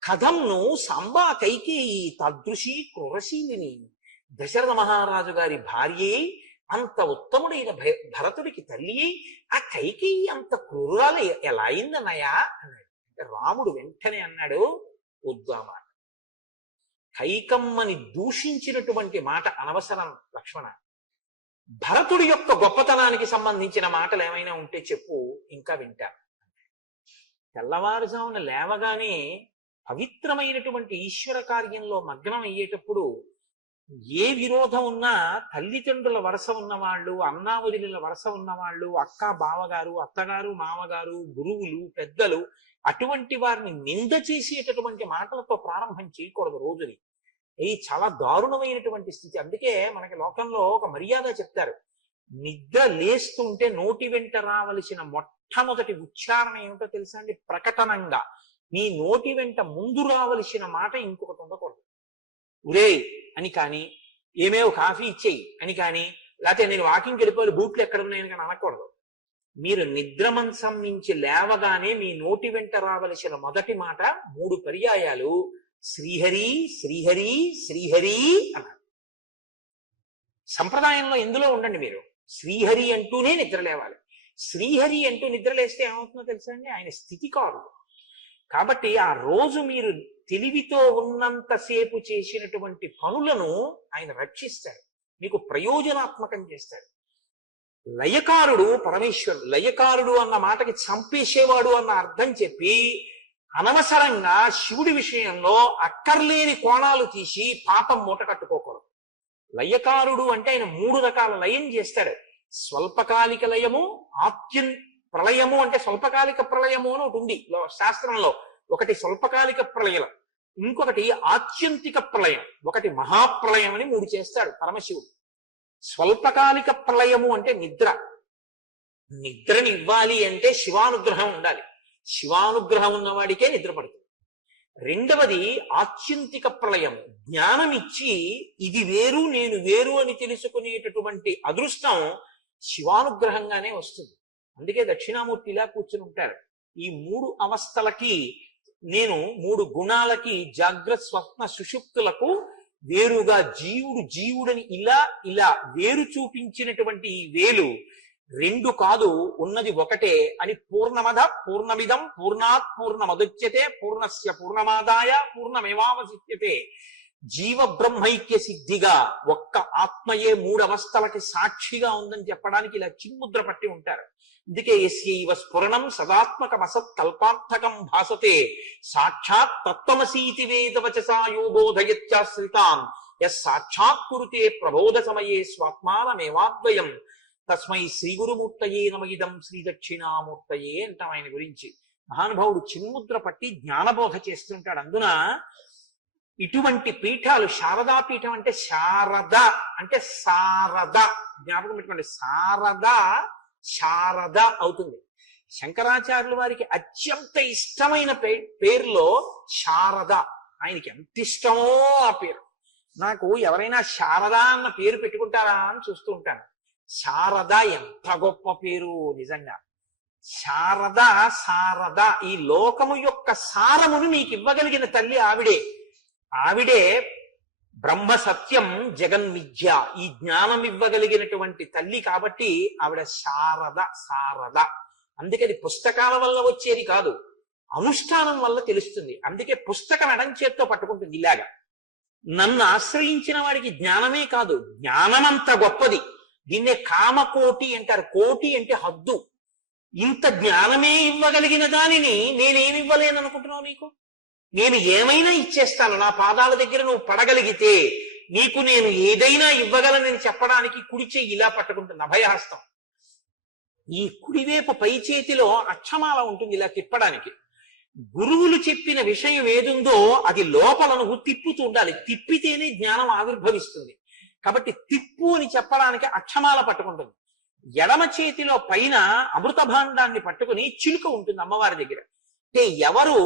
కథంను సాంబా కైకేయి తాదృశీ క్రూరశీలిని. దశరథ మహారాజు గారి భార్య అంత ఉత్తముడైన భరతుడికి తల్లి ఆ కైకేయి అంత క్రూరాలు ఎలా అయిందన్నయ్యా అన్నాడు. రాముడు వెంటనే అన్నాడు, వద్దు ఆ మాట, కైకమ్మని దూషించినటువంటి మాట అనవసరం లక్ష్మణ. భరతుడి యొక్క గొప్పతనానికి సంబంధించిన మాటలు ఏమైనా ఉంటే చెప్పు, ఇంకా వింటా. తెల్లవారుజామున లేవగానే పవిత్రమైనటువంటి ఈశ్వర కార్యంలో మగ్నం అయ్యేటప్పుడు ఏ విరోధం ఉన్నా తల్లిదండ్రుల వరస ఉన్నవాళ్ళు, అన్నావదిల వరస ఉన్నవాళ్ళు, అక్క బావగారు, అత్తగారు, మామగారు, గురువులు, పెద్దలు, అటువంటి వారిని నింద చేసేటటువంటి మాటలతో ప్రారంభం చేయకూడదు రోజుని. ఇది చాలా దారుణమైనటువంటి స్థితి. అందుకే మనకి లోకంలో ఒక మర్యాద చెప్తారు, నిద్ర లేస్తుంటే నోటి వెంట రావలసిన మొట్టమొదటి ఉచ్చారణ ఏమిటో తెలుసా అండి? ప్రకటనంగా నీ నోటి వెంట ముందు రావలసిన మాట ఇంకొకటి ఉండకూడదు. ఉరే అని కానీ, ఏమేవో కాఫీ ఇచ్చేయి అని కానీ, లేకపోతే నేను వాకింగ్కి వెళ్ళిపోయి బూట్లు ఎక్కడ ఉన్నాయని కానీ అనకూడదు. మీరు నిద్రమంచం నుంచి లేవగానే మీ నోటి వెంట రావలసిన మొదటి మాట 3 పర్యాయాలు శ్రీహరి శ్రీహరి శ్రీహరి అన్నారు. సంప్రదాయంలో ఎందులో ఉండండి, మీరు శ్రీహరి అంటూనే నిద్ర లేవాలి. శ్రీహరి అంటూ నిద్రలేస్తే ఏమవుతుందో తెలుసా అండి, ఆయన స్థితికారుడు. కాబట్టి ఆ రోజు మీరు తెలివితో ఉన్నంతసేపు చేసినటువంటి పనులను ఆయన రక్షిస్తాడు, మీకు ప్రయోజనాత్మకం చేస్తాడు. లయకారుడు పరమేశ్వరుడు. లయకారుడు అన్న మాటకి చంపేసేవాడు అన్న అర్థం చెప్పి అనవసరంగా శివుడి విషయంలో అక్కర్లేని కోణాలు తీసి పాపం మూట కట్టుకోకూడదు. లయకారుడు అంటే ఆయన 3 రకాల లయం చేస్తాడు. స్వల్పకాలిక లయము, ప్రళయము అంటే స్వల్పకాలిక ప్రళయము అని ఒకటి ఉంది శాస్త్రంలో. ఒకటి స్వల్పకాలిక ప్రళయం, ఇంకొకటి ఆత్యంతిక ప్రళయం, ఒకటి మహాప్రళయం అని 3 చేస్తాడు పరమశివుడు. స్వల్పకాలిక ప్రళయము అంటే నిద్రని ఇవ్వాలి అంటే శివానుగ్రహం ఉండాలి. శివానుగ్రహం ఉన్నవాడికే నిద్ర పడుతుంది. రెండవది ఆత్యంతిక ప్రళయం, జ్ఞానం ఇచ్చి ఇది వేరు నేను వేరు అని తెలుసుకునేటటువంటి అదృష్టం శివానుగ్రహంగానే వస్తుంది. అందుకే దక్షిణామూర్తి ఇలా కూర్చుని ఉంటారు. ఈ 3 అవస్థలకి నేను 3 గుణాలకి జాగ్రత్త స్వప్న సుషుప్తులకు వేరుగా జీవుడని ఇలా వేరు చూపించినటువంటి ఈ వేలు 2 కాదు, ఉన్నది ఒకటే అని పూర్ణమద పూర్ణమిదం పూర్ణాత్ పూర్ణమదుచ్యతే పూర్ణస్య పూర్ణమాదాయ పూర్ణమేవావశిష్యతే జీవ బ్రహ్మైక్య సిద్ధిగా ఒక్క ఆత్మయే 3 అవస్థలకి సాక్షిగా ఉందని చెప్పడానికి ఇలా చిన్ముద్ర పట్టి ఉంటారు. అందుకే యస్యైవ స్ఫురణం సదాత్మకమసత్ కల్పార్థకం భాసతే సాక్షాత్ తత్వమసీతి వేదవచసా యోబోధయత్యాశ్రితాన్ యస్ సాక్షాత్ కురుతే ప్రబోధ సమయే స్వాత్మానమేవాద్వయం తస్మై శ్రీ గురుమూర్తయే నమయిదం శ్రీ దక్షిణామూర్తయే అంటాం ఆయన గురించి. మహానుభావుడు చిన్ముద్ర పట్టి జ్ఞానబోధ చేస్తుంటాడు. అందున ఇటువంటి పీఠాలు, శారదా పీఠం అంటే శారద అంటే శారద, జ్ఞాపకం పెట్టుకోండి, శారద అవుతుంది. శంకరాచార్యుల వారికి అత్యంత ఇష్టమైన పేరులో శారద. ఆయనకి ఎంత ఇష్టమో ఆ పేరు. నాకు ఎవరైనా శారద అన్న పేరు పెట్టుకుంటారా అని చూస్తూ ఉంటాను. శారద ఎంత గొప్ప పేరు నిజంగా. శారద ఈ లోకము యొక్క సారమును మీకు ఇవ్వగలిగిన తల్లి ఆవిడే బ్రహ్మ సత్యం జగన్మిథ్య, ఈ జ్ఞానం ఇవ్వగలిగినటువంటి తల్లి. కాబట్టి ఆవిడ శారద. అందుకని పుస్తకాల వల్ల వచ్చేది కాదు, అనుష్ఠానం వల్ల తెలుస్తుంది. అందుకే పుస్తకం ఎడం చేత్తో పట్టుకుంటుంది ఇలాగా. నన్ను ఆశ్రయించిన వాడికి జ్ఞానమే కాదు, జ్ఞానమంత గొప్పది. దీన్నే కామకోటి అంటారు. కోటి అంటే హద్దు. ఇంత జ్ఞానమే ఇవ్వగలిగిన దానిని నేనేమి ఇవ్వలేను అనుకుంటున్నావు? నేను ఏమైనా ఇచ్చేస్తాను. నా పాదాల దగ్గర నువ్వు పడగలిగితే నీకు నేను ఏదైనా ఇవ్వగలనని చెప్పడానికి కుడి చెయ్యి ఇలా పట్టుకుంటుంది, అభయహస్తం. ఈ కుడివేపు పై చేతిలో అక్షమాల ఉంటుంది ఇలా తిప్పడానికి. గురువులు చెప్పిన విషయం ఏదుందో అది లోపల నువ్వు తిప్పుతూ ఉండాలి. తిప్పితేనే జ్ఞానం ఆవిర్భవిస్తుంది. కాబట్టి తిప్పు అని చెప్పడానికి అక్షమాల పట్టుకుంటుంది. ఎడమ చేతిలో పైన అమృత భాండాన్ని పట్టుకుని చిలుక ఉంటుంది అమ్మవారి దగ్గర. అంటే ఎవరు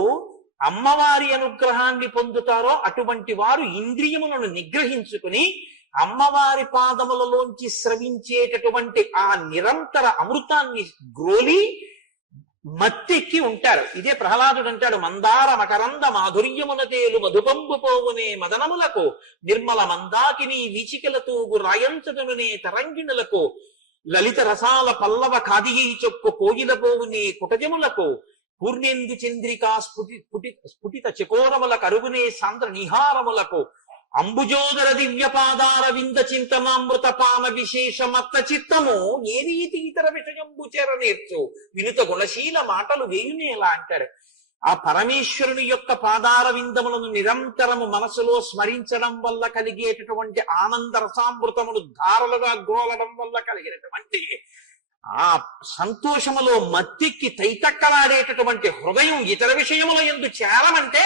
అమ్మవారి అనుగ్రహాన్ని పొందుతారో అటువంటి వారు ఇంద్రియములను నిగ్రహించుకుని అమ్మవారి పాదములలోంచి స్రవించేటటువంటి ఆ నిరంతర అమృతాన్ని గ్రోలి మత్తెక్కి ఉంటారు. ఇదే ప్రహ్లాదుడు అంటాడు, మందార మకరంద మాధుర్యమున తేలు మధుపంబు పోవునే మదనములకు నిర్మల మందాకిని వీచికలతూగు రాయంచటనునే తరంగిణులకు లలిత రసాల పల్లవ కాదియీ చొక్కు కోయిల పోవునే కుటజములకు పూర్ణేందు చంద్రికా స్ఫుటిత చకోరముల కరుగునే సాంద్ర నిహారములకు అంబుజోదర దివ్యపాదార వింద చింతనామృత పాన విశేష మత్త చిత్తము ఏ రీతి ఇతర విషయంబు చేర నేర్చు వినుత గుణశీల మాటలు వేయునేలా అంటారు. ఆ పరమేశ్వరుని యొక్క పాదార విందములను నిరంతరము మనసులో స్మరించడం వల్ల కలిగేటటువంటి ఆనంద రసామృతములు ధారలుగా గ్రోలడం వల్ల కలిగినటువంటి ఆ సంతోషములో మత్తికి తైతక్కలాడేటటువంటి హృదయం ఇతర విషయముల యందు చేరమంటే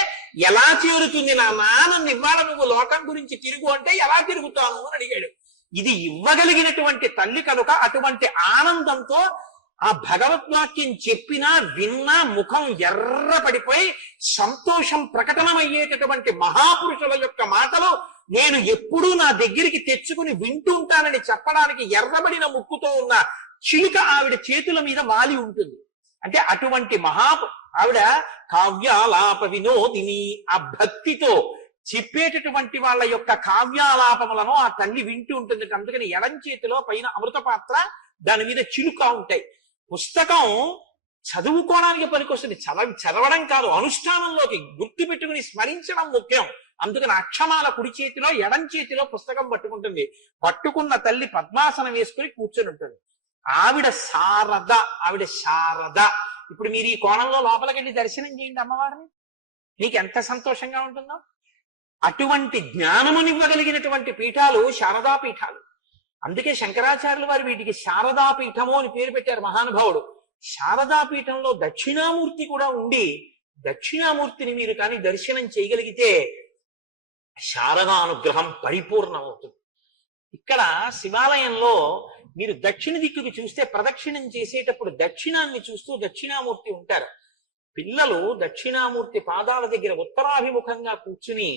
ఎలా చేరుతుంది? నన్ను ఇవ్వాల నువ్వు లోకం గురించి తిరుగు అంటే ఎలా తిరుగుతాను అని అడిగాడు. ఇది ఇవ్వగలిగినటువంటి తల్లి కనుక అటువంటి ఆనందంతో ఆ భగవద్వాక్యం చెప్పినా విన్నా ముఖం ఎర్ర పడిపోయి సంతోషం ప్రకటనమయ్యేటటువంటి మహాపురుషుల యొక్క మాటలు నేను ఎప్పుడూ నా దగ్గరికి తెచ్చుకుని వింటూ ఉంటానని చెప్పడానికి ఎర్రబడిన ముక్కుతో ఉన్న చిలుక ఆవిడ చేతుల మీద వాలి ఉంటుంది. అంటే అటువంటి ఆవిడ కావ్యాలాప వినోదిని, ఆ భక్తితో చెప్పేటటువంటి వాళ్ళ యొక్క కావ్యాలాపములను ఆ తల్లి వింటూ ఉంటుంది. అందుకని ఎడం చేతిలో పైన అమృత పాత్ర, దాని మీద చిలుక ఉంటాయి. పుస్తకం చదువుకోవడానికి పనికొస్తుంది, చదవడం కాదు, అనుష్ఠానంలోకి గుర్తు పెట్టుకుని స్మరించడం ముఖ్యం. అందుకని అక్షమాల కుడి చేతిలో ఎడం చేతిలో పుస్తకం పట్టుకుంటుంది. పట్టుకున్న తల్లి పద్మాసనం వేసుకుని కూర్చొని ఉంటుంది. ఆవిడ శారద, ఆవిడ శారద. ఇప్పుడు మీరు ఈ కోణంలో లోపలికెళ్ళి దర్శనం చేయండి అమ్మవారిని, మీకు ఎంత సంతోషంగా ఉంటుందో. అటువంటి జ్ఞానమునివ్వగలిగినటువంటి పీఠాలు శారదా పీఠాలు. అందుకే శంకరాచార్యుల వారు వీటికి శారదా పీఠము అని పేరు పెట్టారు మహానుభావుడు. శారదా పీఠంలో దక్షిణామూర్తి కూడా ఉండి, దక్షిణామూర్తిని మీరు కానీ దర్శనం చేయగలిగితే శారదా అనుగ్రహం పరిపూర్ణమవుతుంది. ఇక్కడ శివాలయంలో మీరు దక్షిణ దిక్కుకి చూస్తే ప్రదక్షిణం చేసేటప్పుడు దక్షిణాన్ని చూస్తూ దక్షిణామూర్తి ఉంటారు. పిల్లలు దక్షిణామూర్తి పాదాల దగ్గర ఉత్తరాభిముఖంగా కూర్చుని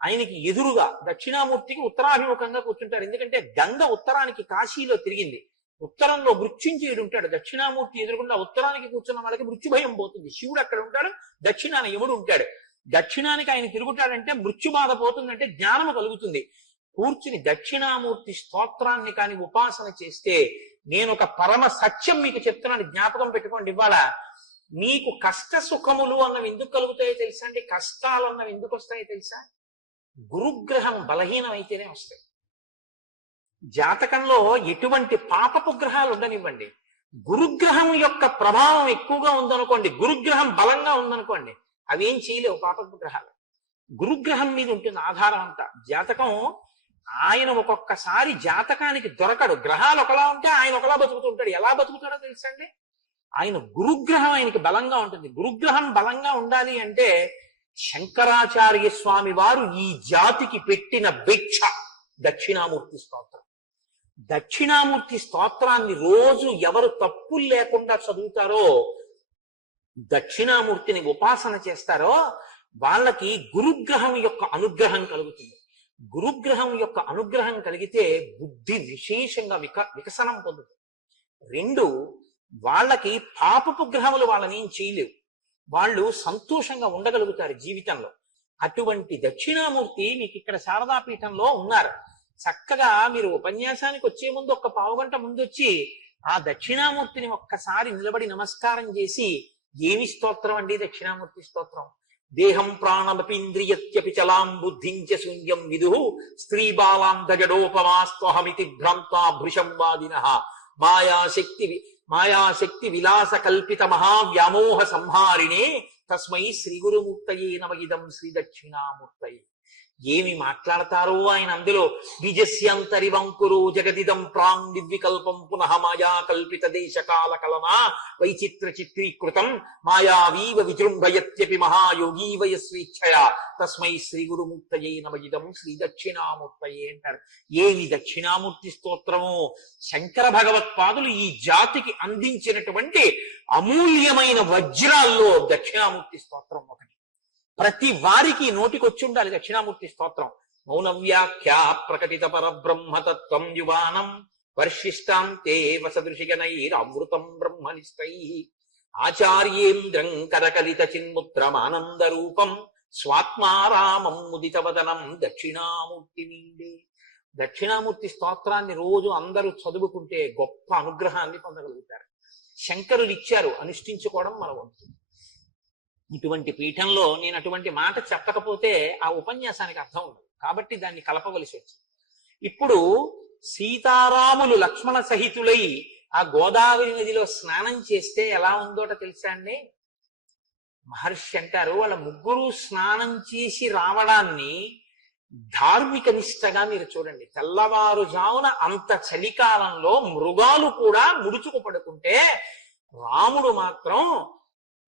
ఆయనకి ఎదురుగా, దక్షిణామూర్తికి ఉత్తరాభిముఖంగా కూర్చుంటారు. ఎందుకంటే గంగ ఉత్తరానికి కాశీలో తిరిగింది. ఉత్తరంలో మృత్యుంజయుడు ఉంటాడు. దక్షిణామూర్తి ఎదురుకుండా ఉత్తరానికి కూర్చున్న వాళ్ళకి మృత్యుభయం పోతుంది. శివుడు అక్కడ ఉంటాడు, దక్షిణాన యముడు ఉంటాడు. దక్షిణానికి ఆయన తిరుగుతాడంటే మృత్యుబాధ పోతుందంటే జ్ఞానము కలుగుతుంది. కూర్చుని దక్షిణామూర్తి స్తోత్రాన్ని కాని ఉపాసన చేస్తే, నేను ఒక పరమ సత్యం మీకు చెప్తున్నాను, జ్ఞాపకం పెట్టుకోండి. ఇవాళ మీకు కష్ట సుఖములు అన్నవి ఎందుకు కలుగుతాయో తెలుసా అండి? కష్టాలు అన్నవి ఎందుకు వస్తాయో తెలుసా? గురుగ్రహం బలహీనం అయితేనే వస్తాయి. జాతకంలో ఎటువంటి పాపపు గ్రహాలు ఉండనివ్వండి, గురుగ్రహం యొక్క ప్రభావం ఎక్కువగా ఉందనుకోండి, గురుగ్రహం బలంగా ఉందనుకోండి, అవేం చేయలేవు పాపపు గ్రహాలు. గురుగ్రహం మీద ఉంటుంది ఆధారం అంతా. జాతకం ఆయన ఒక్కొక్కసారి జాతకానికి దొరకడు. గ్రహాలు ఒకలా ఉంటే ఆయన ఒకలా బతుకుతూ ఉంటాడు. ఎలా బతుకుతాడో తెలుసా అండి? ఆయన గురుగ్రహం ఆయనకి బలంగా ఉంటుంది. గురుగ్రహం బలంగా ఉండాలి అంటే శంకరాచార్య స్వామి వారు ఈ జాతికి పెట్టిన భిక్ష దక్షిణామూర్తి స్తోత్రం. దక్షిణామూర్తి స్తోత్రాన్ని రోజు ఎవరు తప్పులు లేకుండా చదువుతారో, దక్షిణామూర్తిని ఉపాసన చేస్తారో, వాళ్ళకి గురుగ్రహం యొక్క అనుగ్రహం కలుగుతుంది. గురుగ్రహం యొక్క అనుగ్రహం కలిగితే బుద్ధి విశేషంగా వికసనం పొందుతుంది. రెండు, వాళ్ళకి పాపపు గ్రహములు వాళ్ళని ఏం చేయలేవు. వాళ్ళు సంతోషంగా ఉండగలుగుతారు జీవితంలో. అటువంటి దక్షిణామూర్తి మీకు ఇక్కడ శారదాపీఠంలో ఉన్నారు. చక్కగా మీరు ఉపన్యాసానికి వచ్చే ముందు ఒక్క పావుగంట ముందు వచ్చి ఆ దక్షిణామూర్తిని ఒక్కసారి నిలబడి నమస్కారం చేసి, ఏమి స్తోత్రం అండి దక్షిణామూర్తి స్తోత్రం? దేహం ప్రాణమపీంద్రియత్యపి చలాం బుద్ధించ శూన్యం విదు స్త్రీ బాలాం దజడోపమాస్త్వహమితి భ్రాంతా భృశం వాదినః మాయాశక్తి విలాస కల్పిత మహావ్యామోహ సంహారిణే తస్మై శ్రీ గురుమూర్తయే నమః శ్రీ దక్షిణామూర్తయే. ఏమి మాట్లాడతారో ఆయన అందులో. బీజస్యంతరివంకురు జగదిదం ప్రాంగ్ నిర్వికల్పం పునః మాయా కల్పిత దేశకాల కలనా వైచిత్ర చిత్రీకృతం మాయావీవ విజృంభయత్యపి మహాయోగీవ యస్వేచ్ఛయా తస్మై శ్రీ గురుమూర్తయే నమః శ్రీ దక్షిణామూర్తయే అంటారు. ఏమి దక్షిణామూర్తి స్తోత్రము! శంకర భగవత్పాదులు ఈ జాతికి అందించినటువంటి అమూల్యమైన వజ్రాల్లో దక్షిణామూర్తి స్తోత్రం ఒకటి. ప్రతి వారికి నోటికొచ్చి ఉండాలి దక్షిణామూర్తి స్తోత్రం. మౌనవ్యాఖ్యా ప్రకటిత పరబ్రహ్మతత్వం యువానం వర్షిష్టాంతే వసదృశిగణైరమృతం బ్రహ్మనిష్టై ఆచార్యేంద్రం కరకలిత చిన్ముద్రమానంద రూపం స్వాత్మారామం ముదితవదనం దక్షిణామూర్తి నిండే. దక్షిణామూర్తి స్తోత్రాన్ని రోజు అందరూ చదువుకుంటే గొప్ప అనుగ్రహాన్ని పొందగలుగుతారు. శంకరులు ఇచ్చారు, అనుష్ఠించుకోవడం మన వంతు. ఇటువంటి పీఠంలో నేను అటువంటి మాట చెప్పకపోతే ఆ ఉపన్యాసానికి అర్థం ఉండదు, కాబట్టి దాన్ని కలపవలసి వచ్చింది. ఇప్పుడు సీతారాములు లక్ష్మణ సహితులై ఆ గోదావరి నదిలో స్నానం చేస్తే ఎలా ఉందోట తెలుసా అండి? మహర్షి అంటారు, వాళ్ళ ముగ్గురు స్నానం చేసి రావడాన్ని ధార్మిక నిష్టగా మీరు చూడండి. తెల్లవారుజామున అంత చలికాలంలో మృగాలు కూడా ముడుచుకు పడుకుంటే రాముడు మాత్రం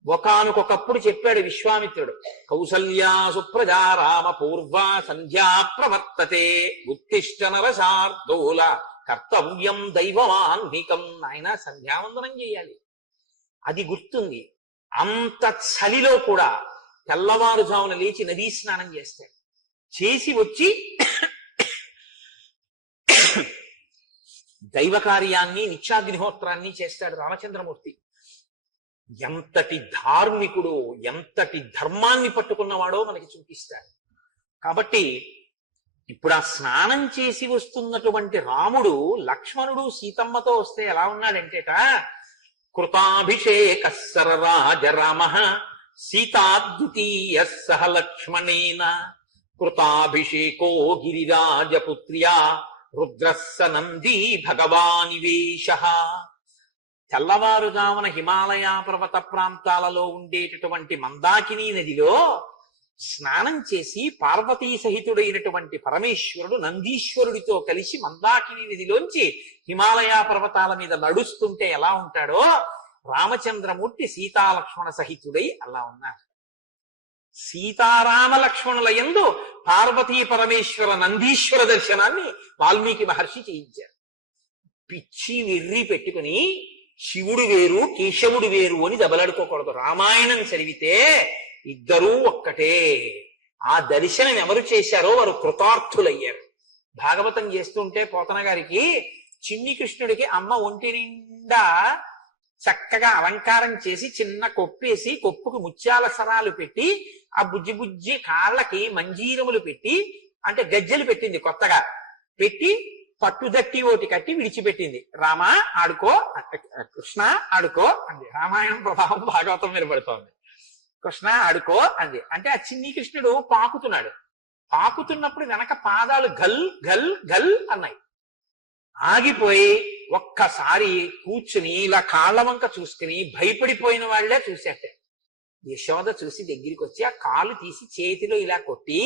ఒకానొకప్పుడు చెప్పాడు విశ్వామిత్రుడు, కౌసల్యా సుప్రజా రామ పూర్వా సంధ్యా ప్రవర్తతే ఉత్తిష్ట నరశార్దూల కర్తవ్యం దైవమాన్నికం. ఆయన సంధ్యావందనం చేయాలి, అది గుర్తుంది. అంత చలిలో కూడా తెల్లవారుజామున లేచి నదీ స్నానం చేస్తాడు. చేసి వచ్చి దైవ కార్యాన్ని నిత్యాగ్నిహోత్రాన్ని చేస్తాడు రామచంద్రమూర్తి. ఎంతటి ధార్మికుడు, ఎంతటి ధర్మాన్ని పట్టుకున్నవాడో మనకి చూపిస్తాడు. కాబట్టి ఇప్పుడు ఆ స్నానం చేసి వస్తున్నటువంటి రాముడు లక్ష్మణుడు సీతమ్మతో వస్తే ఎలా ఉన్నాడంటేట, కృతాభిషేక సరరాజ రామ సీతాద్వితీయ సహ లక్ష్మణేన కృతాభిషేకో గిరిరాజపుత్ర్యా రుద్రస్స నందీ భగవానివేశ. తెల్లవారుజామున హిమాలయ పర్వత ప్రాంతాలలో ఉండేటటువంటి మందాకిని నదిలో స్నానం చేసి పార్వతీ సహితుడైనటువంటి పరమేశ్వరుడు నందీశ్వరుడితో కలిసి మందాకిని నదిలోంచి హిమాలయ పర్వతాల మీద నడుస్తుంటే ఎలా ఉంటాడో రామచంద్రమూర్తి సీతాలక్ష్మణ సహితుడై అలా ఉన్నారు. సీతారామ లక్ష్మణుల యందు పార్వతీ పరమేశ్వర నందీశ్వర దర్శనాన్ని వాల్మీకి మహర్షి చేయించారు. పిచ్చి వెర్రి పెట్టుకుని శివుడు వేరు కేశవుడు వేరు అని దెబ్బలాడుకోకూడదు. రామాయణం చదివితే ఇద్దరూ ఒక్కటే. ఆ దర్శనం ఎవరు చేశారో వారు కృతార్థులయ్యారు. భాగవతం చేస్తుంటే పోతన గారికి చిన్ని కృష్ణుడికి అమ్మ ఒంటి నిండా చక్కగా అలంకారం చేసి చిన్న కొప్పేసి కొప్పుకు ముత్యాల సరాలు పెట్టి ఆ బుజ్జి బుజ్జి కాళ్ళకి మంజీరములు పెట్టి, అంటే గజ్జెలు పెట్టింది కొత్తగా పెట్టి, పట్టుదట్టి ఓటి కట్టి విడిచిపెట్టింది. రామ ఆడుకో, కృష్ణ ఆడుకో అంది. రామాయణం ప్రభావం భాగవతం మీద పడుతోంది. కృష్ణ ఆడుకో అంది. అంటే ఆ చిన్ని కృష్ణుడు పాకుతున్నాడు. పాకుతున్నప్పుడు వెనక పాదాలు గల్ గల్ గల్ అన్నాయి. ఆగిపోయి ఒక్కసారి కూర్చుని ఇలా కాళ్ళ వంక చూసుకుని భయపడిపోయిన వాళ్లే చూసేట. యశోద చూసి దగ్గరికి వచ్చి ఆ కాలు తీసి చేతిలో ఇలా కొట్టి,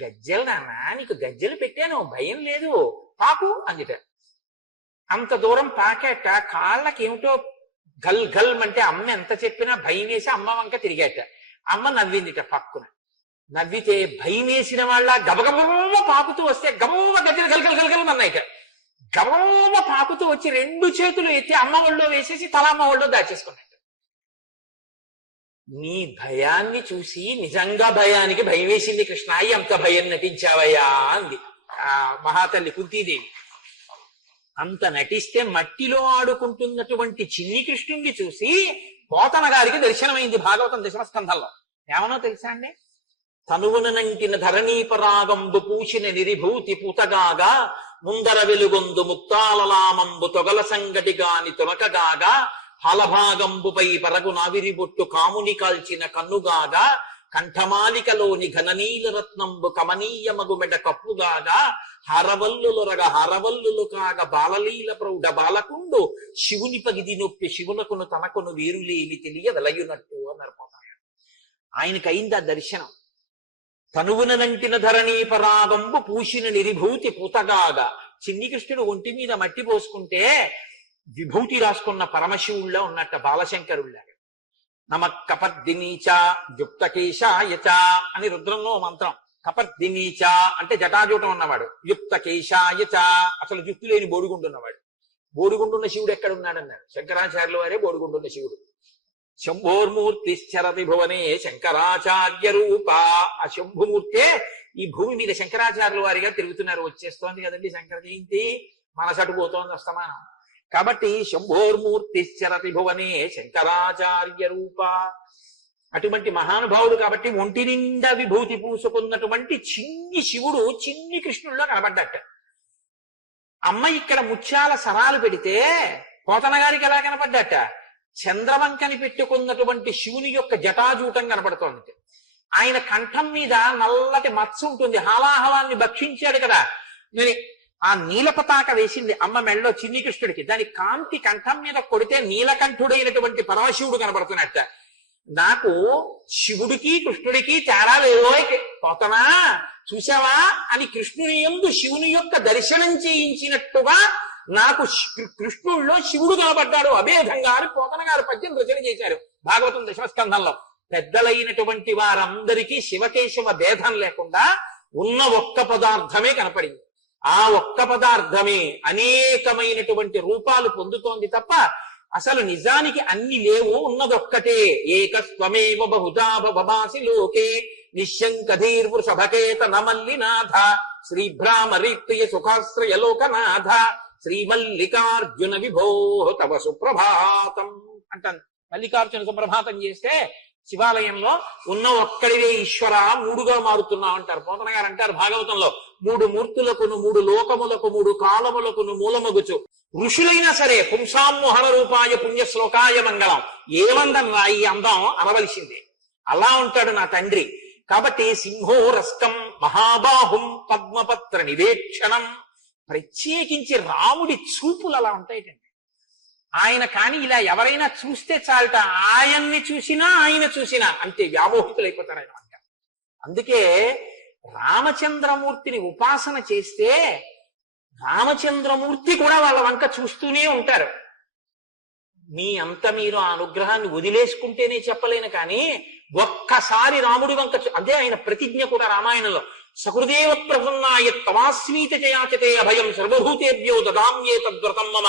గజ్జెలు నాన్న, నీకు గజ్జెలు పెట్టాను, భయం లేదు, పాకు అందిట. అంత దూరం పాకేట కాళ్ళకేమిటో గల్ గల్ అంటే అమ్మ ఎంత చెప్పినా భయం వేసి అమ్మ వంక తిరిగాట. అమ్మ నవ్విందిట పక్కున. నవ్వితే భయం వేసిన వాళ్ళ గబగబ పాకుతూ వస్తే గబగబ గజ్జెలు గల్ గల్ గల్ గల్ అన్నాయిట. గబగబ పాకుతూ వచ్చి రెండు చేతులు ఎత్తి అమ్మ ఒళ్ళో వేసేసి తల అమ్మ ఒళ్ళో దాచేసుకున్నట్టు. నీ భయాన్ని చూసి నిజంగా భయానికి భయం వేసింది కృష్ణ, ఎంత భయం నటించావయ్యా అంది ఆ మహాతల్లి కుంతీదేవి. అంత నటిస్తే మట్టిలో ఆడుకుంటున్నటువంటి చిన్ని కృష్ణుణ్ణి చూసి పోతన గారికి దర్శనమైంది భాగవతం దశమస్కంధంలో. ఏమనో తెలుసా అండి? తనువునంటిన ధరణీపరాగంబు పూసిన నిరిభూతి పూతగాగా ముందర వెలుగొందు ముక్తాలలామంబు తొగల సంగటిగాని తొలకగాగా హలభాగంబుపై పరగు నావిరిబొట్టు కాముని కాల్చిన కన్నుగాగా కంఠమాలికలోని ఘననీల రత్నంబు కమనీయమగు మెడ కప్పుగాగా హరవల్లులొరగ హరవల్లులు కాగ బాలలీల ప్రౌఢ బాలకుండు శివుని పగిది నొప్పి శివునకును తనకును వేరులేమి తెలియ వెలయునట్టు అన్నారు పోతాడు. ఆయనకైంది ఆ దర్శనం. తనువునంటిన ధరణీ పరాగంబు పూసిన నిరిభూతి పూతగాగా. చిన్ని కృష్ణుడు ఒంటి మీద మట్టి పోసుకుంటే విభూతి రాసుకున్న పరమశివుళ్ళ ఉన్నట్ట బాలశంకరుళ్ళ. నమ కపర్దినీచ యుక్తకేశాయచ అని రుద్రంలో మంత్రం. కపర్దినీచ అంటే జటాజూటం ఉన్నవాడు, యుక్తకేశాయచ అసలు జుట్టు లేని బోడిగుండున్నవాడు. బోడిగుండున్న శివుడు ఎక్కడున్నాడన్నారు శంకరాచార్యుల వారే బోడిగుండున్న శివుడు. శంభోర్మూర్తిశ్చరతి భువనే శంకరాచార్య రూప. ఆ శంభుమూర్తే ఈ భూమి మీద శంకరాచార్యుల వారిగా తిరుగుతున్నారు. వచ్చేస్తోంది కదండి శంకర జయంతి, మనసటుపోతోంది అస్తమానం. కాబట్టి శంభోర్మూర్తిశ్చరతి భువనే శంకరాచార్య రూప. అటువంటి మహానుభావుడు కాబట్టి ఒంటి నిండా విభూతి పూసుకున్నటువంటి చిన్ని శివుడు చిన్ని కృష్ణుల్లో కనబడ్డట. అమ్మ ఇక్కడ ముత్యాల సరాలు పెడితే పోతన గారికి ఎలా కనపడ్డట? చంద్రవంకని పెట్టుకున్నటువంటి శివుని యొక్క జటాజూటం కనపడుతోంది. ఆయన కంఠం మీద నల్లటి మచ్చ ఉంటుంది. హాలాహలాన్ని భక్షించాడు కదా, నేను ఆ నీలపతాక వేసింది అమ్మ మెళ్ళలో చిన్ని కృష్ణుడికి. దాని కాంతి కంఠం మీద కొడితే నీలకంఠుడైనటువంటి పరమశివుడు కనబడుతున్నట్ట. నాకు శివుడికి కృష్ణుడికి తేడా లేదో పోతనా చూసావా అని కృష్ణుని యందు శివుని యొక్క దర్శనం చేయించినట్టుగా నాకు కృష్ణుల్లో శివుడు కనబడ్డాడు అభేదంగా అని పోతన గారు పద్యం రచన చేశారు భాగవతం దశమస్కంధంలో. పెద్దలైనటువంటి వారందరికీ శివకేశవ భేదం లేకుండా ఉన్న ఒక్క పదార్థమే కనపడింది. ఆ ఒక్క పదార్థమే అనేకమైనటువంటి రూపాలు పొందుతోంది తప్ప అసలు నిజానికి అన్ని లేవు, ఉన్నదొక్కటే. ఏకస్వమేవ బహుధా భవాసి లోకే నిశ్శంకధీర్వృషభకేత నమల్లినాథ శ్రీభ్రామరీప్రియ సుఖాశ్రయ లోకనాథ శ్రీమల్లికార్జున విభో తవ సుప్రభాతం అంటాను. మల్లికార్జున సుప్రభాతం చేస్తే శివాలయంలో ఉన్న ఒక్కడివే ఈశ్వర మూడుగా మారుతున్నావు అంటారు. పోతన గారు అంటారు భాగవతంలో, మూడు మూర్తులకును మూడు లోకములకు మూడు కాలములకును మూలమగుచు ఋషులైనా సరే పుంసామోహన రూపాయ పుణ్య శ్లోకాయ మంగళం. ఏమందం రా ఈ అందం అనవలసిందే. అలా ఉంటాడు నా తండ్రి. కాబట్టి సింహోరస్కం మహాబాహుం పద్మపత్ర నివేక్షణం. ప్రత్యేకించి రాముడి చూపులు అలా ఉంటాయిటండి. ఆయన కానీ ఇలా ఎవరైనా చూస్తే చాలట, ఆయన్ని చూసినా ఆయన చూసినా అంతే వ్యామోహితులైపోతారు ఆయన అంట. అందుకే రామచంద్రమూర్తిని ఉపాసన చేస్తే రామచంద్రమూర్తి కూడా వాళ్ళ వంక చూస్తూనే ఉంటారు. మీ అంత మీరు ఆ అనుగ్రహాన్ని వదిలేసుకుంటేనే చెప్పలేను, కానీ ఒక్కసారి రాముడి వంక అదే ఆయన ప్రతిజ్ఞ కూడా రామాయణంలో, సహృదేవ ప్రసన్నాయ తవాస్మీత జయాచతే అభయం సర్వభూతేభ్యో దదామ్యే తద్వ్రతం మమ.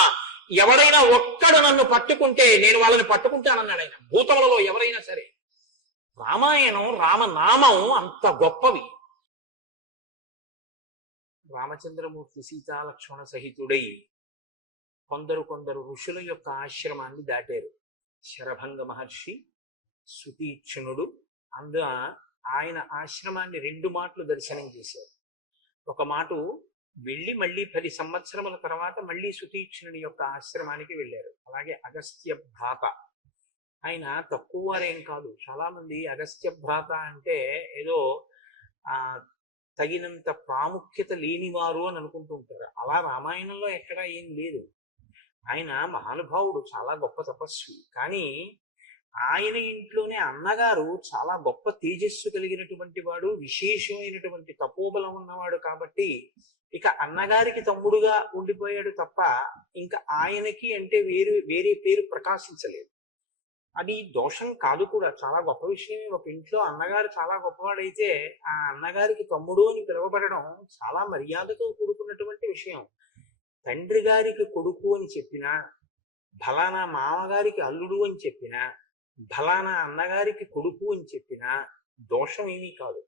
ఎవరైనా ఒక్కడు నన్ను పట్టుకుంటే నేను వాళ్ళని పట్టుకుంటానన్నాడు ఆయన. భూతములలో ఎవరైనా సరే. రామాయణం రామనామం అంత గొప్పవి. రామచంద్రమూర్తి సీతాలక్ష్మణ సహితుడై కొందరు ఋషుల యొక్క ఆశ్రమాన్ని దాటారు. శరభంగ మహర్షి, సుతీక్షణుడు. ఆయన ఆశ్రమాన్ని 2 మాటలు దర్శనం చేశారు. ఒక మాట వెళ్ళి మళ్ళీ 10 సంవత్సరముల తర్వాత మళ్ళీ సుతీక్షణుని యొక్క ఆశ్రమానికి వెళ్ళారు. అలాగే అగస్త్య భ్రాత, ఆయన తక్కువ వారేం కాదు. చాలా మంది అగస్త్య భ్రాత అంటే ఏదో తగినంత ప్రాముఖ్యత లేనివారు అని అనుకుంటూ ఉంటారు. అలా రామాయణంలో ఎక్కడా ఏం లేదు. ఆయన మహానుభావుడు, చాలా గొప్ప తపస్వి. కానీ ఆయన ఇంట్లోనే అన్నగారు చాలా గొప్ప తేజస్సు కలిగినటువంటి వాడు, విశేషమైనటువంటి తపోబలం ఉన్నవాడు. కాబట్టి ఇక అన్నగారికి తమ్ముడుగా ఉండిపోయాడు తప్ప ఇంకా ఆయనకి అంటే వేరే పేరు ప్రకాశించలేదు. అది దోషం కాదు కూడా, చాలా గొప్ప విషయమే. ఒక ఇంట్లో అన్నగారు చాలా గొప్పవాడైతే ఆ అన్నగారికి తమ్ముడు అని పిలువబడడం చాలా మర్యాదతో కూడుకున్నటువంటి విషయం. తండ్రి గారికి కొడుకు అని చెప్పినా, ఫలానా మామగారికి అల్లుడు అని చెప్పినా, ఫలానా అన్నగారికి కొడుకు అని చెప్పినా దోషం ఏమీ కాదు.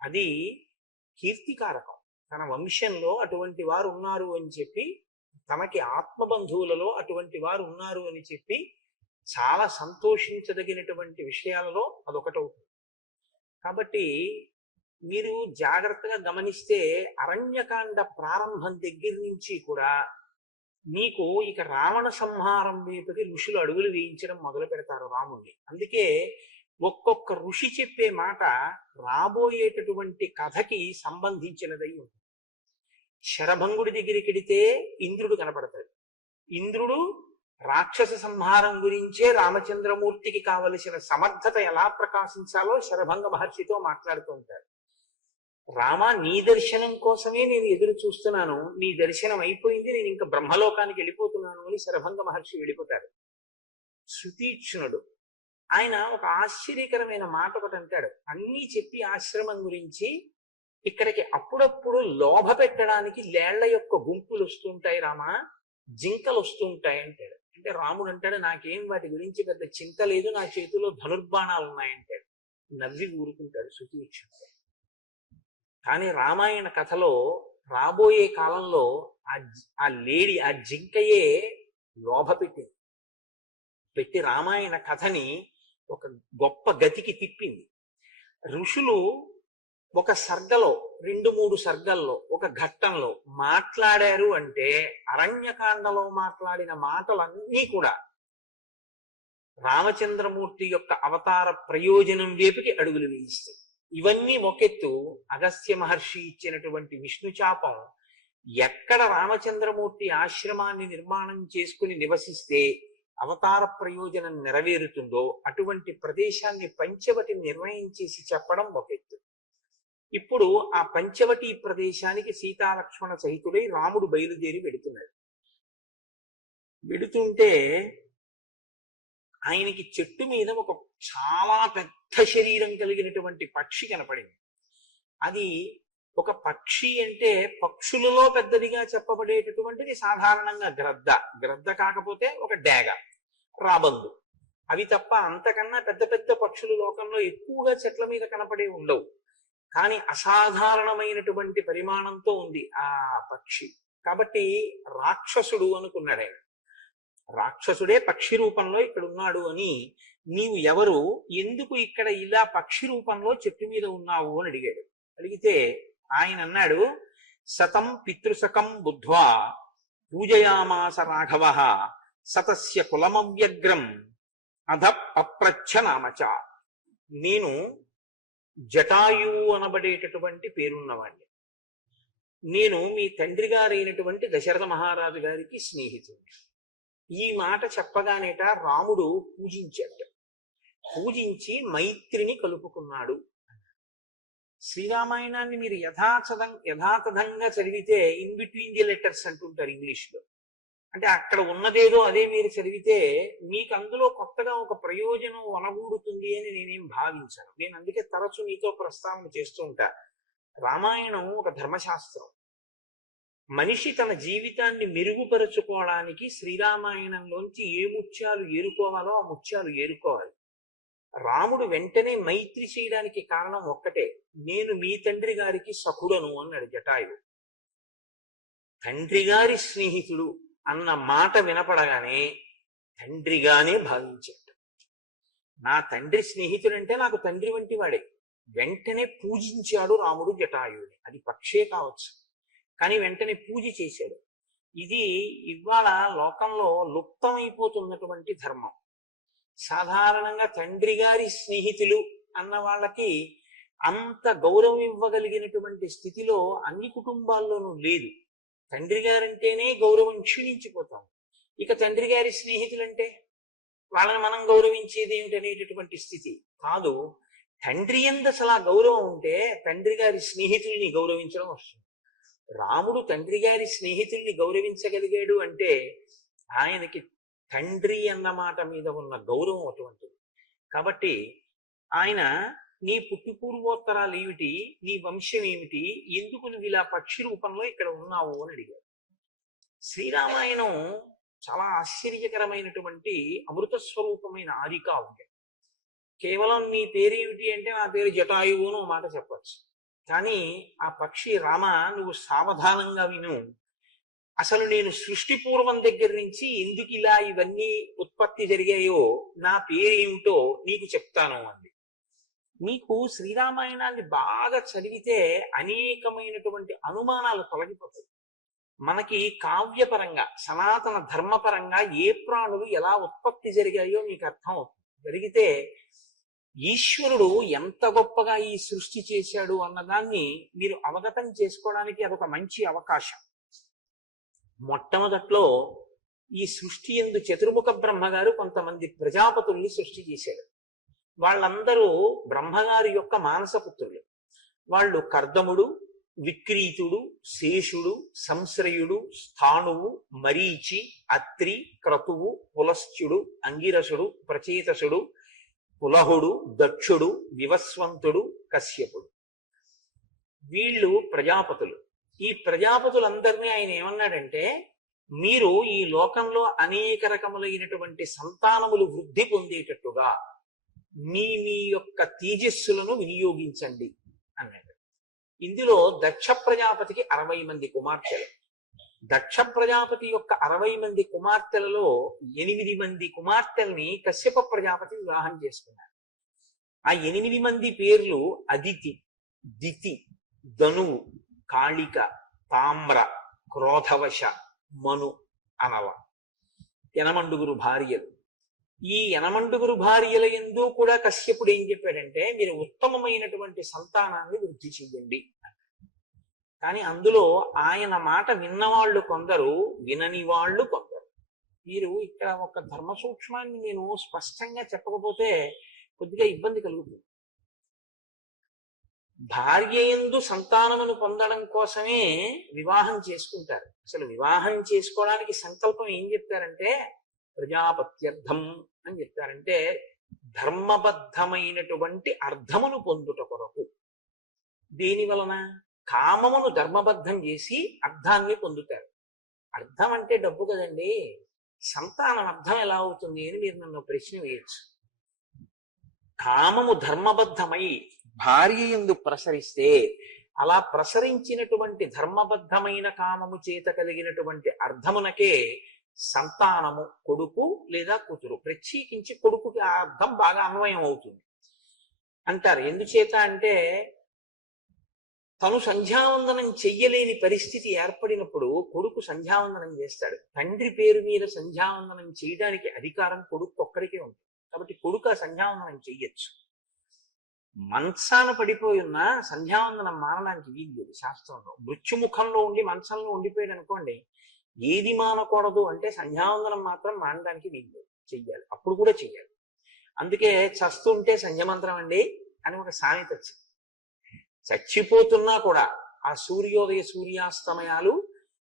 అది కీర్తికారకం. తన వంశంలో అటువంటి వారు ఉన్నారు అని చెప్పి, తనకి ఆత్మబంధువులలో అటువంటి వారు ఉన్నారు అని చెప్పి చాలా సంతోషించదగినటువంటి విషయాలలో అదొకటవుతుంది. కాబట్టి మీరు జాగ్రత్తగా గమనిస్తే అరణ్యకాండ ప్రారంభం దగ్గర నుంచి కూడా మీకు ఇక రావణ సంహారం వైపుకి ఋషులు అడుగులు వేయించడం మొదలు పెడతారు రాముణ్ణి. అందుకే ఒక్కొక్క ఋషి చెప్పే మాట రాబోయేటటువంటి కథకి సంబంధించినదై ఉంటుంది. శరభంగుడి దగ్గరికి వెడితే ఇంద్రుడు కనపడతాడు. ఇంద్రుడు రాక్షస సంహారం గురించే రామచంద్రమూర్తికి కావలసిన సమర్థత ఎలా ప్రకాశించాలో శరభంగ మహర్షితో మాట్లాడుతూ ఉంటాడు. రామ, నీ దర్శనం కోసమే నేను ఎదురు చూస్తున్నాను, నీ దర్శనం అయిపోయింది, నేను ఇంకా బ్రహ్మలోకానికి వెళ్ళిపోతున్నాను అని శరభంగ మహర్షి వెళ్ళిపోతాడు. సుతీక్ష్ణుడు ఆయన ఒక ఆశ్చర్యకరమైన మాట ఒకటి అంటాడు. అన్నీ చెప్పి ఆశ్రమం గురించి, ఇక్కడికి అప్పుడప్పుడు లోభ పెట్టడానికి లేళ్ల యొక్క గుంపులు వస్తుంటాయి రామా, జింకలు వస్తుంటాయి అంటాడు. అంటే రాముడు అంటాడు, నాకేం వాటి గురించి పెద్ద చింత లేదు, నా చేతిలో ధనుర్బాణాలు ఉన్నాయంటాడు. నవ్వి ఊరుకుంటాడు సుతీక్షణుడు. కానీ రామాయణ కథలో రాబోయే కాలంలో ఆ జింకయే లోభ పెట్టి రామాయణ కథని ఒక గొప్ప గతికి తిప్పింది. ఋషులు ఒక సర్గలో 2-3 సర్గల్లో ఒక ఘట్టంలో మాట్లాడారు అంటే అరణ్యకాండలో మాట్లాడిన మాటలన్నీ కూడా రామచంద్రమూర్తి యొక్క అవతార ప్రయోజనం వైపుకి అడుగులు వేయిస్తాయి. ఇవన్నీ ఒకెత్తు. అగస్త్య మహర్షి ఇచ్చినటువంటి విష్ణుచాపం ఎక్కడ రామచంద్రమూర్తి ఆశ్రమాన్ని నిర్మాణం చేసుకుని నివసిస్తే అవతార ప్రయోజనం నెరవేరుతుందో అటువంటి ప్రదేశాన్ని పంచవటి నిర్ణయం చేసి చెప్పడం ఒకెత్తు. ఇప్పుడు ఆ పంచవటి ప్రదేశానికి సీతాలక్ష్మణ సహితుడై రాముడు బయలుదేరి వెడుతున్నాడు. వెడుతుంటే ఆయనకి చెట్టు మీద ఒక చాలా పెద్ద శరీరం కలిగినటువంటి పక్షి కనపడింది. అది ఒక పక్షి అంటే పక్షులలో పెద్దదిగా చెప్పబడేటటువంటిది సాధారణంగా గ్రద్ద కాకపోతే ఒక డేగ, రాబందు. అవి తప్ప అంతకన్నా పెద్ద పెద్ద పక్షులు లోకంలో ఎక్కువగా చెట్ల మీద కనపడే ఉండవు. కానీ అసాధారణమైనటువంటి పరిమాణంతో ఉంది ఆ పక్షి. కాబట్టి రాక్షసుడు అనుకున్నాడు ఆయన. రాక్షసుడే పక్షి రూపంలో ఇక్కడ ఉన్నాడు అని, నీవు ఎవరు, ఎందుకు ఇక్కడ ఇలా పక్షి రూపంలో చెట్టు మీద ఉన్నావు అని అడిగాడు. అడిగితే ఆయన అన్నాడు, శతం పితృసకం బుద్ధ్వా పూజయామాస రాఘవ సతస్య కులమవ్యగ్రం అధ పప్రచ్ఛ నామచ. నేను జటాయువు అనబడేటటువంటి పేరున్నవాడిని. నేను మీ తండ్రి గారైనటువంటి దశరథ మహారాజు గారికి స్నేహితుడిని. ఈ మాట చెప్పగానేట రాముడు పూజించాడు. పూజించి మైత్రిని కలుపుకున్నాడు. శ్రీరామాయణాన్ని మీరు యథాతథంగా చదివితే ఇన్ బిట్వీన్ ది లెటర్స్ అంటుంటారు ఇంగ్లీష్లో. అంటే అక్కడ ఉన్నదేదో అదే మీరు చదివితే మీకు అందులో కొత్తగా ఒక ప్రయోజనం వనగూడుతుంది అని నేనేం భావించాను. నేను అందుకే తరచు నీతో ప్రస్తావన చేస్తూ ఉంటా. రామాయణం ఒక ధర్మశాస్త్రం. మనిషి తన జీవితాన్ని మెరుగుపరుచుకోవడానికి శ్రీరామాయణంలోంచి ఏ ముత్యాలు ఏరుకోవాలో ఆ ముత్యాలు ఏరుకోవాలి. రాముడు వెంటనే మైత్రి చేయడానికి కారణం ఒక్కటే, నేను మీ తండ్రి గారికి సఖుడను అన్నాడు జటాయువు. తండ్రి గారి స్నేహితుడు అన్న మాట వినపడగానే తండ్రిగానే భావించాడు. నా తండ్రి స్నేహితుడంటే నాకు తండ్రి వంటి వాడే. వెంటనే పూజించాడు రాముడు జటాయువుని. అది పక్షే కావచ్చు, కానీ వెంటనే పూజ చేశాడు. ఇది ఇవాళ లోకంలో లుప్తమైపోతున్నటువంటి ధర్మం. సాధారణంగా తండ్రి గారి స్నేహితులు అన్న వాళ్ళకి అంత గౌరవం ఇవ్వగలిగినటువంటి స్థితిలో అన్ని కుటుంబాల్లోనూ లేదు. తండ్రి గారంటేనే గౌరవం క్షీణించిపోతాం. ఇక తండ్రి గారి స్నేహితులంటే వాళ్ళని మనం గౌరవించేది ఏమిటనేటటువంటి స్థితి కాదు. తండ్రి యందు అసలు ఆ గౌరవం ఉంటే తండ్రి గారి స్నేహితుల్ని గౌరవించడం వస్తుంది. రాముడు తండ్రి గారి స్నేహితుల్ని గౌరవించగలిగాడు అంటే ఆయనకి తండ్రి అన్న మాట మీద ఉన్న గౌరవం అటువంటిది. కాబట్టి ఆయన, నీ పుట్టి పూర్వోత్తరాలు ఏమిటి, నీ వంశం ఏమిటి, ఎందుకు నువ్వు ఇలా పక్షి రూపంలో ఇక్కడ ఉన్నావు అని అడిగారు. శ్రీరామాయణం చాలా ఆశ్చర్యకరమైనటువంటి అమృత స్వరూపమైన ఆదిక ఉంది. కేవలం నీ పేరేమిటి అంటే నా పేరు జటాయువు అని మాట చెప్పచ్చు. కానీ ఆ పక్షి, రామ నువ్వు సావధానంగా విను, అసలు నేను సృష్టి పూర్వం దగ్గర నుంచి ఎందుకు ఇలా ఇవన్నీ ఉత్పత్తి జరిగాయో నా పేరేమిటో నీకు చెప్తాను అంది. మీకు శ్రీరామాయణాన్ని బాగా చదివితే అనేకమైనటువంటి అనుమానాలు తొలగిపోతాయి. మనకి కావ్యపరంగా సనాతన ధర్మపరంగా ఏ ప్రాణులు ఎలా ఉత్పత్తి జరిగాయో మీకు అర్థం అవుతుంది. జరిగితే ఈశ్వరుడు ఎంత గొప్పగా ఈ సృష్టి చేశాడు అన్నదాన్ని మీరు అవగతం చేసుకోవడానికి అదొక మంచి అవకాశం. మొట్టమొదట్లో ఈ సృష్టి యందు చతుర్ముఖ బ్రహ్మగారు కొంతమంది ప్రజాపతుల్ని సృష్టి చేశాడు. వాళ్ళందరూ బ్రహ్మగారి యొక్క మానసపుత్రులు. వాళ్ళు కర్దముడు, విక్రీతుడు, శేషుడు, సంశ్రయుడు, స్థాణువు, మరీచి, అత్రి, క్రతువు, పులశ్చుడు, అంగిరసుడు, ప్రచేతసుడు, పులహుడు, దక్షుడు, వివస్వంతుడు, కశ్యపుడు. వీళ్ళు ప్రజాపతులు. ఈ ప్రజాపతులందరినీ ఆయన ఏమన్నాడంటే, మీరు ఈ లోకంలో అనేక రకములైనటువంటి సంతానములు వృద్ధి పొందేటట్టుగా మీ మీ యొక్క తేజస్సులను వినియోగించండి అన్నాడు. ఇందులో దక్ష ప్రజాపతికి 60 మంది కుమార్తెలు. దక్ష ప్రజాపతి యొక్క 60 మంది కుమార్తెలలో 8 మంది కుమార్తెల్ని కశ్యప ప్రజాపతి వివాహం చేసుకున్నారు. ఆ 8 మంది పేర్లు అదితి, దితి, ధనువు, కాళిక, తామ్ర, క్రోధవశ, మను, అనవ. 8 భార్యలు. ఈ 8 భార్యల యందు కూడా కశ్యపుడు ఏం చెప్పాడంటే, మీరు ఉత్తమమైనటువంటి సంతానాన్ని వృద్ధి చెయ్యండి. కానీ అందులో ఆయన మాట విన్నవాళ్ళు కొందరు, వినని వాళ్ళు కొందరు. మీరు ఇక్కడ ఒక ధర్మ సూక్ష్మాన్ని నేను స్పష్టంగా చెప్పకపోతే కొద్దిగా ఇబ్బంది కలుగుతుంది. భార్య యందు సంతానమును పొందడం కోసమే వివాహం చేసుకుంటారు. అసలు వివాహం చేసుకోవడానికి సంకల్పం ఏం చెప్తారంటే ప్రజాపత్యర్థం అని చెప్తారంటే ధర్మబద్ధమైనటువంటి అర్థమును పొందుట కొరకు. దేని వలన? కామమును ధర్మబద్ధం చేసి అర్థాన్ని పొందుతారు. అర్థం అంటే డబ్బు కదండి. సంతానం అర్థం ఎలా అవుతుంది అని మీరు నన్ను ప్రశ్న వేయచ్చు. కామము ధర్మబద్ధమై భార్య యందు ప్రసరిస్తే అలా ప్రసరించినటువంటి ధర్మబద్ధమైన కామము చేత కలిగినటువంటి అర్థమునకే సంతానము కొడుకు లేదా కూతురు. ప్రత్యేకించి కొడుకుకి ఆ అర్థం బాగా అన్వయం అవుతుంది అంటారు. ఎందుచేత అంటే తను సంధ్యావందనం చెయ్యలేని పరిస్థితి ఏర్పడినప్పుడు కొడుకు సంధ్యావందనం చేస్తాడు. తండ్రి పేరు మీద సంధ్యావందనం చేయడానికి అధికారం కొడుకు ఒక్కడికే ఉంటుంది. కాబట్టి కొడుకు ఆ సంధ్యావందనం చెయ్యొచ్చు. మంచాన పడిపోయి ఉన్న సంధ్యావందనం మానడానికి వీలు లేదు శాస్త్రంలో. మృత్యుముఖంలో ఉండి మంచంలో ఉండిపోయాడు అనుకోండి, ఏది మానకూడదు అంటే సంధ్యావందనం మాత్రం మానడానికి వీలు లేదు, చెయ్యాలి. అప్పుడు కూడా చెయ్యాలి. అందుకే చస్తుంటే సంధ్యమంత్రం అండి అని ఒక సామెత వచ్చింది. చచ్చిపోతున్నా కూడా ఆ సూర్యోదయ సూర్యాస్తమయాలు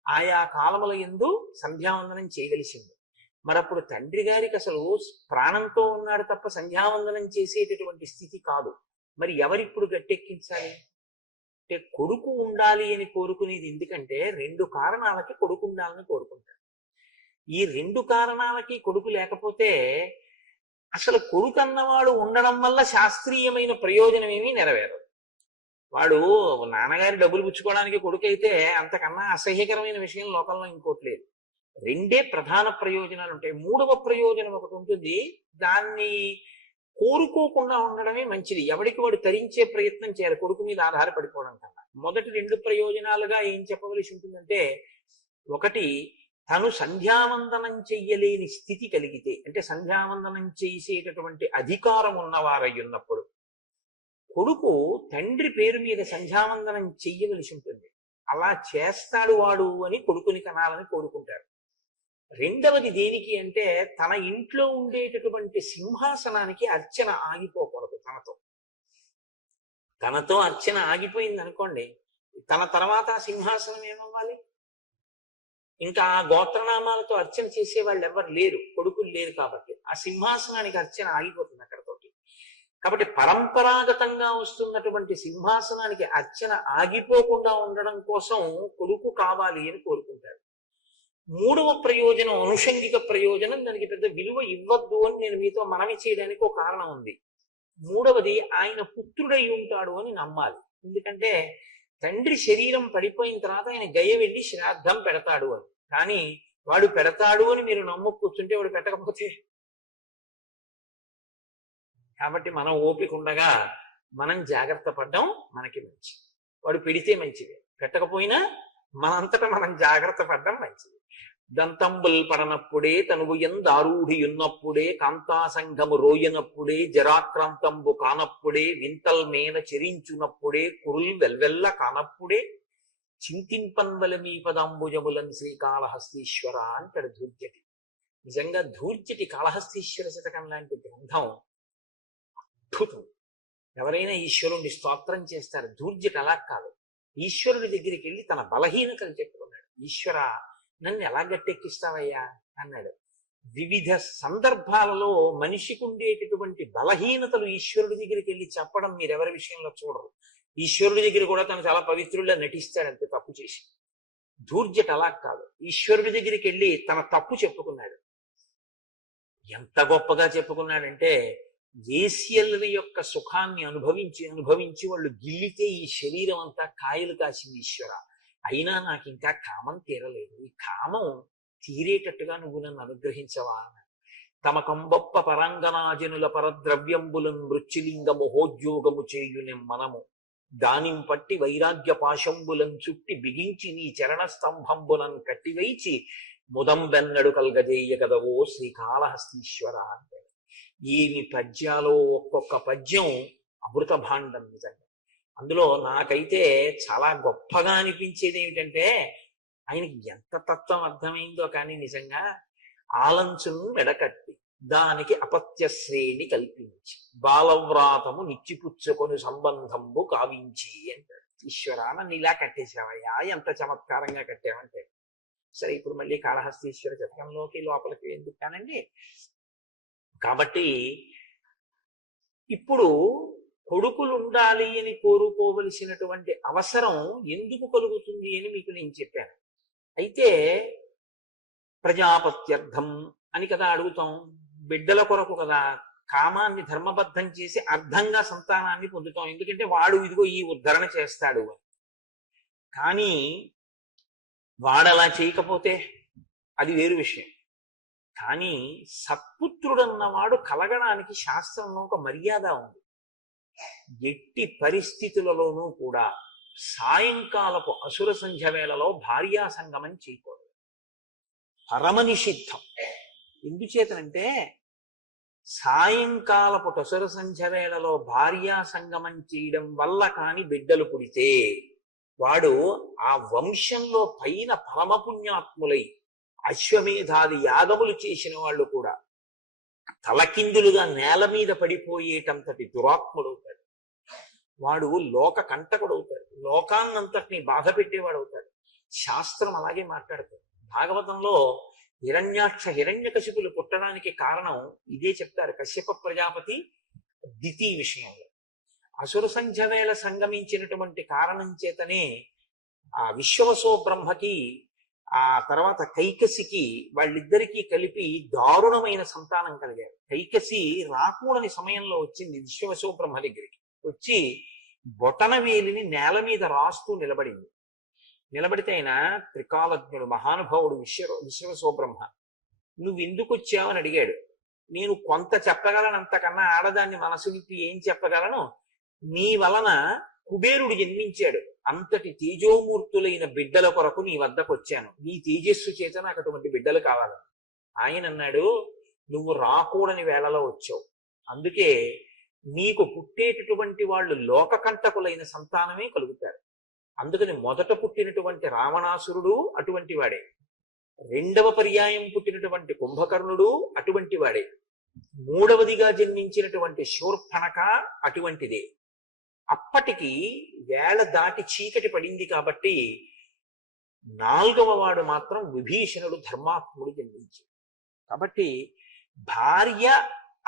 ఆయా కాలముల యందు సంధ్యావందనం చేయవలసింది. మరప్పుడు తండ్రి గారికి అసలు ప్రాణంతో ఉన్నాడు తప్ప సంధ్యావందనం చేసేటటువంటి స్థితి కాదు. మరి ఎవరిప్పుడు గట్టెక్కించాలి అంటే కొడుకు ఉండాలి అని కోరుకునేది. ఎందుకంటే 2 కారణాలకి కొడుకు ఉండాలని కోరుకుంటాడు. ఈ 2 కారణాలకి కొడుకు లేకపోతే అసలు కొడుకు అన్నవాడు ఉండడం వల్ల శాస్త్రీయమైన ప్రయోజనం ఏమీ నెరవేరదు. వాడు నాన్నగారి డబ్బులు పుచ్చుకోవడానికి కొడుకు అయితే అంతకన్నా అసహ్యకరమైన విషయం లోకంలో ఇంకోటి లేదు. 2 ప్రధాన ప్రయోజనాలు ఉంటాయి. 3వ ప్రయోజనం ఒకటి ఉంటుంది, దాన్ని కోరుకోకుండా ఉండడమే మంచిది. ఎవడికి వాడు తరించే ప్రయత్నం చేయాలి కొడుకు మీద ఆధారపడిపోవడం కన్నా. మొదటి 2 ప్రయోజనాలుగా ఏం చెప్పవలసి ఉంటుందంటే, ఒకటి తను సంధ్యావందనం చెయ్యలేని స్థితి కలిగితే, అంటే సంధ్యావందనం చేసేటటువంటి అధికారం ఉన్నవారై ఉన్నప్పుడు కొడుకు తండ్రి పేరు మీద సంధ్యావందనం చెయ్యవలసి ఉంటుంది. అలా చేస్తాడు వాడు అని కొడుకుని కనాలని కోరుకుంటారు. రెండవది దేనికి అంటే, తన ఇంట్లో ఉండేటటువంటి సింహాసనానికి అర్చన ఆగిపోకూడదు. తనతో అర్చన ఆగిపోయింది అనుకోండి, తన తర్వాత సింహాసనం ఏమవ్వాలి? ఇంకా ఆ గోత్రనామాలతో అర్చన చేసే వాళ్ళు ఎవరు లేరు, కొడుకులు లేరు. కాబట్టి ఆ సింహాసనానికి అర్చన ఆగిపోతుంది అక్కడతోటి. కాబట్టి పరంపరాగతంగా వస్తున్నటువంటి సింహాసనానికి అర్చన ఆగిపోకుండా ఉండడం కోసం కొడుకు కావాలి అని కోరుకుంటారు. 3వ ప్రయోజనం అనుషంగిక ప్రయోజనం, దానికి పెద్ద విలువ ఇవ్వద్దు అని నేను మీతో మనవి చేయడానికి ఒక కారణం ఉంది. 3వది ఆయన పుత్రుడై ఉంటాడు అని నమ్మాలి. ఎందుకంటే తండ్రి శరీరం పడిపోయిన తర్వాత ఆయన గయ వెళ్ళి శ్రాద్ధం పెడతాడు అని. కానీ వాడు పెడతాడు అని మీరు నమ్ము కూర్చుంటే వాడు పెట్టకపోతే, కాబట్టి మనం ఓపిక ఉండగా మనం జాగ్రత్త పడ్డం మనకి మంచిది. వాడు పెడితే మంచిది, పెట్టకపోయినా మనంతటా మనం జాగ్రత్త పడ్డం మంచిది. దంతంబుల్ పడనప్పుడే తనువు ఎందారూఢి ఉన్నప్పుడే కాంతాసంగము రోయనప్పుడే జరాక్రాంతంబు కానప్పుడే వింతల్ మేన చెరించునప్పుడే కురుల్ వెల్వెల్ల కానప్పుడే చింతింపన్వల మీ పదాంబుజములన్ శ్రీకాళహస్తీశ్వర అంటాడు ధూర్జటి. నిజంగా ధూర్జటి కాళహస్తీశ్వర శతకం లాంటి గ్రంథం అద్భుతం. ఎవరైనా ఈశ్వరుణ్ణి స్తోత్రం చేస్తారు, ధూర్జటి అలా కాదు. ఈశ్వరుడి దగ్గరికి వెళ్ళి తన బలహీనతలు చెప్పుకున్నాడు. ఈశ్వర, నన్ను ఎలా గట్టెక్కిస్తావయ్యా అన్నాడు. వివిధ సందర్భాలలో మనిషికి ఉండేటటువంటి బలహీనతలు ఈశ్వరుడి దగ్గరికి వెళ్ళి చెప్పడం మీరెవరి విషయంలో చూడరు. ఈశ్వరుడి దగ్గర కూడా తను చాలా పవిత్రుడిగా నటిస్తాడంతే తప్పు చేసి. ధూర్జటి అలా కాదు, ఈశ్వరుడి దగ్గరికి వెళ్ళి తన తప్పు చెప్పుకున్నాడు. ఎంత గొప్పగా చెప్పుకున్నాడంటే, వేశ్యల యొక్క సుఖాన్ని అనుభవించి వాళ్ళు గిల్లితే ఈ శరీరం అంతా కాయలు కాసింది ఈశ్వర, అయినా నాకు ఇంకా కామం తీరలేదు. ఈ కామం తీరేటట్టుగా నువ్వు నన్ను అనుగ్రహించవా అన్నాడు. తమ కంబొప్ప పరాంగనాజనుల పరద్రవ్యంబులను మృత్యులింగ మహోద్యోగము చేయుని మనము దానిం పట్టి వైరాగ్య పాశంబులను చుట్టి బిగించి నీ చరణ స్తంభంబులను కట్టివైచి ముదంబెన్నడు కల్గజేయ కదవో శ్రీకాళహస్తీశ్వర అంటే. ఈని పద్యాలో ఒక్కొక్క పద్యం అమృత భాండం. నిజంగా అందులో నాకైతే చాలా గొప్పగా అనిపించేది ఏమిటంటే, ఆయనకి ఎంత తత్వం అర్థమైందో కానీ నిజంగా ఆలంచును మెడకట్టి దానికి అపత్య శ్రేణి కల్పించి బాలవ్రాతము నిచ్చిపుచ్చుకొని సంబంధంబు కావించి అంటాడు. ఈశ్వర, నన్ను ఇలా కట్టేశావయ్యా, ఎంత చమత్కారంగా కట్టావంటే. సరే, ఇప్పుడు మళ్ళీ కాళహస్తీశ్వర శతకంలోకి లోపలికి ఎందుకు కానండి. కాబట్టి ఇప్పుడు కొడుకులు ఉండాలి అని కోరుకోవలసినటువంటి అవసరం ఎందుకు కలుగుతుంది అని మీకు నేను చెప్పాను. అయితే ప్రజాపత్యర్థం అని కదా అడుగుతాం, బిడ్డల కొరకు కదా. కామాన్ని ధర్మబద్ధం చేసి అర్థంగా సంతానాన్ని పొందుతాం. ఎందుకంటే వాడు ఇదిగో ఈ ఉద్ధరణ చేస్తాడు అని. కానీ వాడలా చేయకపోతే అది వేరు విషయం. కానీ సత్పుత్రుడన్నవాడు కలగడానికి శాస్త్రంలో ఒక మర్యాద ఉంది. ఎట్టి పరిస్థితులలోనూ కూడా సాయంకాలపు అసుర సంధ్య వేళలో భార్యా సంగమం చేయకూడదు, పరమ నిషిద్ధం. ఎందుచేతనంటే సాయంకాలపు అసుర సంధ్య వేళలో భార్యా సంగమం చేయడం వల్ల కాని బిడ్డలు పుడితే వాడు ఆ వంశంలో పైన పరమపుణ్యాత్ములై అశ్వమేధాది యాగములు చేసిన వాళ్ళు కూడా తలకిందులుగా నేల మీద పడిపోయేటంతటి దురాత్ముడవుతాడు. వాడు లోక కంటకుడవుతాడు, లోకాన్నంతటిని బాధ పెట్టేవాడు అవుతాడు. శాస్త్రం అలాగే మాట్లాడుతుంది. భాగవతంలో హిరణ్యాక్ష హిరణ్యకశిపులు పుట్టడానికి కారణం ఇదే చెప్తారు కశ్యప ప్రజాపతి దితి విషయంలో. అసుర సంధ్య వేళ సంగమించినటువంటి కారణం చేతనే ఆ విశ్వవసో బ్రహ్మకి ఆ తర్వాత కైకసికి వాళ్ళిద్దరికీ కలిపి దారుణమైన సంతానం కలిగారు. కైకసి రాకూడని సమయంలో వచ్చింది విశ్వవసో బ్రహ్మ దగ్గరికి. వచ్చి బొటన వేలిని నేల మీద రాస్తూ నిలబడింది. నిలబడితే ఆయన త్రికాలజ్ఞుడు మహానుభావుడు విశ్వవసో బ్రహ్మ. నువ్వు ఎందుకు వచ్చావని అడిగాడు. నేను కొంత చెప్పగలను, అంతకన్నా ఆడదాన్ని మనసు విప్పి ఏం చెప్పగలను, నీ వలన కుబేరుడు జన్మించాడు, అంతటి తేజోమూర్తులైన బిడ్డల కొరకు నీ వద్దకు వచ్చాను, నీ తేజస్సు చేత నాకు అటువంటి బిడ్డలు కావాలని. ఆయన అన్నాడు, నువ్వు రాకూడని వేళలో వచ్చావు, అందుకే నీకు పుట్టేటటువంటి వాళ్ళు లోకకంటకులైన సంతానమే కలుగుతారు. అందుకని మొదట పుట్టినటువంటి రావణాసురుడు అటువంటి వాడే, రెండవ పర్యాయం పుట్టినటువంటి కుంభకర్ణుడు అటువంటి వాడే, మూడవదిగా జన్మించినటువంటి శూర్పణఖ అటువంటిదే. అప్పటికి వేళ దాటి చీకటి పడింది కాబట్టి నాలుగవ వాడు మాత్రం విభీషణుడు ధర్మాత్ముడు జన్మించి. కాబట్టి భార్య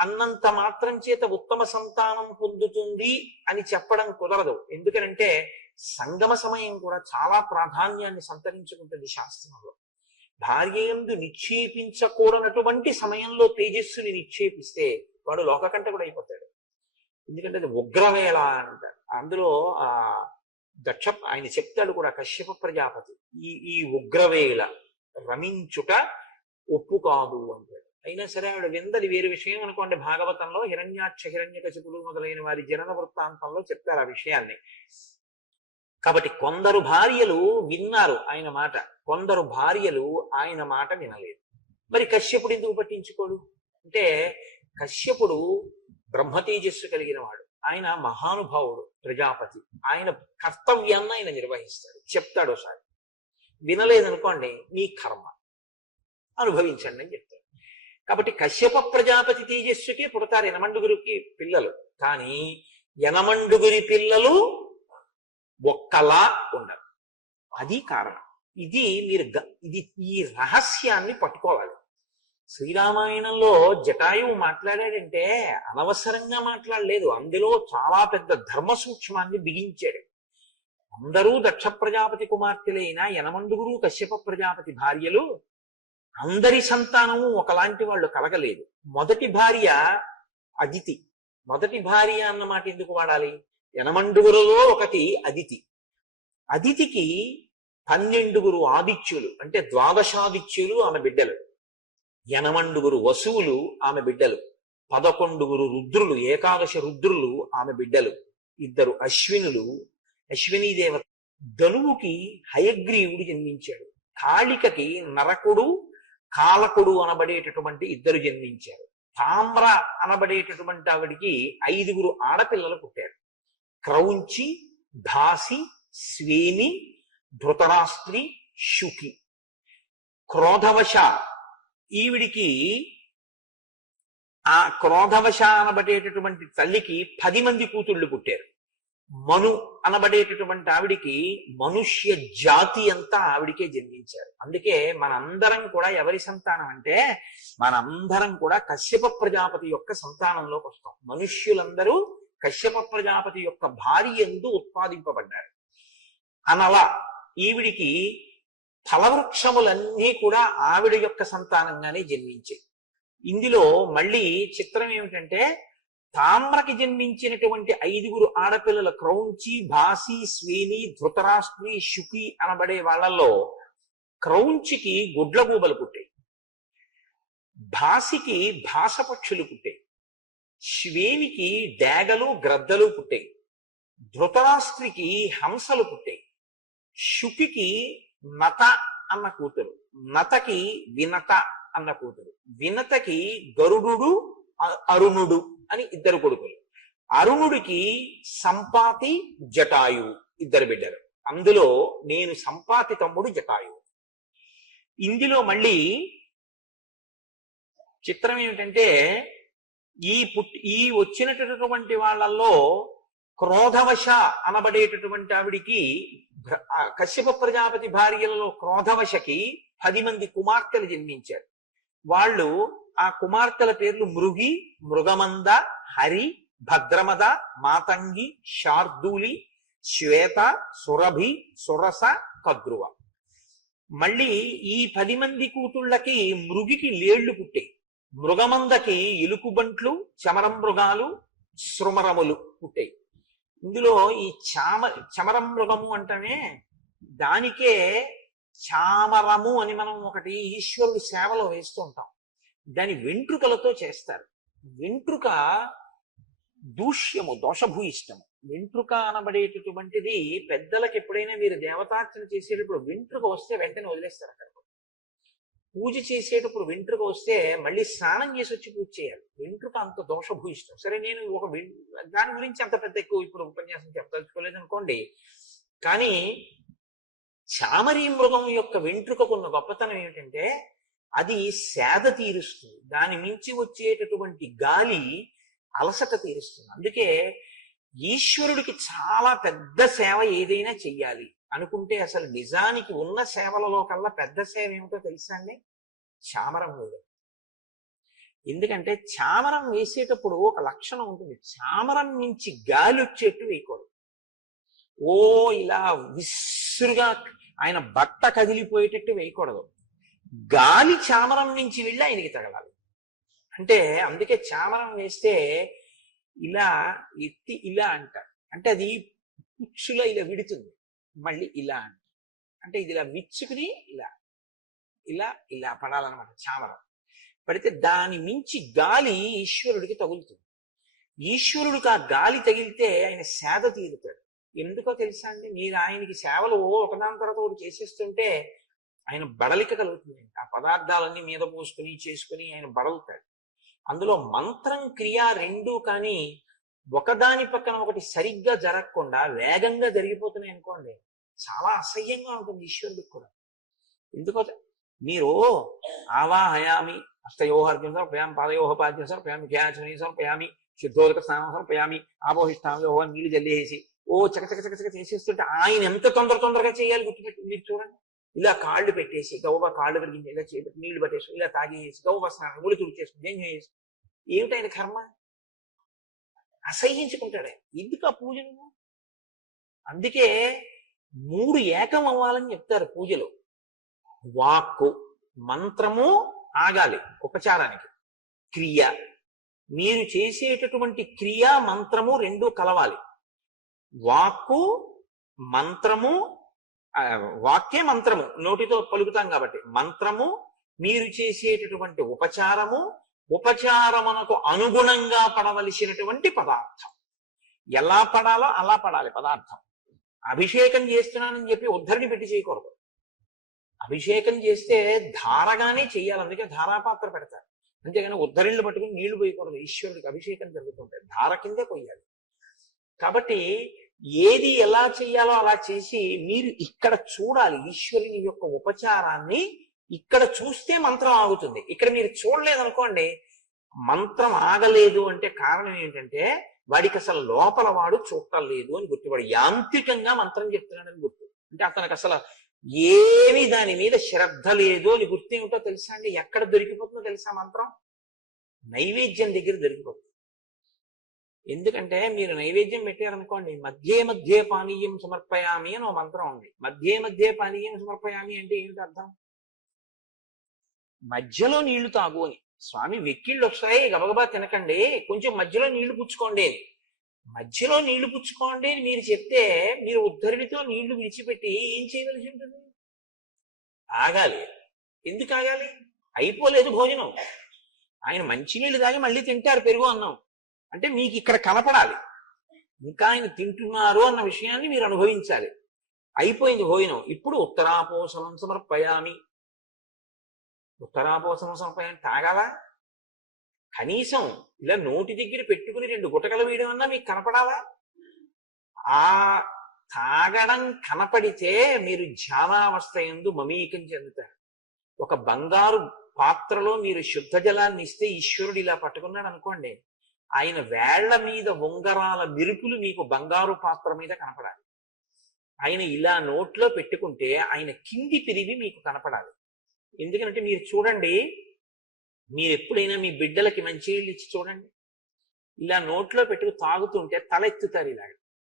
అన్నంత మాత్రం చేత ఉత్తమ సంతానం పొందుతుంది అని చెప్పడం కుదరదు. ఎందుకనంటే సంగమ సమయం కూడా చాలా ప్రాధాన్యాన్ని సంతరించుకుంటుంది శాస్త్రంలో. భార్య యందు నిక్షేపించకూడనటువంటి సమయంలో తేజస్సుని నిక్షేపిస్తే వాడు లోకకంటకుడు అయిపోతాడు. ఎందుకంటే అది ఉగ్రవేళ అంటారు. అందులో ఆయన చెప్తాడు కూడా కశ్యప ప్రజాపతి, ఈ ఉగ్రవేళ రమించుట ఒప్పు కాదు అంటాడు. అయినా సరే ఆవిడ విందది వేరు విషయం అనుకోండి. భాగవతంలో హిరణ్యాక్ష హిరణ్యకశిపులు మొదలైన వారి జనన వృత్తాంతంలో చెప్తారు ఆ విషయాన్ని. కాబట్టి కొందరు భార్యలు విన్నారు ఆయన మాట, కొందరు భార్యలు ఆయన మాట వినలేదు. మరి కశ్యపుడు ఎందుకు పట్టించుకోడు అంటే, కశ్యపుడు బ్రహ్మతేజస్సు కలిగిన వాడు, ఆయన మహానుభావుడు ప్రజాపతి, ఆయన కర్తవ్యాన్ని ఆయన నిర్వహిస్తాడు. చెప్తాడు ఒకసారి, వినలేదనుకోండి మీ కర్మ అనుభవించండి అని చెప్తాడు. కాబట్టి కశ్యప ప్రజాపతి తేజస్సుకి పుడతారు యనమండుగురికి పిల్లలు, కానీ యనమండుగురి పిల్లలు ఒక్కలా ఉండరు. అది కారణం. ఈ రహస్యాన్ని పట్టుకోవాలి. శ్రీరామాయణంలో జటాయువు మాట్లాడాడంటే అనవసరంగా మాట్లాడలేదు, అందులో చాలా పెద్ద ధర్మ సూక్ష్మాన్ని బిగించాడు. అందరూ దక్ష ప్రజాపతి కుమార్తెలైన యనమండుగురు కశ్యప ప్రజాపతి భార్యలు, అందరి సంతానము ఒకలాంటి వాళ్ళు కలగలేదు. మొదటి భార్య అదితి. మొదటి భార్య అన్నమాట ఎందుకు వాడాలి? యనమండుగురులో ఒకటి అదితి. అదితికి 12 ఆదిత్యులు అంటే ద్వాదశాదిత్యులు ఆమె బిడ్డలు, యనమండుగురు వసువులు ఆమె బిడ్డలు, 11 రుద్రులు ఏకాదశ రుద్రులు ఆమె బిడ్డలు, 2 అశ్వినులు అశ్వినీ దేవత. ధనువుకి హయగ్రీవుడు జన్మించాడు, కాళికకి నరకుడు కాలకుడు అనబడేటటువంటి 2 జన్మించారు, తామ్ర అనబడేటటువంటి ఆవిడికి 5 ఆడపిల్లలు పుట్టారు. క్రౌంచి, దాసి, స్వేని, ధృతరాస్త్రి, శుకి. క్రోధవశ ఈవిడికి ఆ క్రోధవశ అనబడేటటువంటి తల్లికి 10 మంది కూతుళ్ళు పుట్టారు. మను అనబడేటటువంటి ఆవిడికి మనుష్య జాతి అంతా ఆవిడికే జన్మించారు. అందుకే మనందరం కూడా ఎవరి సంతానం అంటే, మనందరం కూడా కశ్యప ప్రజాపతి యొక్క సంతానంలోకి వస్తాం. మనుష్యులందరూ కశ్యప ప్రజాపతి యొక్క భార్య యందు ఉత్పాదింపబడ్డారు. అనలా ఈవిడికి ఫలవృక్షములన్నీ కూడా ఆవిడ యొక్క సంతానంగానే జన్మించాయి. ఇందులో మళ్ళీ చిత్రం ఏమిటంటే, తామ్రకి జన్మించినటువంటి 5 ఆడపిల్లల క్రౌంచి, భాసి, స్వేని, ధృతరాష్ట్రి, శుకి అనబడే వాళ్ళల్లో క్రౌంచికి గుడ్లగూబలు పుట్టాయి, భాసికి భాసపక్షులు పుట్టాయి, శ్వేనికి డేగలు గ్రద్దలు పుట్టాయి, ధృతరాష్ట్రికి హంసలు పుట్టాయి, శుకికి నత అన్న కూతురు, నతకి వినత అన్న కూతురు, వినతకి గరుడు అరుణుడు అని 2 కొడుకులు, అరుణుడికి సంపాతి జటాయు 2 బిడ్డలు. అందులో నేను సంపాతి తమ్ముడు జటాయు. ఇందులో మళ్ళీ చిత్రం ఏమిటంటే ఈ వచ్చినటువంటి వాళ్ళల్లో క్రోధవశ అనబడేటటువంటి ఆవిడికి, కశ్యప ప్రజాపతి భార్యలలో క్రోధవశకి 10 మంది కుమార్తెలు జన్మించారు. వాళ్ళు ఆ కుమార్తెల పేర్లు మృగి, మృగమంద, హరి, భద్రమద, మాతంగి, శార్దూలి, శ్వేత, సురభి, సురస, కద్రువ. మళ్ళీ ఈ 10 మంది కూతుళ్ళకి మృగికి లేళ్లు పుట్టాయి, మృగమందకి ఎలుకుబంట్లు, చమరం మృగాలు, శృమరములు పుట్టాయి. ఇందులో ఈ చమరం మృగము అంటేనే దానికే చామరము అని మనం ఒకటి ఈశ్వరుడు సేవలో వేస్తూ ఉంటాం. దాని వెంట్రుకలతో చేస్తారు. వెంట్రుక దూష్యము, దోషభూయిష్టము. వెంట్రుక అనబడేటటువంటిది పెద్దలకు ఎప్పుడైనా మీరు దేవతార్చన చేసేటప్పుడు వెంట్రుక వస్తే వెంటనే వదిలేస్తారు. అక్కడ పూజ చేసేటప్పుడు వెంట్రుక వస్తే మళ్ళీ స్నానం చేసి వచ్చి పూజ చేయాలి. వెంట్రుక అంత దోషభూయిష్టం. సరే, నేను దాని గురించి అంత పెద్ద ఎక్కువ ఇప్పుడు ఉపన్యాసం చెప్పదలుచుకోలేదు అనుకోండి. కానీ చామరీ మృగం యొక్క వెంట్రుకకున్న గొప్పతనం ఏమిటంటే అది సేద తీరుస్తుంది. దాని మించి వచ్చేటటువంటి గాలి అలసట తీరుస్తుంది. అందుకే ఈశ్వరుడికి చాలా పెద్ద సేవ ఏదైనా చెయ్యాలి అనుకుంటే అసలు నిజానికి ఉన్న సేవలలో కల్లా పెద్ద సేవ ఏమిటో తెలుసా అండి? చామరం వేయడం. ఎందుకంటే చామరం వేసేటప్పుడు ఒక లక్షణం ఉంటుంది. చామరం నుంచి గాలి వచ్చేట్టు వేయకూడదు. ఓ ఇలా విసురుగా ఆయన బట్ట కదిలిపోయేటట్టు వేయకూడదు. గాలి చామరం నుంచి వెళ్ళి ఆయనకి తగలాలి. అంటే అందుకే చామరం వేస్తే ఇలా ఎత్తి ఇలా అంటారు. అంటే అది పుచ్చులో ఇలా విడుతుంది. మళ్ళీ ఇలా అంటే ఇది ఇలా విచ్చుకుని ఇలా ఇలా ఇలా పడాలన్నమాట. చామరం పడితే దాని మించి గాలి ఈశ్వరుడికి తగులుతుంది. ఈశ్వరుడికి ఆ గాలి తగిలితే ఆయన సేద తీరుతాడు. ఎందుకో తెలుసా అండి? మీరు ఆయనకి సేవలు ఒకదాని తర్వాత ఒకటి చేసేస్తుంటే ఆయన బడలిక కలుగుతుంది. ఆ పదార్థాలన్నీ మీద పోసుకుని చేసుకుని ఆయన బడలుతాడు. అందులో మంత్రం క్రియ రెండూ కానీ ఒకదాని పక్కన ఒకటి సరిగ్గా జరగకుండా వేగంగా జరిగిపోతున్నాయి అనుకోండి, చాలా అసహ్యంగా ఉంటుంది ఈశ్వరుడికి కూడా. ఎందుకో మీరు ఆవాహయామి అష్టయోహర్జున సమర్పయామి, పాదయోహ పాద్యం సమర్పయామి, ధ్యాచమని సమర్పయామి, శుద్ధోదక స్నానం సమర్పయామి, ఆపోహిష్టాంలో నీళ్లు జల్లేసి ఓ చకచకచకచక చేసేస్తుంటే ఆయన ఎంత తొందరగా చేయాలి గుర్తుపెట్టి మీరు చూడండి. ఇలా కాళ్ళు పెట్టేసి గౌవ కాళ్ళు పెరిగించి ఇలా చేపెట్టి నీళ్లు పట్టేసి ఇలా తాగేసి గౌవ స్నానం ముడి తుడిచేసుకుని ఏం చేసి ఏమిటి ఆయన కర్మ? అసహ్యించుకుంటాడు. ఎందుకు ఆ పూజను? అందుకే 3 ఏకం అవ్వాలని చెప్తారు పూజలో. వాక్కు, మంత్రము ఆగాలి ఉపచారానికి, క్రియ మీరు చేసేటటువంటి క్రియ మంత్రము రెండూ కలవాలి. వాక్కు మంత్రము, వాక్యే మంత్రము నోటితో పలుకుతాం కాబట్టి మంత్రము, మీరు చేసేటటువంటి ఉపచారము, ఉపచారమునకు అనుగుణంగా పడవలసినటువంటి పదార్థం. ఎలా పడాలో అలా పడాలి పదార్థం. అభిషేకం చేస్తున్నానని చెప్పి ఉద్ధరిని పెట్టి చేయకూడదు. అభిషేకం చేస్తే ధారగానే చెయ్యాలి. అందుకే ధారాపాత్ర పెడతారు. అంతేగాని ఉద్ధరిళ్ళు పట్టుకుని నీళ్లు పోయకూడదు. ఈశ్వరుడికి అభిషేకం జరుగుతుంటాయి, ధార కిందే పోయాలి. కాబట్టి ఏది ఎలా చెయ్యాలో అలా చేసి మీరు ఇక్కడ చూడాలి. ఈశ్వరుని యొక్క ఉపచారాన్ని ఇక్కడ చూస్తే మంత్రం ఆగుతుంది. ఇక్కడ మీరు చూడలేదనుకోండి, మంత్రం ఆగలేదు అంటే కారణం ఏంటంటే వాడికి అసలు లోపల వాడు చూడటం లేదు అని గుర్తు. వాడు యాంత్రికంగా మంత్రం చెప్తున్నాడని గుర్తు. అంటే అతనికి అసలు ఏమి దాని మీద శ్రద్ధ లేదు అని గుర్తు. ఏమిటో తెలుసా అండి? ఎక్కడ దొరికిపోతుందో తెలుసా మంత్రం? నైవేద్యం దగ్గర దొరికిపోతుంది. ఎందుకంటే మీరు నైవేద్యం పెట్టారనుకోండి, మధ్యే పానీయం సమర్పయామి అని ఒక మంత్రం ఉంది. మధ్యే పానీయం సమర్పయామి అంటే ఏమిటి అర్థం? మధ్యలో నీళ్లు తాగు అని. స్వామి వెక్కిళ్ళు వస్తాయి, గబగబా తినకండి, కొంచెం మధ్యలో నీళ్లు పుచ్చుకోండి. మధ్యలో నీళ్లు పుచ్చుకోండి అని మీరు చెప్తే మీరు ఉద్ధరిణితో నీళ్లు విడిచిపెట్టి ఏం చేయవలసి ఉంటుంది? ఆగాలి. ఎందుకు ఆగాలి? అయిపోలేదు భోజనం. ఆయన మంచినీళ్ళు తాగి మళ్ళీ తింటారు పెరుగు అన్నం. అంటే మీకు ఇక్కడ కనపడాలి, ఇంకా ఆయన తింటున్నారు అన్న విషయాన్ని మీరు అనుభవించాలి. అయిపోయింది భోజనం. ఇప్పుడు ఉత్తరాపోసనం సమర్పయామి. ఉత్తరాపోసనం సమర్పయామి తాగాలా? కనీసం ఇలా నోటి దగ్గర పెట్టుకుని 2 గుటకలు వేయడం అన్నా మీకు కనపడాలా? ఆ తాగడం కనపడితే మీరు ధ్యానావస్థ యందు మమేకం చెందుతారు. ఒక బంగారు పాత్రలో మీరు శుద్ధ జలాన్ని ఇస్తే ఈశ్వరుడు ఇలా పట్టుకున్నాడు అనుకోండి, ఆయన వేళ్ల మీద ఉంగరాల మెరుపులు మీకు బంగారు పాత్ర మీద కనపడాలి. ఆయన ఇలా నోట్లో పెట్టుకుంటే ఆయన కింది పిరివి మీకు కనపడాలి. ఎందుకంటే మీరు చూడండి, మీరు ఎప్పుడైనా మీ బిడ్డలకి మంచినీళ్ళు ఇచ్చి చూడండి, ఇలా నోట్లో పెట్టుకు తాగుతుంటే తలెత్తుతారు. ఇలా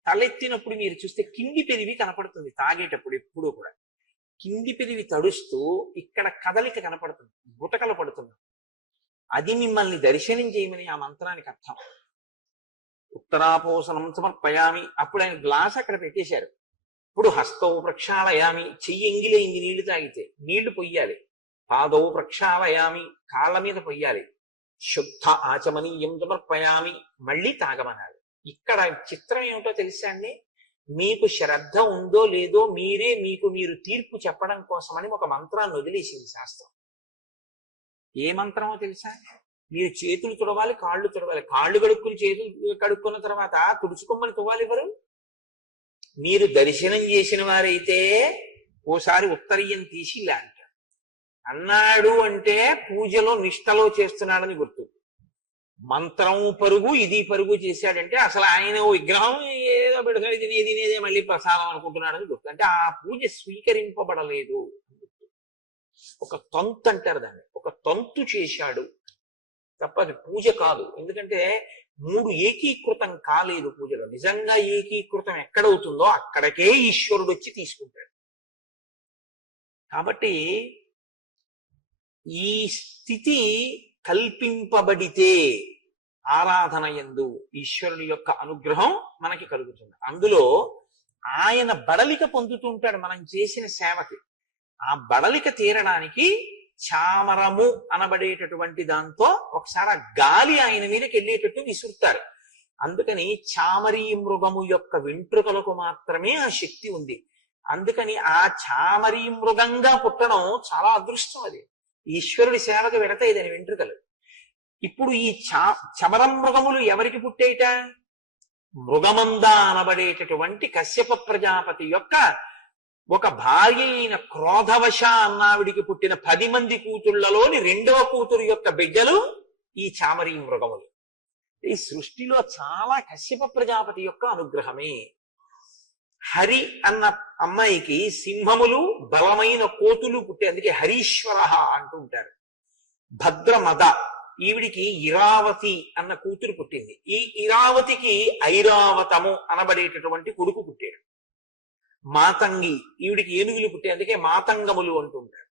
తలెత్తినప్పుడు మీరు చూస్తే కింది పెరివి కనపడుతుంది. తాగేటప్పుడు ఎప్పుడూ కూడా కింది పెరివి తడుస్తూ ఇక్కడ కదలిక కనపడుతుంది, గుటకలు పడుతుంది. అది మిమ్మల్ని దర్శనం చేయమని ఆ మంత్రానికి అర్థం. ఉత్తరాపోసనం సమర్పయామి. అప్పుడు ఆయన గ్లాస్ అక్కడ పెట్టేశారు. ఇప్పుడు హస్తౌ ప్రక్షాళయామి, చెయ్యి ఎంగిలైంది నీళ్లు తాగితే, నీళ్లు పొయ్యాలి. పాదౌ ప్రక్షాళయామి, కాళ్ళ మీద పొయ్యాలి. శుద్ధ ఆచమనీయం సమర్పయామి, మళ్ళీ తాగమనాలి. ఇక్కడ చిత్రం ఏమిటో తెలుసా అండి? మీకు శ్రద్ధ ఉందో లేదో మీరే మీరు తీర్పు చెప్పడం కోసమని ఒక మంత్రాన్ని వదిలేసింది శాస్త్రం. ఏ మంత్రమో తెలుసా? మీరు చేతులు తుడవాలి, కాళ్ళు తుడవాలి. కాళ్ళు కడుక్కుని చేతులు కడుక్కున్న తర్వాత తుడుచుకోమని తువ్వాలి ఎవరు? మీరు దర్శనం చేసిన వారైతే ఓసారి ఉత్తరీయం తీసి ఇలా అంటారు. అన్నాడు అంటే పూజలో నిష్టలో చేస్తున్నాడని గుర్తు. మంత్రం పరుగు, ఇది పరుగు చేశాడంటే అసలు ఆయన ఓ విగ్రహం ఏదో పెడతాడు, తినేదే మళ్ళీ ప్రసాదం అనుకుంటున్నాడని గుర్తు. అంటే ఆ పూజ స్వీకరింపబడలేదు. ఒక తంతు అంటారు దాన్ని, ఒక తంతు చేశాడు తప్ప అది పూజ కాదు. ఎందుకంటే 3 ఏకీకృతం కాలేదు పూజలో. నిజంగా ఏకీకృతం ఎక్కడవుతుందో అక్కడికే ఈశ్వరుడు వచ్చి తీసుకుంటాడు. కాబట్టి ఈ స్థితి కల్పింపబడితే ఆరాధన యందు ఈశ్వరుని యొక్క అనుగ్రహం మనకి కలుగుతుంది. అందులో ఆయన బడలిక పొందుతుంటాడు మనం చేసిన సేవకి. ఆ బడలిక తీరడానికి చామరము అనబడేటటువంటి దాంతో ఒకసారి ఆ గాలి ఆయన మీదకి వెళ్ళేటట్టు విసురుతారు. అందుకని చామరీ మృగము యొక్క వెంట్రుకలకు మాత్రమే ఆ శక్తి ఉంది. అందుకని ఆ చామరీ మృగంగా పుట్టడం చాలా అదృష్టం. అది ఈశ్వరుడి సేవకు వెడతాయి దాని వెంట్రుకలు. ఇప్పుడు ఈ చమరం మృగములు ఎవరికి పుట్టేట? మృగమంద అనబడేటటువంటి కశ్యప ప్రజాపతి యొక్క ఒక భార్య అయిన క్రోధవశ అన్నావిడికి పుట్టిన 10 మంది కూతుళ్లలోని 2వ కూతురు యొక్క బిడ్డలు ఈ చామరీ మృగములు. ఈ సృష్టిలో చాలా కశ్యప ప్రజాపతి యొక్క అనుగ్రహమే. హరి అన్న అమ్మాయికి సింహములు బలమైన కోతులు పుట్టే, అందుకే హరీశ్వర అంటుంటారు. భద్రమద, ఈవిడికి ఇరావతి అన్న కూతురు పుట్టింది. ఈ ఇరావతికి ఐరావతము అనబడేటటువంటి కొడుకు పుట్టాడు. మాతంగి, ఈవిడికి ఏనుగులు పుట్టాయి, అందుకే మాతంగములు అంటుంటారు.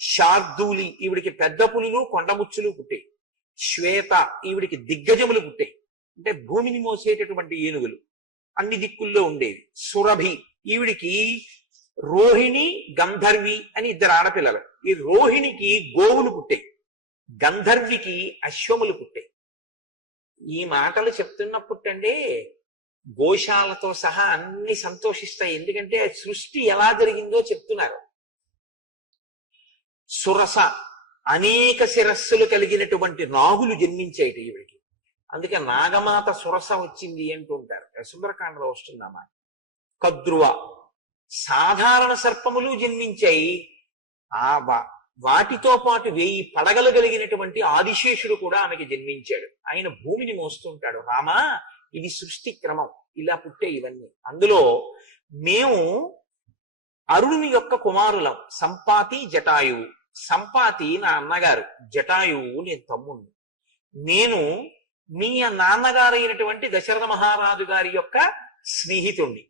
శార్దూలి, ఈవిడికి పెద్ద పులులు కొండముచ్చులు పుట్టాయి. శ్వేత, ఈవిడికి దిగ్గజములు పుట్టాయి, అంటే భూమిని మోసేటటువంటి ఏనుగులు అన్ని దిక్కుల్లో ఉండేవి. సురభి, ఈవిడికి రోహిణి గంధర్వి అని 2 ఆడపిల్లలు. ఈ రోహిణికి గోవులు పుట్టాయి, గంధర్వికి అశ్వములు పుట్టాయి. ఈ మాటలు చెప్తున్నప్పుడండి గోశాలతో సహా అన్ని సంతోషిస్తాయి. ఎందుకంటే సృష్టి ఎలా జరిగిందో చెప్తున్నారు. సురస, అనేక శిరస్సులు కలిగినటువంటి నాగులు జన్మించాయి ఈవిడికి. అందుకే నాగమాత సురస వచ్చింది అంటుంటారు. సుందరకాండలో వస్తుందమ్మా. కద్రువ, సాధారణ సర్పములు జన్మించాయి. ఆ వాటితో పాటు 1000 పడగలు కలిగినటువంటి ఆదిశేషుడు కూడా ఆమెకి జన్మించాడు. ఆయన భూమిని మోస్తుంటాడు. రామా, ఇది సృష్టి క్రమం, ఇలా పుట్టే ఇవన్నీ. అందులో మేము అరుణుని యొక్క కుమారులం. సంపాతి, జటాయువు. సంపాతి నా అన్నగారు, జటాయువు నేను తమ్ముణ్ణి. నేను మీ నాన్నగారు అయినటువంటి దశరథ మహారాజు గారి యొక్క స్నేహితుణ్ణి.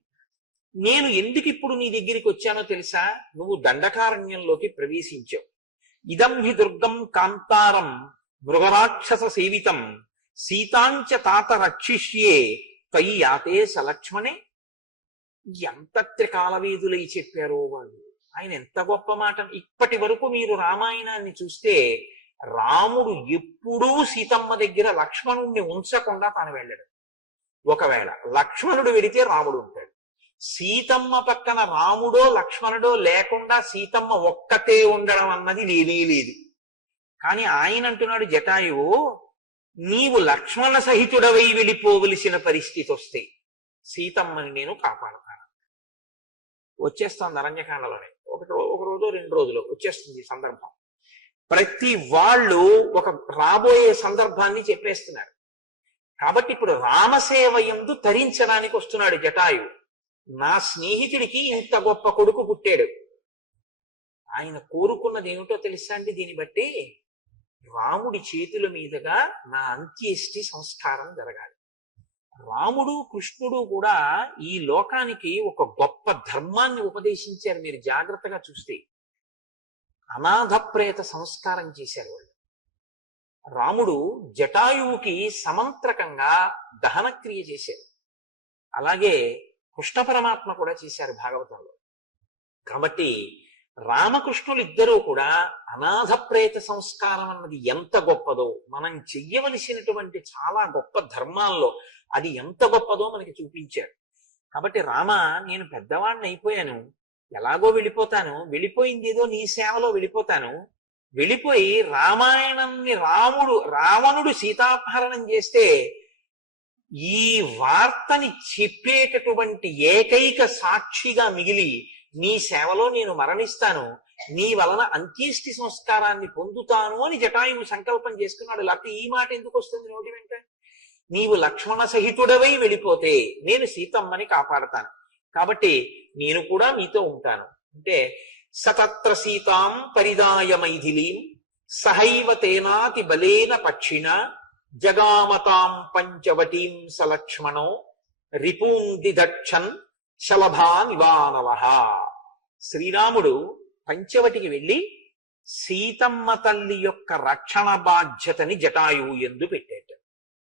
నేను ఎందుకు ఇప్పుడు నీ దగ్గరికి వచ్చానో తెలుసా? నువ్వు దండకారణ్యంలోకి ప్రవేశించావు. ఇదం హి దుర్గం కాంతారం మృగరాక్షస సేవితం సీతాంచ తాత రక్షిష్యే త్వయి యాతే సలక్ష్మణే. ఎంత త్రికాలవేదులై చెప్పారో వాళ్ళు. ఆయన ఎంత గొప్ప మాట. ఇప్పటి వరకు మీరు రామాయణాన్ని చూస్తే రాముడు ఎప్పుడూ సీతమ్మ దగ్గర లక్ష్మణుణ్ణి ఉంచకుండా తాను వెళ్ళడు. ఒకవేళ లక్ష్మణుడు వెడితే రాముడు ఉంటాడు. సీతమ్మ పక్కన రాముడో లక్ష్మణుడో లేకుండా సీతమ్మ ఒక్కతే ఉండడం అన్నది లేనే లేదు. కానీ ఆయన అంటున్నాడు జటాయువు, నీవు లక్ష్మణ సహితుడవై వెళ్ళిపోవలసిన పరిస్థితి వస్తే సీతమ్మని నేను కాపాడతాను. వచ్చేస్తాను అరణ్యకాండలోనే. ఒక రోజు 2 రోజులు వచ్చేస్తుంది ఈ సందర్భం. ప్రతి వాళ్ళు ఒక రాబోయే సందర్భాన్ని చెప్పేస్తున్నారు. కాబట్టి ఇప్పుడు రామసేవ యందు తరించడానికి వస్తున్నాడు జటాయువు. నా స్నేహితుడికి ఇంత గొప్ప కొడుకు పుట్టాడు. ఆయన కోరుకున్నది ఏమిటో తెలుసా అండి? దీన్ని బట్టి రాముడి చేతుల మీదుగా నా అంత్యేష్టి సంస్కారం జరగాలి. రాముడు కృష్ణుడు కూడా ఈ లోకానికి ఒక గొప్ప ధర్మాన్ని ఉపదేశించారు. మీరు జాగ్రత్తగా చూస్తే అనాథ ప్రేత సంస్కారం చేశారు వాళ్ళు. రాముడు జటాయువుకి సమంత్రకంగా దహనక్రియ చేశారు. అలాగే కృష్ణ పరమాత్మ కూడా చేశారు భాగవతంలో. కాబట్టి రామకృష్ణులు ఇద్దరూ కూడా అనాథ ప్రేత సంస్కారం అన్నది ఎంత గొప్పదో, మనం చెయ్యవలసినటువంటి చాలా గొప్ప ధర్మాల్లో అది ఎంత గొప్పదో మనకి చూపించారు. కాబట్టి రామ, నేను పెద్దవాడిని అయిపోయాను, ఎలాగో వెళ్ళిపోతాను, వెళ్ళిపోయింది ఏదో నీ సేవలో వెళ్ళిపోతాను. వెళ్ళిపోయి రామాయణాన్ని రావణుడు సీతాపహరణం చేస్తే ఈ వార్తని చెప్పేటటువంటి ఏకైక సాక్షిగా మిగిలి నీ సేవలో నేను మరణిస్తాను, నీ వలన అంత్యేష్టి సంస్కారాన్ని పొందుతాను అని జటాయువు సంకల్పం చేసుకున్నాడు. లేకపోతే ఈ మాట ఎందుకు వస్తుంది నోటి వెంట? నీవు లక్ష్మణ సహితుడవై వెళ్ళిపోతే నేను సీతమ్మని కాపాడతాను, కాబట్టి నేను కూడా మీతో ఉంటాను అంటే సతత్ర సీతాం పరిదాయ మైథిలీం సహైవ తేనాతి బలేన పక్షిణ జగామతాం పంచవటీం సలక్ష్మణో రిపూంది దక్షన్ శలభా నివానవ. శ్రీరాముడు పంచవటికి వెళ్ళి సీతమ్మ తల్లి యొక్క రక్షణ బాధ్యతని జటాయువు యందు పెట్టాడు.